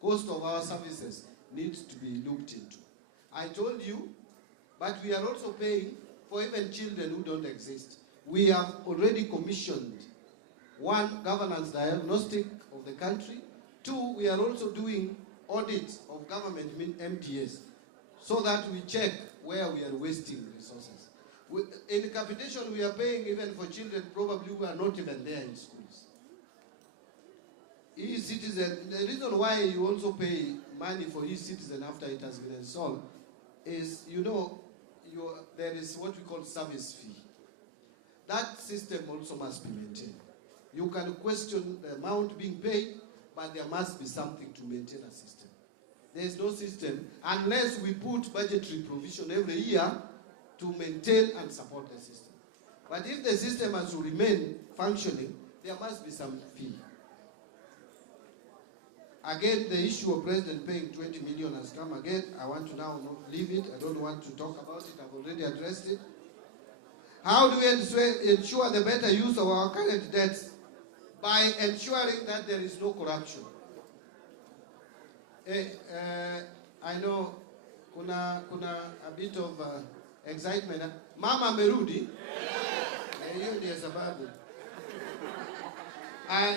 cost of our services needs to be looked into. I told you, but we are also paying for even children who don't exist. We have already commissioned one, governance diagnostic of the country. Two, we are also doing audit of government MTS so that we check where we are wasting resources. In capitation, we are paying even for children probably who are not even there in schools. E-citizen, the reason why you also pay money for e-citizen after it has been installed is, you know, there is what we call service fee. That system also must be maintained. You can question the amount being paid, but there must be something to maintain a system. There is no system unless we put budgetary provision every year to maintain and support the system. But if the system has to remain functioning, there must be some fee. Again, the issue of President paying 20 million has come again. I want to now not leave it. I don't want to talk about it. I've already addressed it. How do we ensure the better use of our current debts? By ensuring that there is no corruption. I know kuna a bit of excitement. Mama merudi. Hiyo ndiyo sababu.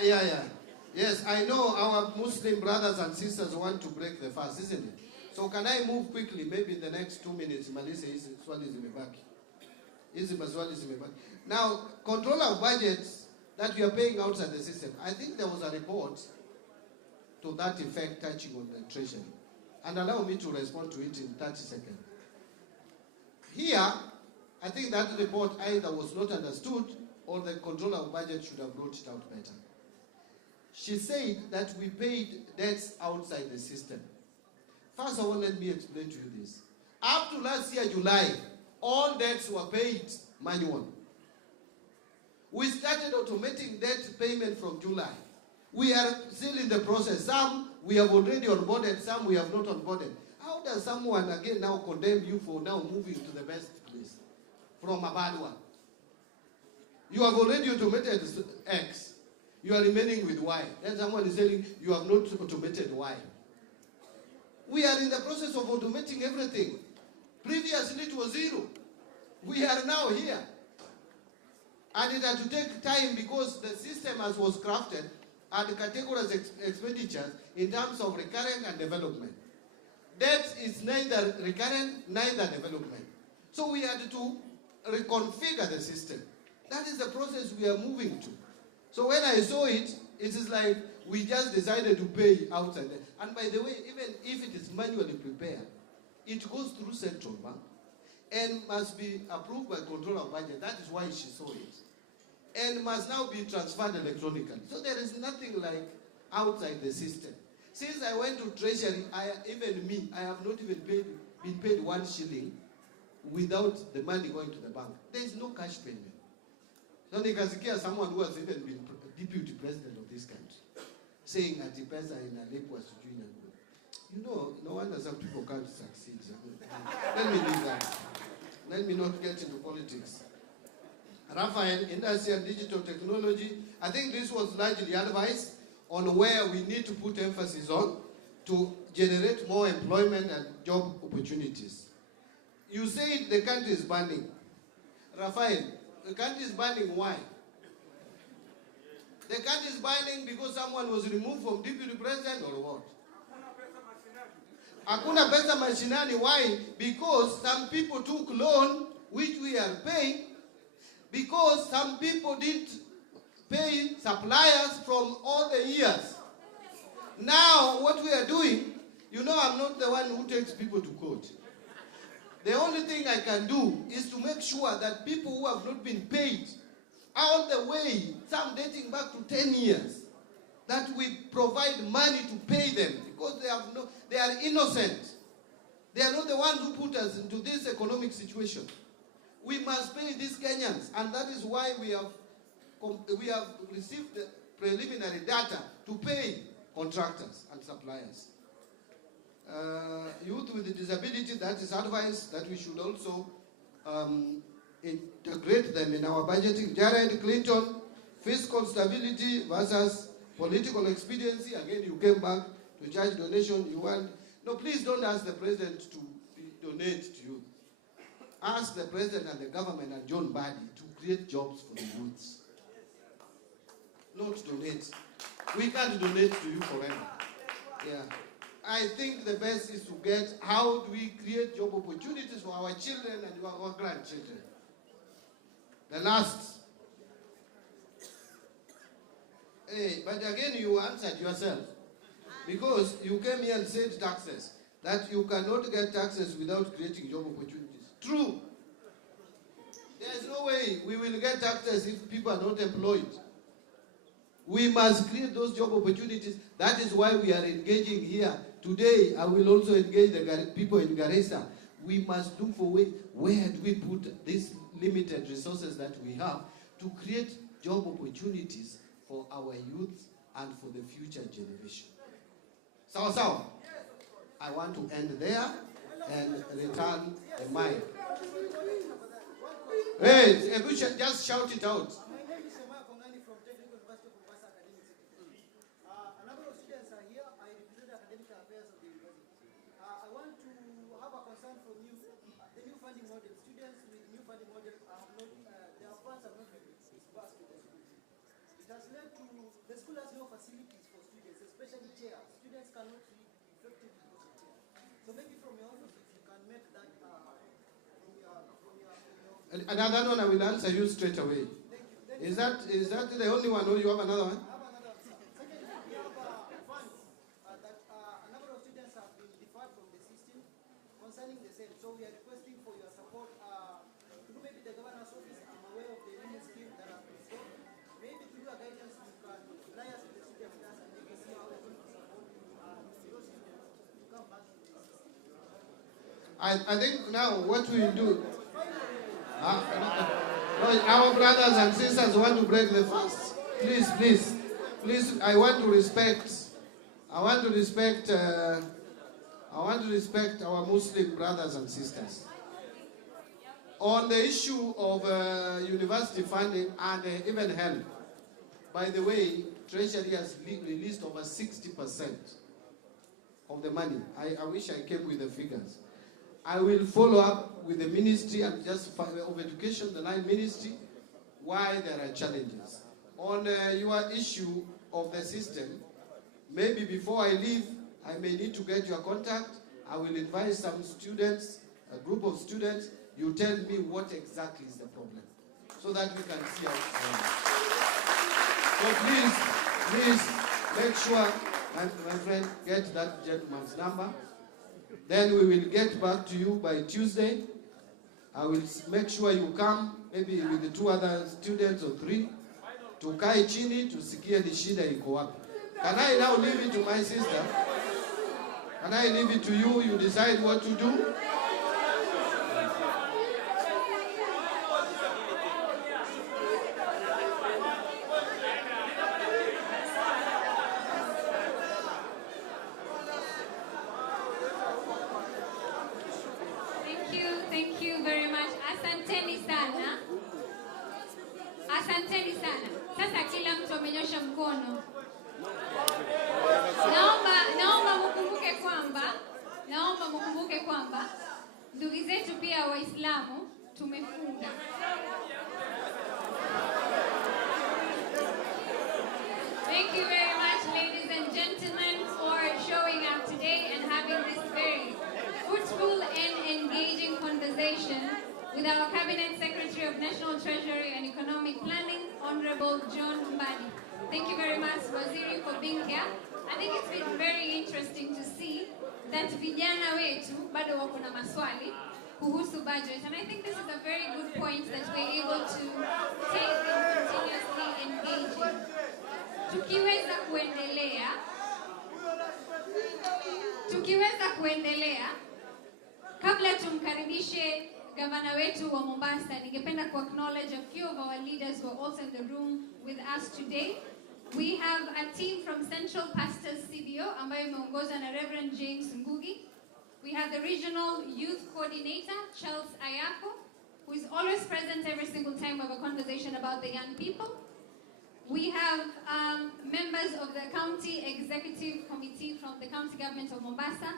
Yeah. Yes, I know our Muslim brothers and sisters want to break the fast, isn't it? So can I move quickly, maybe in the next 2 minutes, Malise hizi swali zimebaki. Hizi maswali zimebaki. Now, control of budgets that we are paying outside the system. I think there was a report to that effect touching on the treasury. And allow me to respond to it in 30 seconds. Here, I think that report either was not understood or the controller of budget should have wrote it out better. She said that we paid debts outside the system. First of all, let me explain to you this. Up to last year, July, all debts were paid manually. We started automating debt payment from July. We are still in the process. Some we have already onboarded, some we have not onboarded. How does someone again now condemn you for now moving to the best place from a bad one? You have already automated X. You are remaining with Y. Then someone is saying you have not automated Y. We are in the process of automating everything. Previously it was 0. We are now here. And it had to take time because the system as was crafted had categorized expenditures in terms of recurrent and development. Debt is neither recurrent, neither development. So we had to reconfigure the system. That is the process we are moving to. So when I saw it, it is like we just decided to pay outside. And by the way, even if it is manually prepared, it goes through central bank and must be approved by controller of budget. That is why she saw it. And must now be transferred electronically. So there is nothing like outside the system. Since I went to Treasury, I have not even been paid 1 shilling without the money going to the bank. There is no cash payment. So nikasikia someone who has even been deputy president of this country saying that the pesa inalipwa sijui na. You know, no wonder some people can't succeed. Let me leave that. Let me not get into politics. Raphael, Industry and Digital Technology. I think this was largely advice on where we need to put emphasis on to generate more employment and job opportunities. You said the country is burning. Raphael, the country is burning, why? The country is burning because someone was removed from deputy president or what? Hakuna pesa mashinani, why? Because some people took loan, which we are paying, because some people didn't pay suppliers from all the years. Now, what we are doing, you know I'm not the one who takes people to court. The only thing I can do is to make sure that people who have not been paid all the way, some dating back to 10 years, that we provide money to pay them because they are innocent. They are not the ones who put us into this economic situation. We must pay these Kenyans, and that is why we have received the preliminary data to pay contractors and suppliers. Youth with disability, that is advice that we should also integrate them in our budgeting. Jared Clinton, fiscal stability versus political expediency. Again, you came back to judge donation. You want, no, please don't ask the president to donate to you. Ask the president and the government and John Badi to create jobs for the youths. Not donate. We can't donate to you forever. Yeah. I think the best is to get how do we create job opportunities for our children and our grandchildren. The last. Hey, but again you answered yourself. Because you came here and said taxes. That you cannot get taxes without creating job opportunities. True. There is no way we will get taxes if people are not employed. We must create those job opportunities. That is why we are engaging here. Today, I will also engage the people in Garissa. We must look for where do we put these limited resources that we have to create job opportunities for our youth and for the future generation. Sawa. I want to end there and return the mic. Hey, just shout it out. Another one I will answer you straight away. Is that the only one or you have another one? I think now what we will do, our brothers and sisters want to break the fast. Please, I want to respect our Muslim brothers and sisters. On the issue of university funding and even health, by the way, Treasury has released over 60% of the money. I wish I came with the figures. I will follow up with the ministry and just of education, the line ministry, why there are challenges. On your issue of the system, maybe before I leave, I may need to get your contact. I will invite some students, a group of students. You tell me what exactly is the problem, so that we can see how it's going. So please make sure, my friend, get that gentleman's number. Then we will get back to you by Tuesday. I will make sure you come, maybe with the 2 other students or 3, to Kai Chini to sikia ni shida iko wapi. Can I now leave it to my sister? Can I leave it to you? You decide what to do? Thank you very much. Asanteni sana. Asanteni sana. Sasa kila mtu amenyosha mkono. Naomba mkumbuke kwamba ndugu zetu pia Waislamu tumefunga. Thank you very much, ladies and gentlemen, for showing up today and having this very fruitful and engaging conversation with our Cabinet Secretary of National Treasury and Economic Planning, Honorable John Mbadi. Thank you very much, Waziri, for being here. I think it's been very interesting to see that vijana wetu bado wako na maswali kuhusu budget, and I think this is a very good point that we're able to take and continuously engaging. Tukiweza kuendelea, kabla tumkaribishe gavana wetu wa Mombasa, ningependa ku acknowledge a few of our leaders who are also in the room with us today. We have a team from Central Pastors CBO, ambayo imeongozwa na Reverend James Ngugi. We have the Regional Youth Coordinator, Charles Ayako, who is always present every single time we have a conversation about the young people. We have members of the County Executive Committee from the County Government of Mombasa.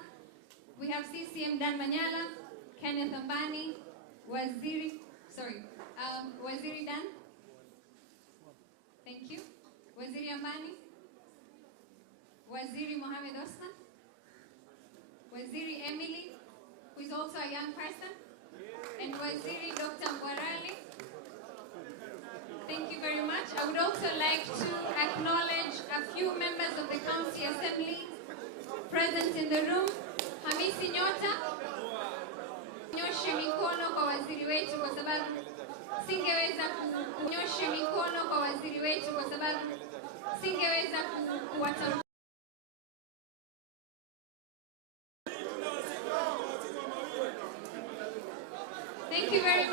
We have CCM Dan Manyala, Kenneth Ambani, Waziri Dan. Thank you. Waziri Ambani, Waziri Mohamed Osman, Waziri Emily, who is also a young person, and Waziri Dr. Mwarali. Thank you very much. I would also like to acknowledge a few members of the County Assembly present in the room. Hamisi Nyota, nyoshe mikono kwa waziri wetu kwa sababu singeweza kunyosha mikono kwa waziri wetu kwa sababu singeweza kuwatambua. Thank you very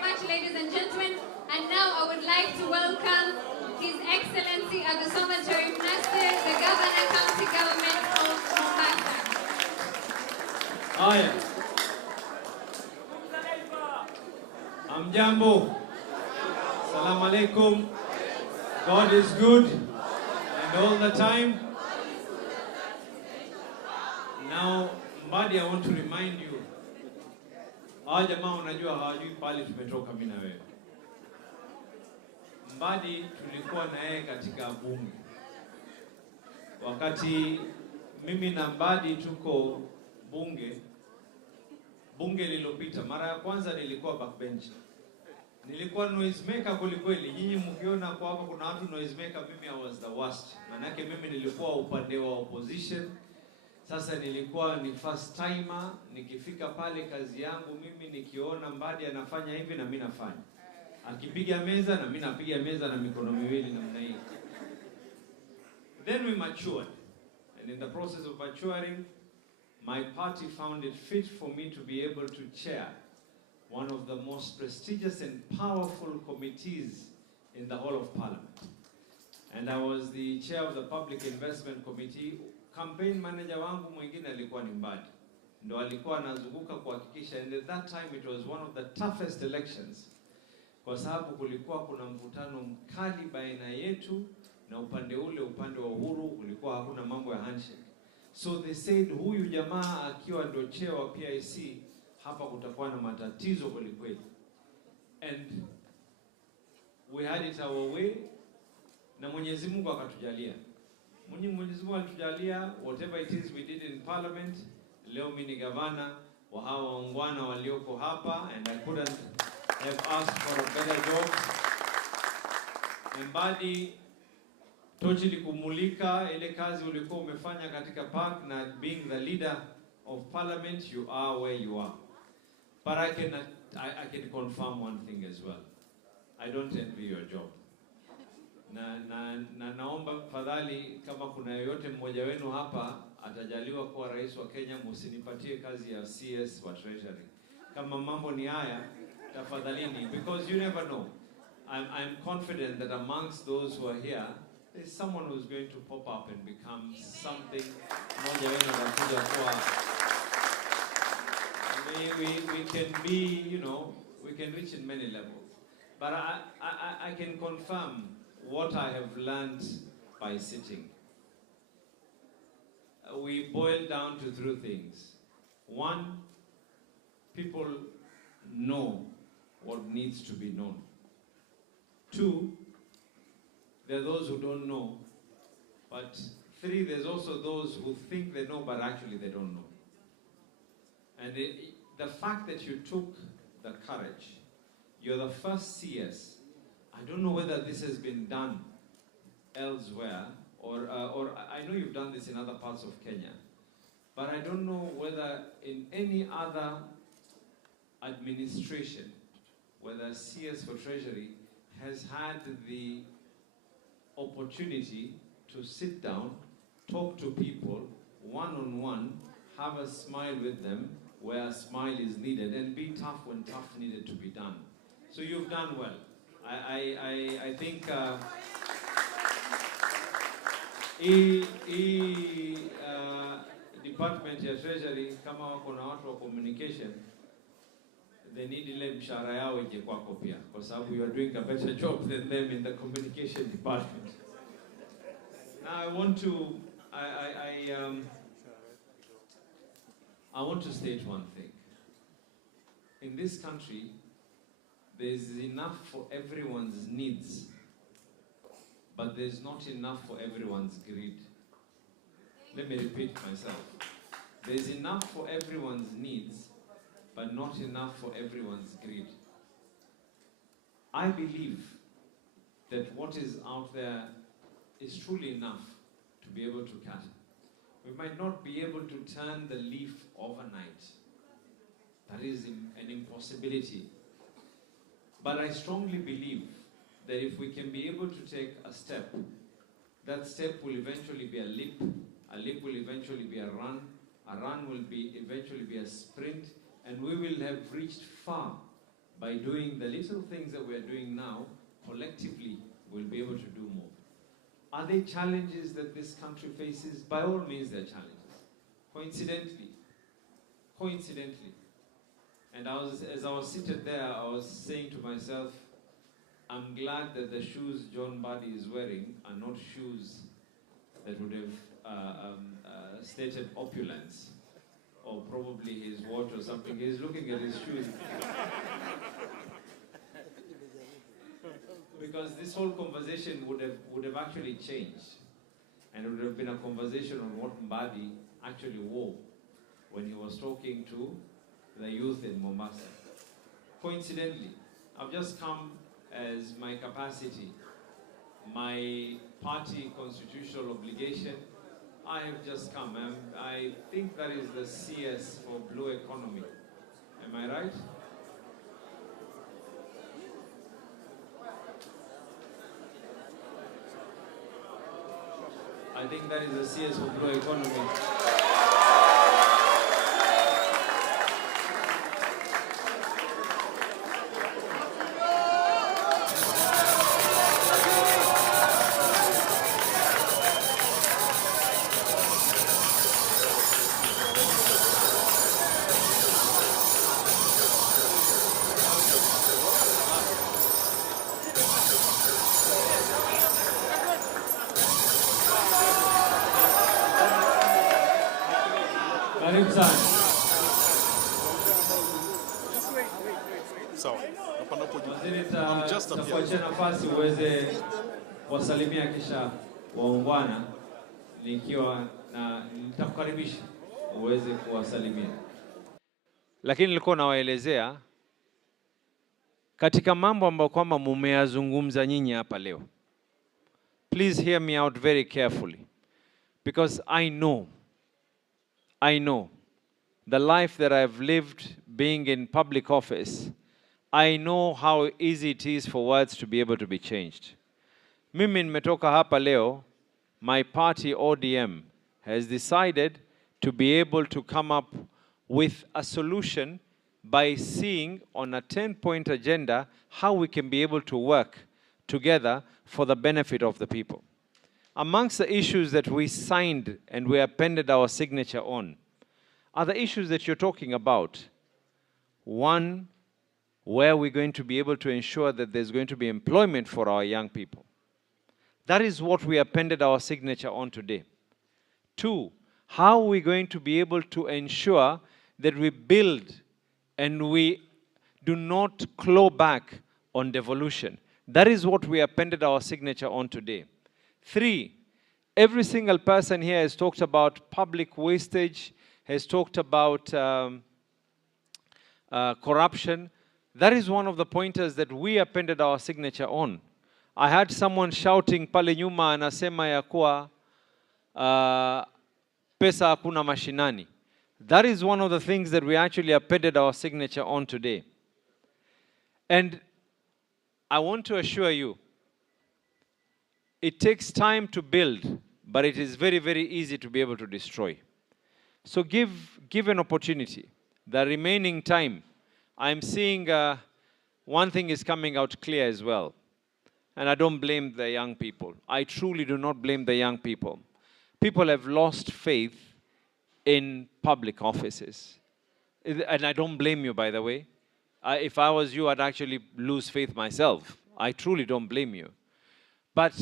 much, ladies and gentlemen. And now I would like to welcome His Excellency Abdulswamad Sharif Nassir, the Governor, County Government of Mombasa. Haya. Amjambo. Assalamu alaikum. God is good and all the time. Now, Mbadi, I want to remind you. Hawa jamaa unajua hawajui pale tumetoka mimi na wewe. Mbadi tulikuwa na yeye katika bunge. Wakati mimi na Mbadi tuko bunge lililopita, mara ya kwanza nilikuwa backbench. Nilikuwa noise maker kweli. Nyinyi mkiona kwa hapa kuna watu noise maker, mimi I was the worst. Manake mimi nilikuwa upande wa opposition. Sasa nilikuwa ni first timer, nikifika pale kazi yangu mimi nikiona Mbadi anafanya hivi na mimi nafanya. Akipiga meza na mimi napiga meza na mikono miwili namna hii. Then we matured. And in the process of maturing, my party found it fit for me to be able to chair one of the most prestigious and powerful committees in the whole of Parliament. And I was the chair of the Public Investment Committee. Campaign manager wangu mwingine alikuwa ni Mbadi. Ndo alikuwa anazunguka kuhakikisha, and at that time it was one of the toughest elections. Kwa sababu kulikuwa kuna mvutano mkali baina yetu na upande wa Uhuru, ulikuwa hakuna mambo ya handshake. So they said huyu jamaa akiwa ndo chair wa PIC, hapa kutakuwa na matatizo kweli. And we had it our way, na Mwenyezi Mungu akatujalia. Mwenyezi Mungu alitujalia, whatever it is we did in Parliament. Leo mimi ni gavana wa hawa waungwana walioko hapa, and I couldn't have asked for a better job. Mbadi, tochi likumulika ile kazi ulikuwa umefanya katika park, na being the leader of Parliament, you are where you are. But I can confirm one thing as well. I don't envy your job. Naomba fadhali, kama kuna yoyote mmoja wenu hapa atajaliwa kuwa rais wa Kenya, msinipatie kazi ya CS wa Treasury. Kama mambo ni haya, tafadhalini, because you never know. I'm confident that amongst those who are here, there's someone who's going to pop up and become something. Mmoja wenu atakuja kuwa. We can be, we can reach in many levels. But I can confirm what I have learned by sitting. We boil down to three things. One, people know what needs to be known. Two, there are those who don't know. But three, there's also those who think they know, but actually they don't know. And the fact that you took the courage, you're the first CS. I don't know whether this has been done elsewhere, or I know you've done this in other parts of Kenya, but I don't know whether in any other administration, whether CS for Treasury has had the opportunity to sit down, talk to people one-on-one, have a smile with them where a smile is needed, and be tough when tough needed to be done. So you've done well. I think department ya Treasury, kama wako na watu wa communication, they need ile mshahara yao ije kwako pia, kwa sababu you are doing a better job than them in the communication department. Now I want to state one thing. In this country, there's enough for everyone's needs, but there's not enough for everyone's greed. Let me repeat myself. There's enough for everyone's needs, but not enough for everyone's greed. I believe that what is out there is truly enough to be able to cut. We might not be able to turn the leaf overnight. That is an impossibility. But I strongly believe that if we can be able to take a step, that step will eventually be a leap will eventually be a run will eventually be a sprint, and we will have reached far by doing the little things that we are doing now. Collectively, we'll be able to do more. Are there challenges that this country faces? By all means, there are challenges. Coincidentally, and as I was seated there, I was saying to myself, I'm glad that the shoes John Buddy is wearing are not shoes that would have stated opulence, or probably his watch or something. He's looking at his shoes. Because this whole conversation would have actually changed, and it would have been a conversation on what Mbadi actually wore when he was talking to the youth in Mombasa. Coincidentally, I've just come as my capacity, my party constitutional obligation. I have just come. I think that is the CS for Blue Economy. Am I right? I think that is the CS for Blue Economy. Karibu sana. Waziri, takuachia nafasi uweze wasalimia kisha waungwana, nikiwa na nitakukaribisha uweze kuwasalimia. Lakini nilikuwa nawaelezea katika mambo ambayo kwamba mumeyazungumza nyinyi hapa leo. Please hear me out very carefully, because I know the life that I've lived being in public office. I know how easy it is for words to be able to be changed. Mimi nimetoka hapa leo, my party ODM has decided to be able to come up with a solution by seeing on a 10-point agenda how we can be able to work together for the benefit of the people. Amongst the issues that we signed and we appended our signature on are the issues that you're talking about. One, where we're going to be able to ensure that there's going to be employment for our young people. That is what we appended our signature on today. 2, how are we going to be able to ensure that we build and we do not claw back on devolution? That is what we appended our signature on today. 3, every single person here has talked about public wastage, has talked about corruption. That is one of the pointers that we appended our signature on. I had someone shouting pale nyuma anasema ya kuwa pesa hakuna mashinani. That is one of the things that we actually appended our signature on today. And I want to assure you, it takes time to build, but it is very, very easy to be able to destroy. So give an opportunity. The remaining time, I'm seeing one thing is coming out clear as well. And I don't blame the young people. I truly do not blame the young people. People have lost faith in public offices. And I don't blame you, by the way. If I was you, I'd actually lose faith myself. I truly don't blame you. But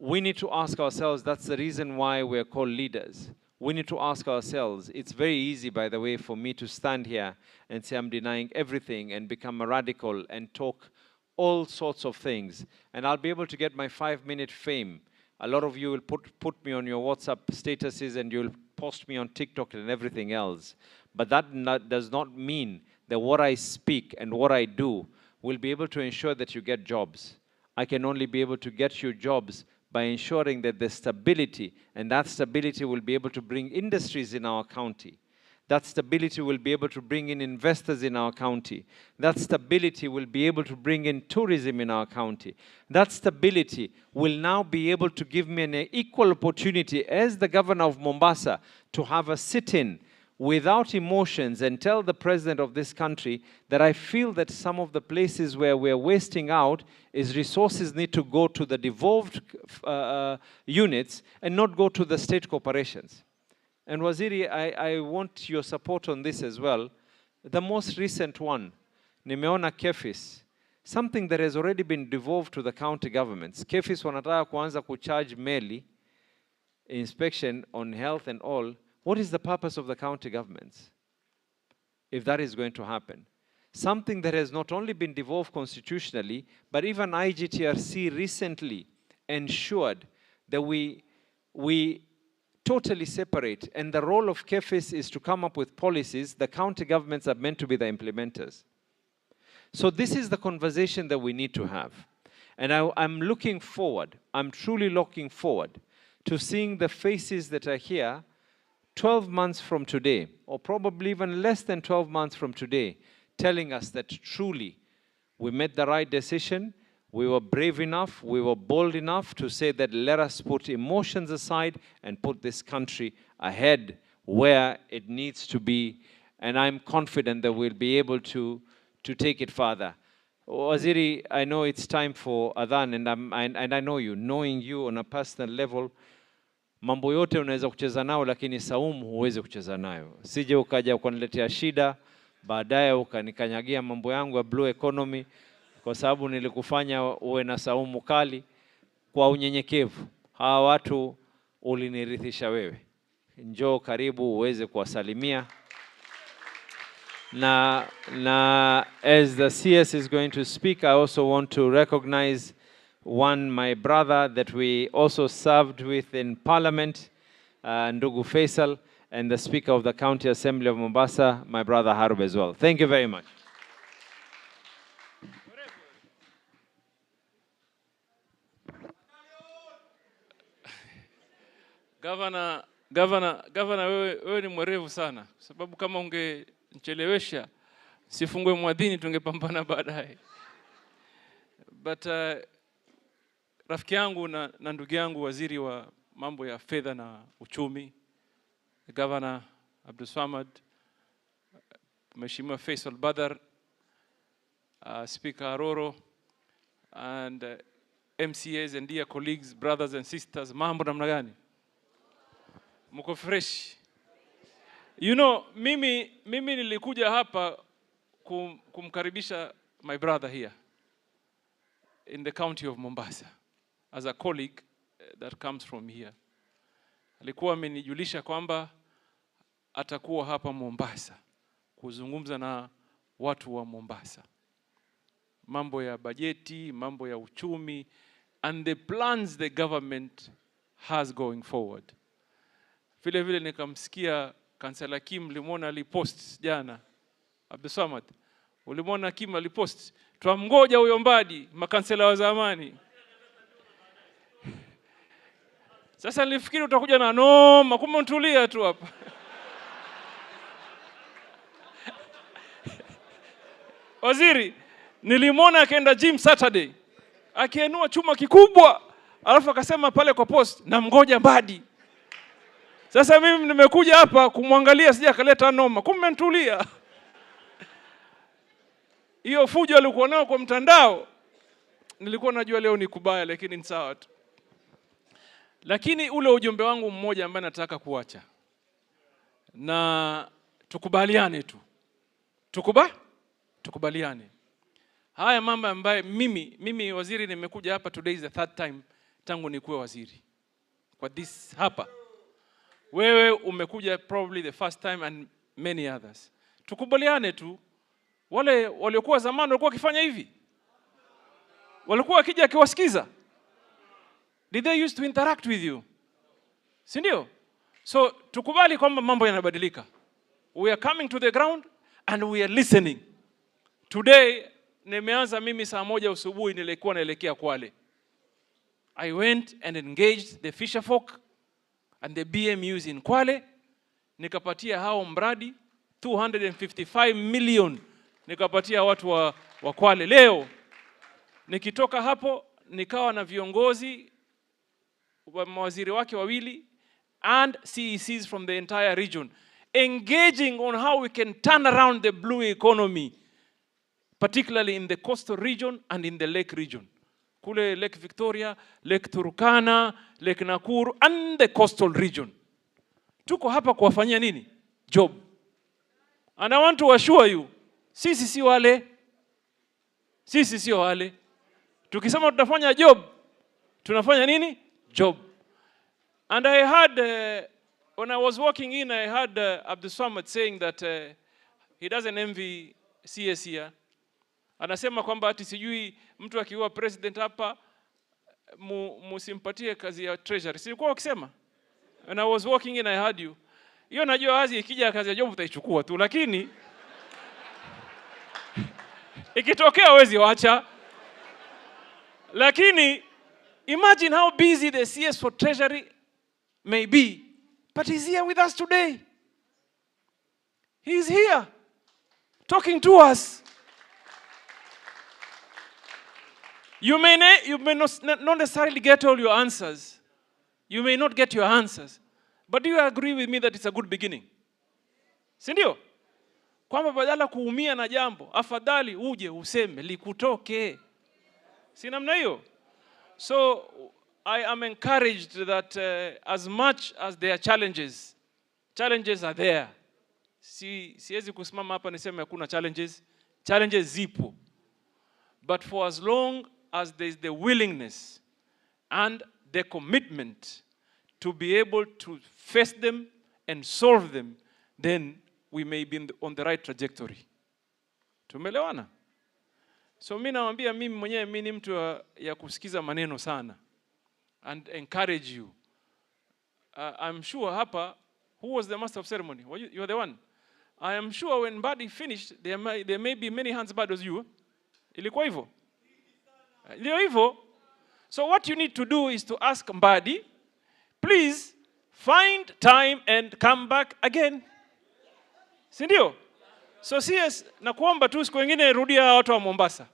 we need to ask ourselves, that's the reason why we're called leaders. We need to ask ourselves, it's very easy, by the way, for me to stand here and say I'm denying everything and become a radical and talk all sorts of things. And I'll be able to get my 5-minute fame. A lot of you will put me on your WhatsApp statuses and you'll post me on TikTok and everything else. But that does not mean that what I speak and what I do will be able to ensure that you get jobs. I can only be able to get you jobs by ensuring that there's stability, and that stability will be able to bring industries in our county. That stability will be able to bring in investors in our county. That stability will be able to bring in tourism in our county. That stability will now be able to give me an equal opportunity as the governor of Mombasa to have a sit-in without emotions and tell the president of this country that I feel that some of the places where we're wasting out is resources need to go to the devolved units and not go to the state corporations. And Waziri, I want your support on this as well. The most recent one, nimeona KEFIS, something that has already been devolved to the county governments. KEFIS wanataka kuanza kucharge meli, inspection on health and all. What is the purpose of the county governments if that is going to happen? Something that has not only been devolved constitutionally, but even IGTRC recently ensured that we totally separate, and the role of KEFIS is to come up with policies. The county governments are meant to be the implementers. So this is the conversation that we need to have. And I'm looking forward, I'm truly looking forward to seeing the faces that are here 12 months from today, or probably even less than 12 months from today, telling us that truly we made the right decision, we were brave enough, we were bold enough to say that let us put emotions aside and put this country ahead where it needs to be. And I'm confident that we'll be able to take it further. Waziri, I know it's time for Adhan, and I know you, knowing you on a personal level, mambo yote unaweza kucheza nao, lakini saumu huwezi kucheza nayo. Sije ukaja ukaniletea shida, baadaye ukanikanyagia mambo yangu ya blue economy, kwa sababu nilikufanya uwe na saumu kali. Kwa unyenyekevu, hawa watu ulinirithisha wewe. Njoo karibu uweze kuwasalimia. Na as the CS is going to speak, I also want to recognize my brother that we also served with in Parliament, Ndugu Faisal, and the Speaker of the County Assembly of Mombasa, my brother Harub as well. Thank you very much. Gavana, wewe ni mwerevu sana, sababu kama ungechelewesha sifungue mwadhini tungepambana baadaye. But rafiki yangu na ndugu yangu waziri wa mambo ya fedha na uchumi, Governor Abdul Swamad, Mheshimiwa Faisal Badar, Speaker Aroro, and MCAs and dear colleagues, brothers and sisters, mambo namna gani? Mko fresh? You know, mimi nilikuja hapa kumkaribisha my brother here in the county of Mombasa as a colleague that comes from here. Alikuwa amenijulisha kwamba atakuwa hapa Mombasa kuzungumza na watu wa Mombasa, mambo ya bajeti, mambo ya uchumi, and the plans the government has going forward. Vile vile nikamsikia Kansela Kim, ulimwona alipost jana, Abdusamad, ulimwona Kim alipost, twamngoja huyo Mbadi, makansela wa zamani. Sasa nilifikiri utakuja na noma, kumbe untulia tu hapa. Waziri, nilimwona akaenda gym Saturday, akiinua chuma kikubwa, alafu akasema pale kwa post, namngoja Mbadi. Sasa mimi nimekuja hapa kumwangalia, sija kaleta noma, kumbe ntulia. Hiyo fujo alikuwa nao kwa mtandao, nilikuwa najua leo ni kubaya, lakini ni sawa tu. Lakini ule ujumbe wangu mmoja ambaye nataka kuacha, na tukubaliane tu, tukubaliane. Haya mambo ambaye mimi waziri, nimekuja hapa today is the third time tangu nikuwe waziri kwa this hapa. Wewe umekuja probably the first time and many others. Tukubaliane tu, wale waliokuwa zamani walikuwa wakifanya hivi, walikuwa wakija akiwasikiza. Did they used to interact with you? Si ndio? So tukubali kwamba mambo yanabadilika. We are coming to the ground and we are listening. Today nimeanza mimi saa 1 asubuhi, nilikuwa naelekea Kwale. I went and engaged the fisher folk and the BMUs in Kwale. Nikapatia hao mradi 255 million, nikapatia watu wa Kwale. Leo nikitoka hapo nikawa na viongozi wa mawaziri wake wawili and CECs from the entire region engaging on how we can turn around the blue economy, particularly in the coastal region and in the lake region. Kule Lake Victoria, Lake Turkana, Lake Nakuru and the coastal region. Tuko hapa kuwafanyia nini? Job. And I want to assure you, sisi si wale. Sisi si wale. Tukisema tutafanya job, tunafanya nini? Job. And I heard, when I was walking in, I heard Abdusamad saying that he doesn't envy CS here. Anasema kwamba ati sijui mtu akiwa president hapa musimpatie kazi ya treasury. Silikuwa ukisema? When I was walking in, I heard you. Hiyo najua hazi ikija kazi ya job utaichukua tu, lakini ikitokea wezi wacha. Lakini imagine how busy the CS for treasury may be, but he's here with us today. He's here talking to us. You may not necessarily get all your answers. You may not get your answers. But do you agree with me that it's a good beginning? Si ndio? Kwamba badala kuumia na jambo, afadhali uje useme likutoke. Si namna hiyo? So I am encouraged that as much as there are challenges are there. Siwezi kusimama hapa niseme hakuna challenges. Challenges zipo. But for as long as there is the willingness and the commitment to be able to face them and solve them, then we may be on the right trajectory. Tumeelewana? So mimi nawaambia, mimi mwenyewe mimi ni mtu ya kusikiza maneno sana and encourage you. I'm sure hapa, who was the master of ceremony? You are the one. I am sure when Mbadi finished, there may be many hands bad as you. Ilikuwa hivyo? Ndio hivyo. So what you need to do is to ask Mbadi, please find time and come back again. Si ndio? So CS, nakuomba tu siku nyingine rudia watu wa Mombasa.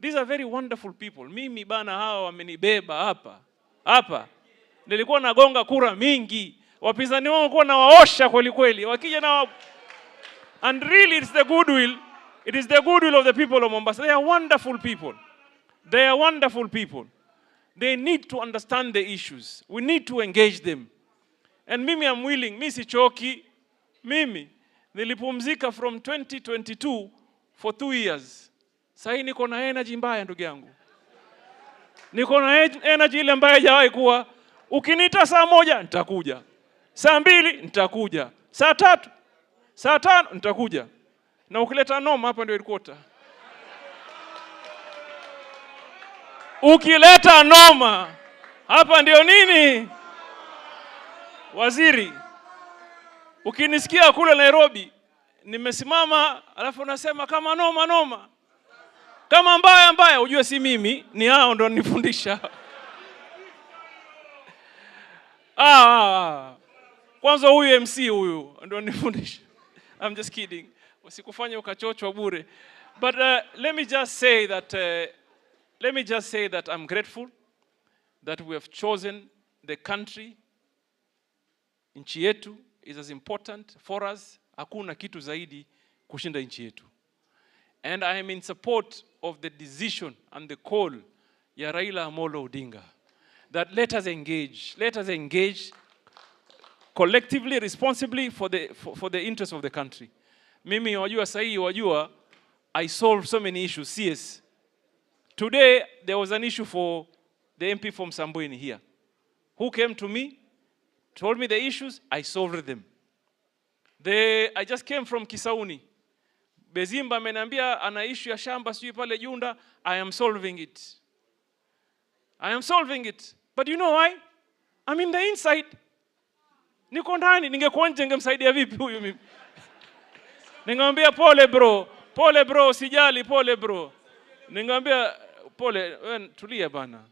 These are very wonderful people. Mimi bana hawa wamenibeba hapa. Nilikuwa nagonga kura mingi. Wapinzani wangu kwa nawaosha kweli kweli. Wakija na and really it's the goodwill. It is the goodwill of the people of Mombasa. They are wonderful people. They are wonderful people. They need to understand the issues. We need to engage them. And mimi am willing, mimi sichoki. Mimi nilipumzika from 2022 for 2 years. Sasa niko na energy mbaya ndugu yangu. Niko na energy ile mbaya haijawahi kuwa. Ukiniita saa 1 nitakuja. Saa 2 nitakuja. Saa 3, saa 5 nitakuja. Na ukileta noma hapa ndio headquarter. Ukileta noma hapa ndio nini? Waziri. Ukinisikia kule Nairobi nimesimama alafu nasema kama noma. Kama mbaya ujue si mimi, ni hao ndio nifundisha. Kwanza huyu MC huyu ndio nifundisha. I'm just kidding. Usikufanye ukachochwa bure. But let me just say that I'm grateful that we have chosen the country. Nchi yetu is as important for us. Hakuna kitu zaidi kushinda nchi yetu. And I am in support of the decision and the call ya Raila Amolo Odinga that let us engage collectively, responsibly for the interest of the country. Mimi wajua I solved so many issues. CS. Today there was an issue for the MP from Sambweni here, who came to me, told me the issues, I solved them. I just came from Kisauni. Bezimba ameniambia ana issue ya shamba sijui pale Junda. I am solving it. But you know why? I'm in the inside. Niko ndani, ningekuwa nje ningemsaidia vipi huyu mimi? Ningemwambia pole bro, usijali, pole bro. Ningemwambia pole, wewe tulia bana.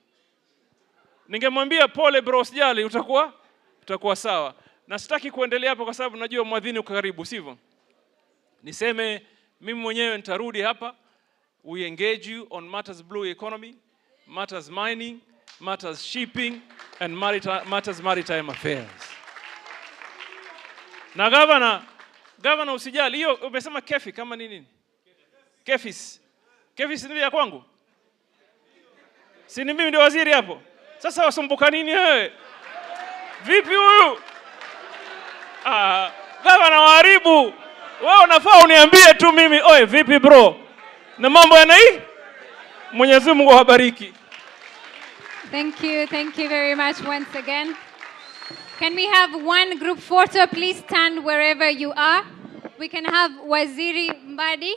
Ningemwambia pole bro, usijali, utakuwa sawa. Na sitaki kuendelea hapo kwa sababu najua mwadhini uko karibu, sivyo? Niseme mimi mwenyewe nitarudi hapa. We engage you on matters blue economy, matters mining, matters shipping and matters maritime affairs. Na governor usijali, hiyo umesema kefi kama nini? Kefis ni ya kwangu. Si ni mimi ndio waziri hapo. Sasa wasumbuka nini wewe? Vipi huyu? Governor waharibu. Wewe unafaa uniambie tu mimi, oe vipi bro? Na mambo yanai? Mwenyezi Mungu awabariki. Thank you very much once again. Can we have one group photo? Please stand wherever you are. We can have Waziri Mbadi.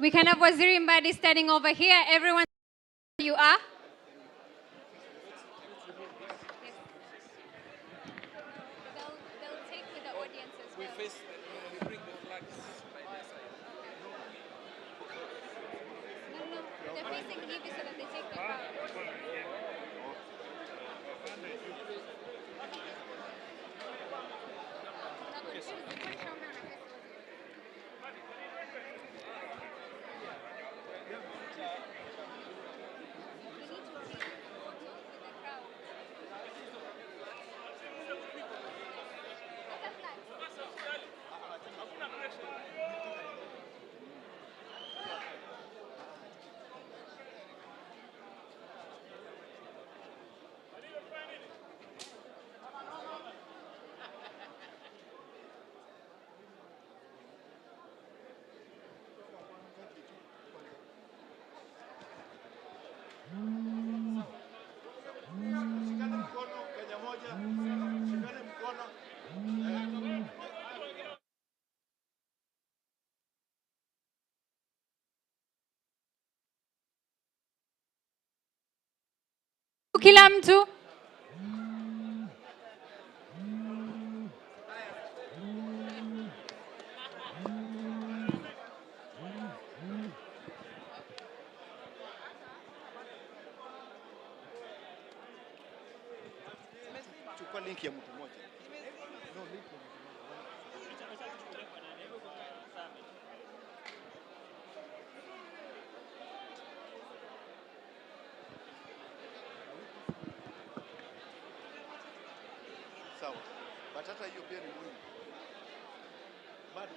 We can have Waziri Mbadi standing over here. Everyone, you are. They'll take with the audience as well. We bring the flags by this side. No, they're facing Hivi so that they take the crowd. Kila mtu. Chukua link ya mtu mmoja. Sawa. Batata hiyo pia ni muhimu. Bado.